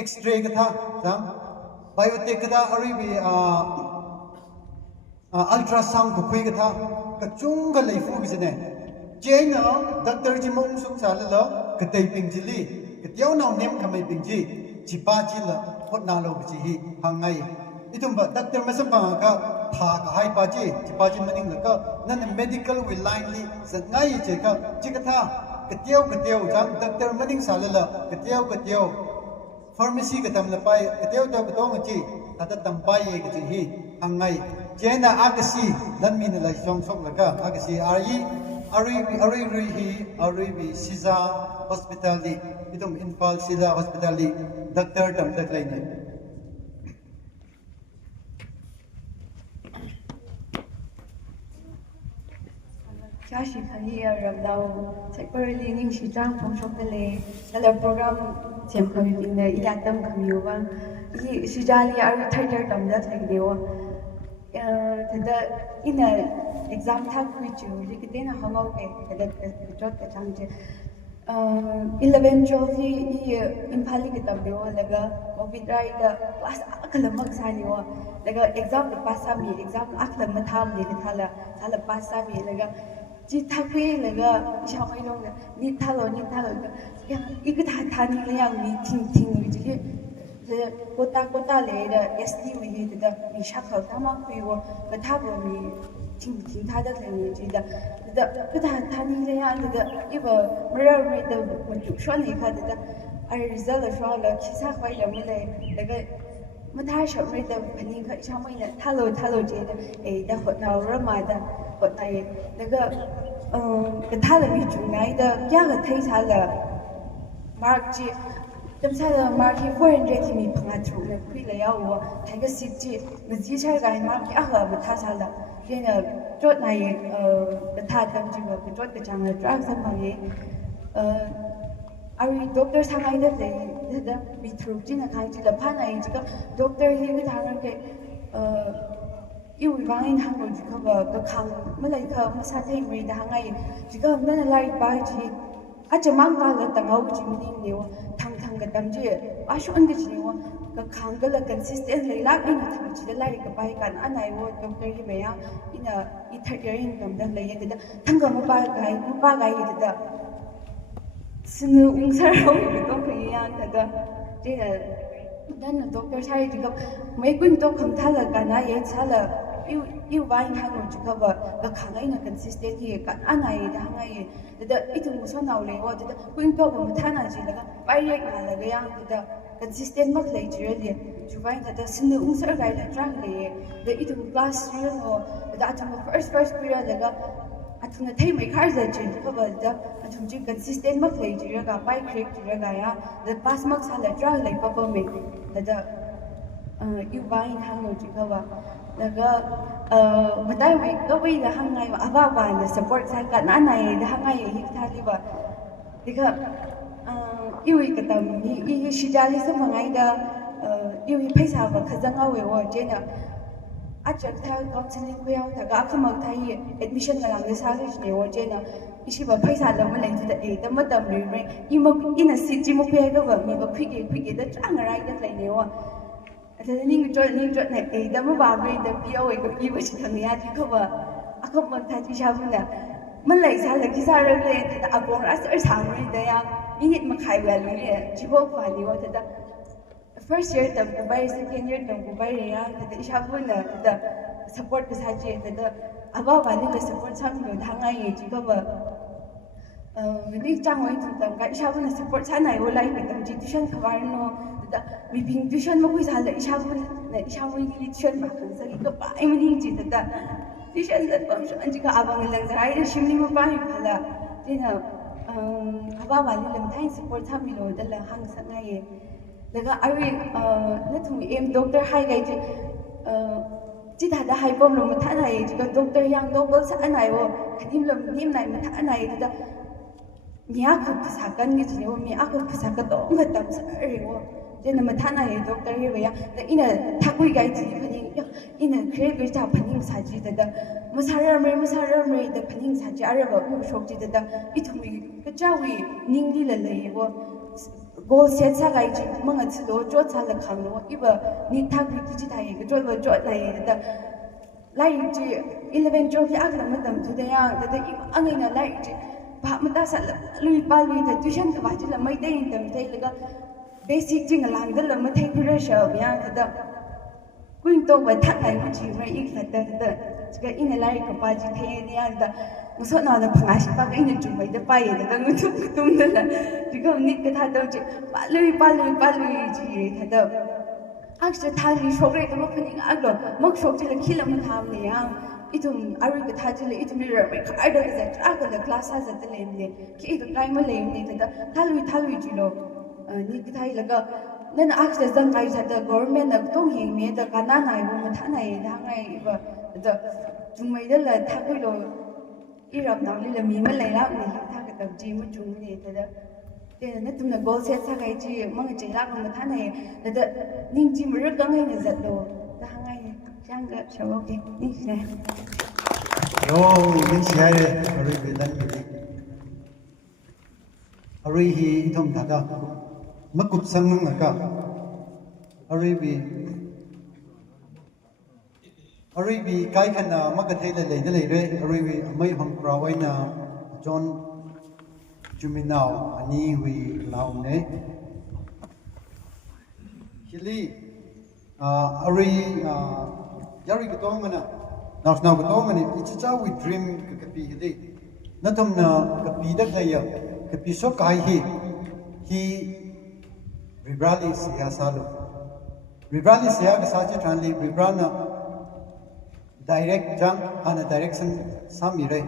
x-ray ka tha dang biotech ka da aribi ultrasound ko khui ka tha ka chung ka lei fu bi ne che na doctor ji mong sung sa la ka tai ping ji li ka tiao naw nem ka mai ping ji chi pa ji la hot na lo ji hi hang ngai itum ba doctor ma sam ba ka tha ka hai pa ji chi pa ji maning la ka nan medical wi line li sa ngai che ka chi ka tha ka tiao jang doctor maning sa la ka tiao pharmacy ka tam la pai ka tiao ka tong ji ta ta tam pai ye ka ji hi hang ngai Jena agasi dan min la song song la ka agasi ari siza hospital di itum infal siza hospital di doctor tam tak lain Cha shi khani ram dau separately ning shi chang phong shop le sala program chem khami bin na ida tam khami wa I shi jali ari third year tam da thai dewa the in a exam tag which you likite na hangau ke the jot ka chang je 11 12 hi imphali ke tam dewa laga covid right class akala mak sa ni wa laga exam pass sa mi exam akla ma tham ni thala pass sa mi laga ji thakwe laga sha mai long ni thalo ya ik tha ni la yang ni ting ji kota le da SD wi da mi sha kha ta ma khui wo ka tha bo mi ting tha da le ni ji da ka tha ni le ya da I ba mra mai da ma chu shwa ni kha da ai result shwa la ki sa khwai la mi le da ma tha sha mai da phani kha sha mai na thalo je da da hot na ra ma da hot na ye da ka tha la mi chu ngai da ya ga thai sa la mark ji Dem sa da mark 400 ki mi phanga thru le khui la ya wo thai ga sit ji ma ji char ga mark ki a ga ma tha sa la ye na jot na ye ka tha tam ji wa ka jot ka chang la drug sa ma ye ari doctor sa ngai da le da mi thru ji na khang ji la pha na ye ji ka doctor hi ga thang ke I wi wang in hang ro ji ka ba ka khang ma lai ka ma sa thai mi da hang ai ji ka na lai ba ji a cha mang ba la ta ngau ji mi ni wo thang ga tam ji a shu an ji wo ka khang ga la consistent lai la in thang ji la lai ka bai kan anai wo doctor hi me ya ina I third year in kam da lai ya da thang ga ma ba gai da sinu ung sar ro mi ko phi ya da ji da dan doctor sai ji ka mai kun to kham tha la ka na ye cha la you buying hang on to cover the Kangana consistent here, Anai, the Hangai, it was on our way, what the Queen Pog of Matana, by the consistent much later, to find that the Sinu Unser guy that drank the it glass stream or the atom of first period, at the time my cars that change cover the atom consistent much later, by creek to Regaya, the past mugs had a drug like Papa make that you buying hang on to cover. Matai mai kawai da hangai aba ba da support sai ka na nai da hangai hi thali ba dika iwi ka tam hi shijali sa mangai da iwi paisa ba khazang awe wo jena achak tha counseling ko yaw ta ga khamak thai admission ga lang sa ga ne wo jena ishi ba paisa da ma lai da da ma tam ri ri ina si ji mo pe ga ba mi ba khige da chang rai da lai ne wo ning jot na da ma ba ri da pio e ko I ba chi thang ya ji ko ba akam man tha ji sha bun da man lai sa la ki sa ra le da abong ra sa sa ri da ya minute ma khai ga lu le ji ho fa ni wa da first year tam ko bai second year tam ko bai ya da sha bun da support ka sa ji da aba ba ni da support sa mi da ngai ye ji ko ba ni chang wai tam ka sha bun support sa nai wo lai ka tam ji tuition khabar no mi ping tuition ma kui sa la isha bun na isha mo ni tuition ma kan sa ka pa ai mani ji da tuition da pam shan ji ka abang lang za ai shim ni ma pa hi phala tina aba ba ni lam thai support sa mi lo da la hang sa ngai ye daga ari na thum em doctor hai gai ji chỉ thà đã hay bom lồng mà thà này chỉ có doctor yang doctor xã này vô khnim lồng nim này mà thà này thì đã miếng không phải sạc cân cái gì vô miếng không phải sạc cái đó người tầm sợ rồi vô cho nên mà thà này doctor như vậy là ina thà quý cái gì phần những ina create cái sao phần những sao gì đó mà sao ra mấy đó phần những sao gì ở đâu cũng sốc gì đó ít thôi cái cháu vì ninh đi là lấy vô goal set sa gai ji manga chido jo cha la khang no iba ni thak ri ji thai ge jo lai da lai ji 11 jo ya ga ma tam thu da ya da i angai na lai ji ba ma ta sa lui da tuition ka ba ji la mai dai in tam thai la ga basic jing lang da la ma thai pressure ya da kuin to ba thak lai ku ji mai ik la da ga ina lai ka ba ji thai ni ya da muso na da phanga shi ba ga ina ju mai da pa ye da ngu tum da la 지금 니 그다 도지 빨리 지 다다 악스 타리 쇼그레도 뭐 푸닝 악로 막 쇼지를 킬러면 다음네야 이tum 아리 그 타지를 이tum 리러 메 카이더 그 아가다 클래스 하자 때문에 키도 타임을 내는데 다다 탈위 지로 니 그다이라가 난 악스 전 가이 자다 거버먼트 동행메다 가나나이 보면 타나이 당하이 이거 저 중매들 타고로 이럽 나올리를 미면 내라 니 타가 덕지 뭐 중매 다다 nên tụi nó goal set sang cái gì mong chỉ là một tháng này là đó nhưng chỉ mới có ngày này giật đồ ta ngày trang cái sao ok nhưng sẽ Yo, những xe này, Ari bị đánh bị đi. Ari hi thông thà đó, mất cục sang ngang cả. Ari bị cái khăn nào mất cái thế là lấy đấy. Ari bị mấy hôm qua vậy na John Juminao ani hui lao ne hili ari yari ka to mana now ka to mani ichicha we dream ka pi hili natum na ka pi da gaya ka pi so kai hi vibrali siya salo vibrali siya ka sa chi tranli vibrana direct jang ana direction samire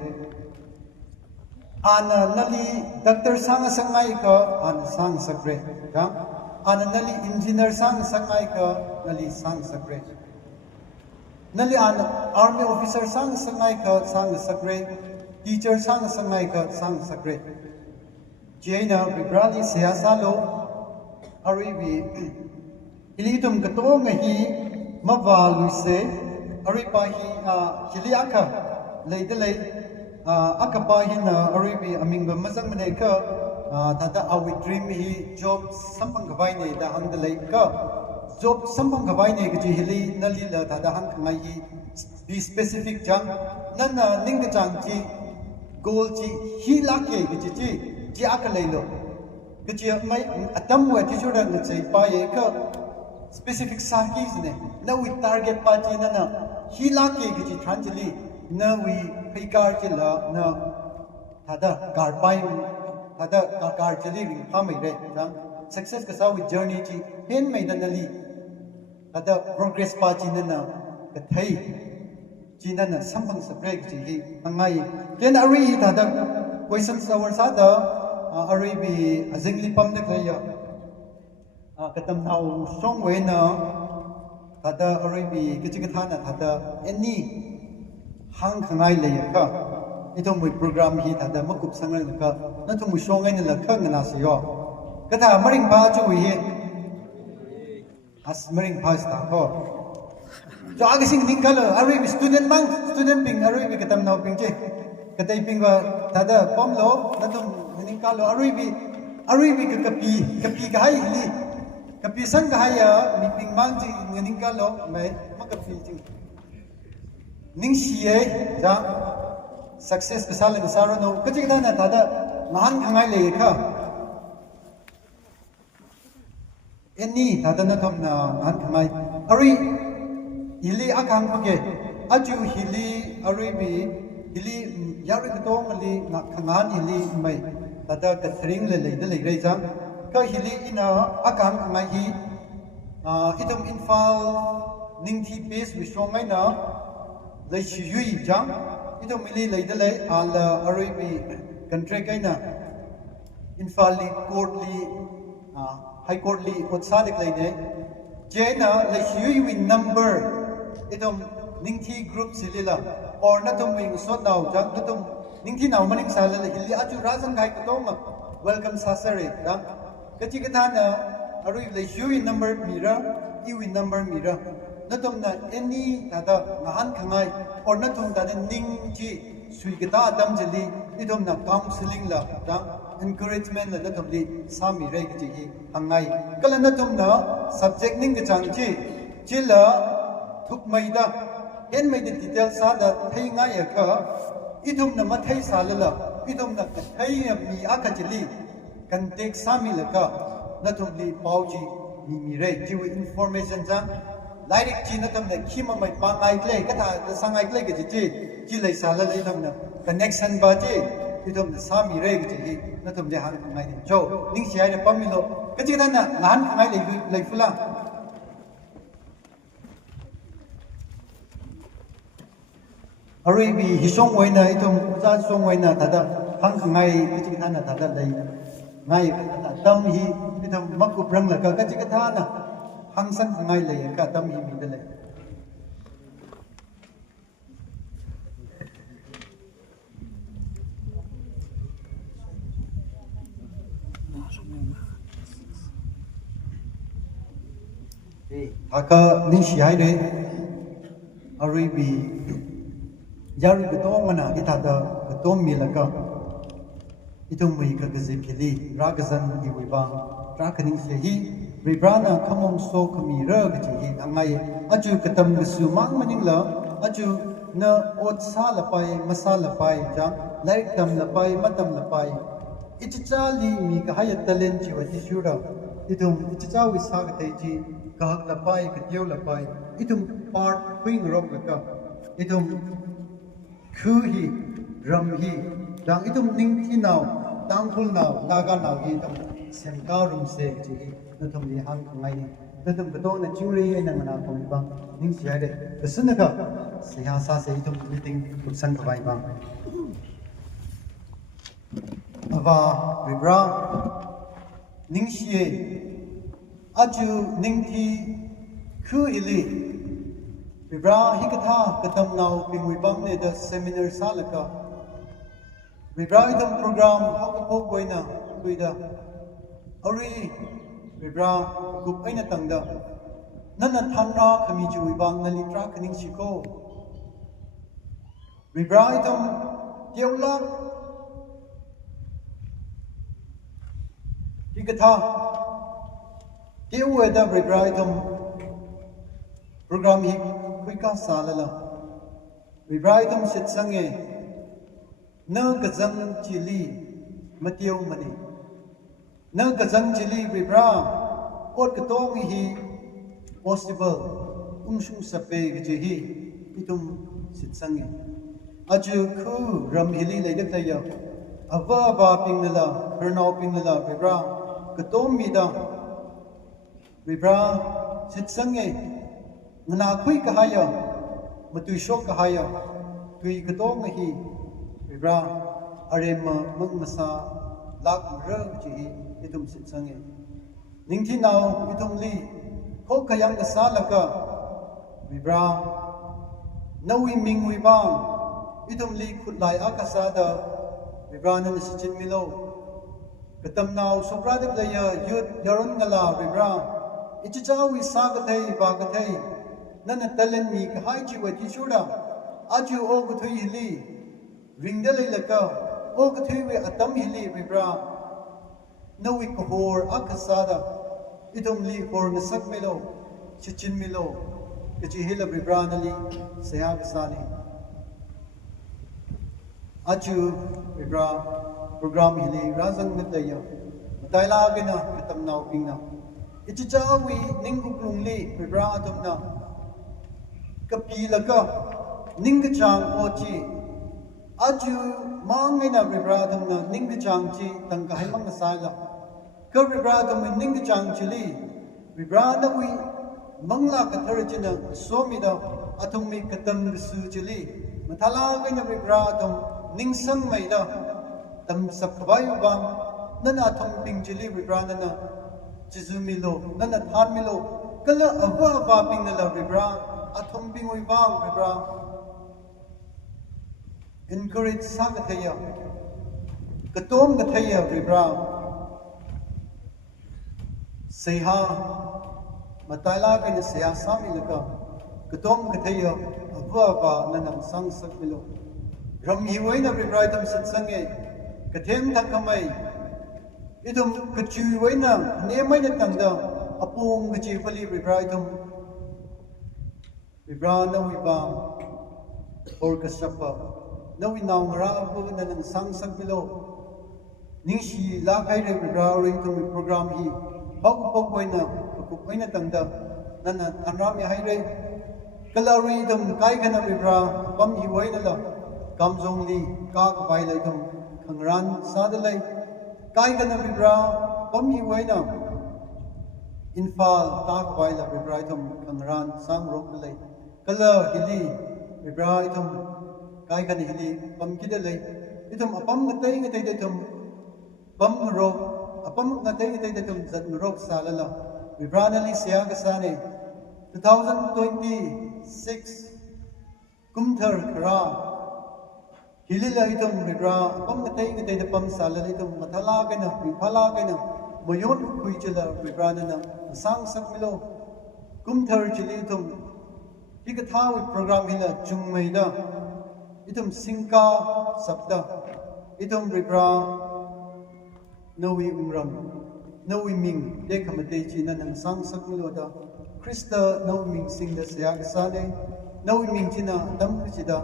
ana nali doctor sang sangai ka ana sang sakre jang ana nali engineer sang sangai ka nali sang sakre nali ana army officer sang sangai ka sang sakre teacher sang sangai ka sang sakre jaina vibrali siyasalo aribi ilitum kato ngahi mavaluse aripa hi hiliaka leidalei akapa hina aribi amingba mazang mane ka tata awi dream hi job sampang gabai ne da hang dalai ka job sampang gabai ne gi hili nali la tata hang ngai hi be specific jang nana ning jang ji goal ji hi la ke gi ji akalai lo gi mai atam wa ti chura ngai chai pa ye ka specific sakis ne na we target pa ji nana hi la ke gi tranjili na we pekar jila na thada karpai thada kar jili ring phamai re jang success ka sawi journey ji hen mai na nali thada progress pa ji na ka thai ji na sampang subject ji hi angai ken ari thada questions our sa da ari bi azingli pam na kaya katam nau song we na thada ari bi kichi ka thana thada any hang khangai le ka itong mo program hi thada makup sangal ka na thum shongai na lakha ngana siyo katha maring ba chu hi as maring ba sta ho jo ag sing ningkal ari student ping ari bi katam nau ping che katai ping ba thada pom lo na thum ningkal ari bi ka kapi ka hai li kapi sang ka hai ya mi ping mang ji ningkal lo mai makapi ji ning siye ja success besal ni sarano kaching na tada mahan khangai le kha enni tada na thom na mahan khangai ari hili akang pake aju hili ari bi hili yari katong ali na khangan hili mai tada kathring le le rei jang ka hili ina akang khangai hi itum infal ningthi base wi songai na lai shi yui jang ito mili lai dalai ala aribi contract kaina infali courtly high courtly otsadik lai ne jena lai shi yui wi number ito ning thi group silila or na tum wing so now jang na tum ning thi now maning sala la hilli aju razan gai ko ma welcome sasare jang kachi katha na arui le shu in number mira you in number mira na tum na any tada ngahan khangai or na tum da ning chi sui kita adam jeli idom na counseling la jang encouragement la na tum li sami re ki ji hangai kala na tum na subject ning ka chang chi chila thuk mai da en mai de detail sa da thai ngai ya ka idom na ma thai sa la idom na ka thai mi aka jeli kan tek sami la ka na tum li pau ji mi re ji information jang direct chi na tum na khima mai pa ngai kle ka tha sangai kle ke ji lai sa la lai tum na connection ba ji idom na sami re ke ji na tum je han ngai ni jo ning si ai na pamilo ka ji na ngan ngai lai fula Ari bi hisong wai na itong za song wai na tada hang ngai ka ji na tada lai ngai ka tam hi itong makku prang la ka ji ka na hang san ngai lai ka tam hi mi de lai haka ning si hai de ari bi yari ka to mana ita da ka to mi la ka itong mai ka gaze phili ra ka zan hi wi ba ra ka ning se hi ri brana khamong so khami ra ga ji hi angai aju ka tam ga su mang maning la aju na ot sa la pai masa la pai ja laik tam la pai matam la pai ichi li mi ka hayat talent ji wa ji shura itum ichi wi sa ga tai ji ka la pai ka tiu la pai itum part queen rock la ka itum khu hi ram hi dang itum ning thi nào tang phul nào naga nào hi tam sem ka rum se ji na thum li hang ngai ni na thum to na churi ai na na ko ba ning si ai de sun ka se ha sa se itum meeting kup san ka bai ba ava vibra ning si aju ning thi khu ili Vibra hikatha katam now pingwi bang ne the seminar salaka. Vibra itam program haka po boina kuida. Ari Vibra gup aina tangda. Nana thanra kami chui bang nali tra kaning siko. Vibra itam tiawla hikatha tiaweda Vibra itam program hik Kuika salala Vibraitum sit sange na gazang chili matiyaw mani na gazang chili vibra ot katong hi possible umsung sape gaji itum sit sange aju khu ram hili leidak taya ava ba pingnala kernau pingnala vibra katom mida vibra sit sange ngana khui ka haya matu shok ka haya tui ka to hi vibra arem mang masa lak ra chi itum sit sange ning thi now itum li kho ka yang ka salaka vibra nawi ming wi bang itum li khut lai akasa da vibra nan si chin milo katam now sopra de playa yut yaron ngala vibra ichi chawi sa ka thai ba ka thai nana talen mi ka hai chi wa ti shura aju o ku thui hili ringda le laka o ku thui we atam hili vibra no we ko hor akasada itum li hor na sak melo chichin melo ke chi hila vibra nali seha bisani aju vibra program hili razang na taya mataila gina katam naw pingna ichi chawi ningu klungli vibra atum na kapilaka ningchang ochi aju mangena vibradam na ningchang chi tangka haimang nasala ka vibradam ningchang chili vibradawi mangla katharachina somida athumi katam su chili mathala gena vibradam ningsang maida tam sakbayu bang nana athum ping chili vibradana chizumilo nana tharmilo kala ava ping na vibra athom pingoi bang bra encourage sa ka thaya katom ka thaya bra seha matala ka ni seha sami laka katom ka thaya abwa ba nanam sang sak milo ram hi wai na bra tam sat sange kathem thakamai idum kachu wai na ne mai na tangda apung kachi pali bra idum bra na wi ba or kasapa na wi naw ra bu na nang sang sak milo ning shi la kai re bra ri tum program hi bau bau wai na ku wai na tangda na na anram ya hai re kalari dum kai kana bra pam hi wai na la kam jong li ka ka bai lai dum khangran sa da lai kai kana bra pam hi wai na infal ta ka bai la bra dum khangran sang rok lai kala hili bra dum kai kana hili pam ki da lai idum apam ngatai ngatai da dum pam rok apam ngatai ngatai da dum zat rok sa la la bra na li sia ka sa ne 2026 kumthar khara hilila itum rigra pam ngatai da pam sala itum mathala kana phala kana moyon khui chala rigra na sang sak milo kumthar chili itum ikatha wi program hila chungmai da itum singka sabda itum rigra nowi umram nowi ming de khamate chi na nang sang sak milo da Krista nau ming sing da siya kasane nau ming china dam chida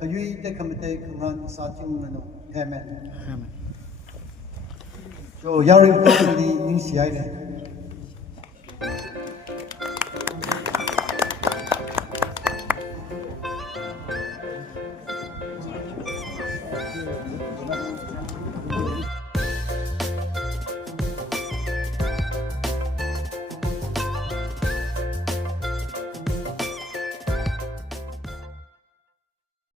khayui te khamate khangran sa ching na no amen so yari to ni ning siai ne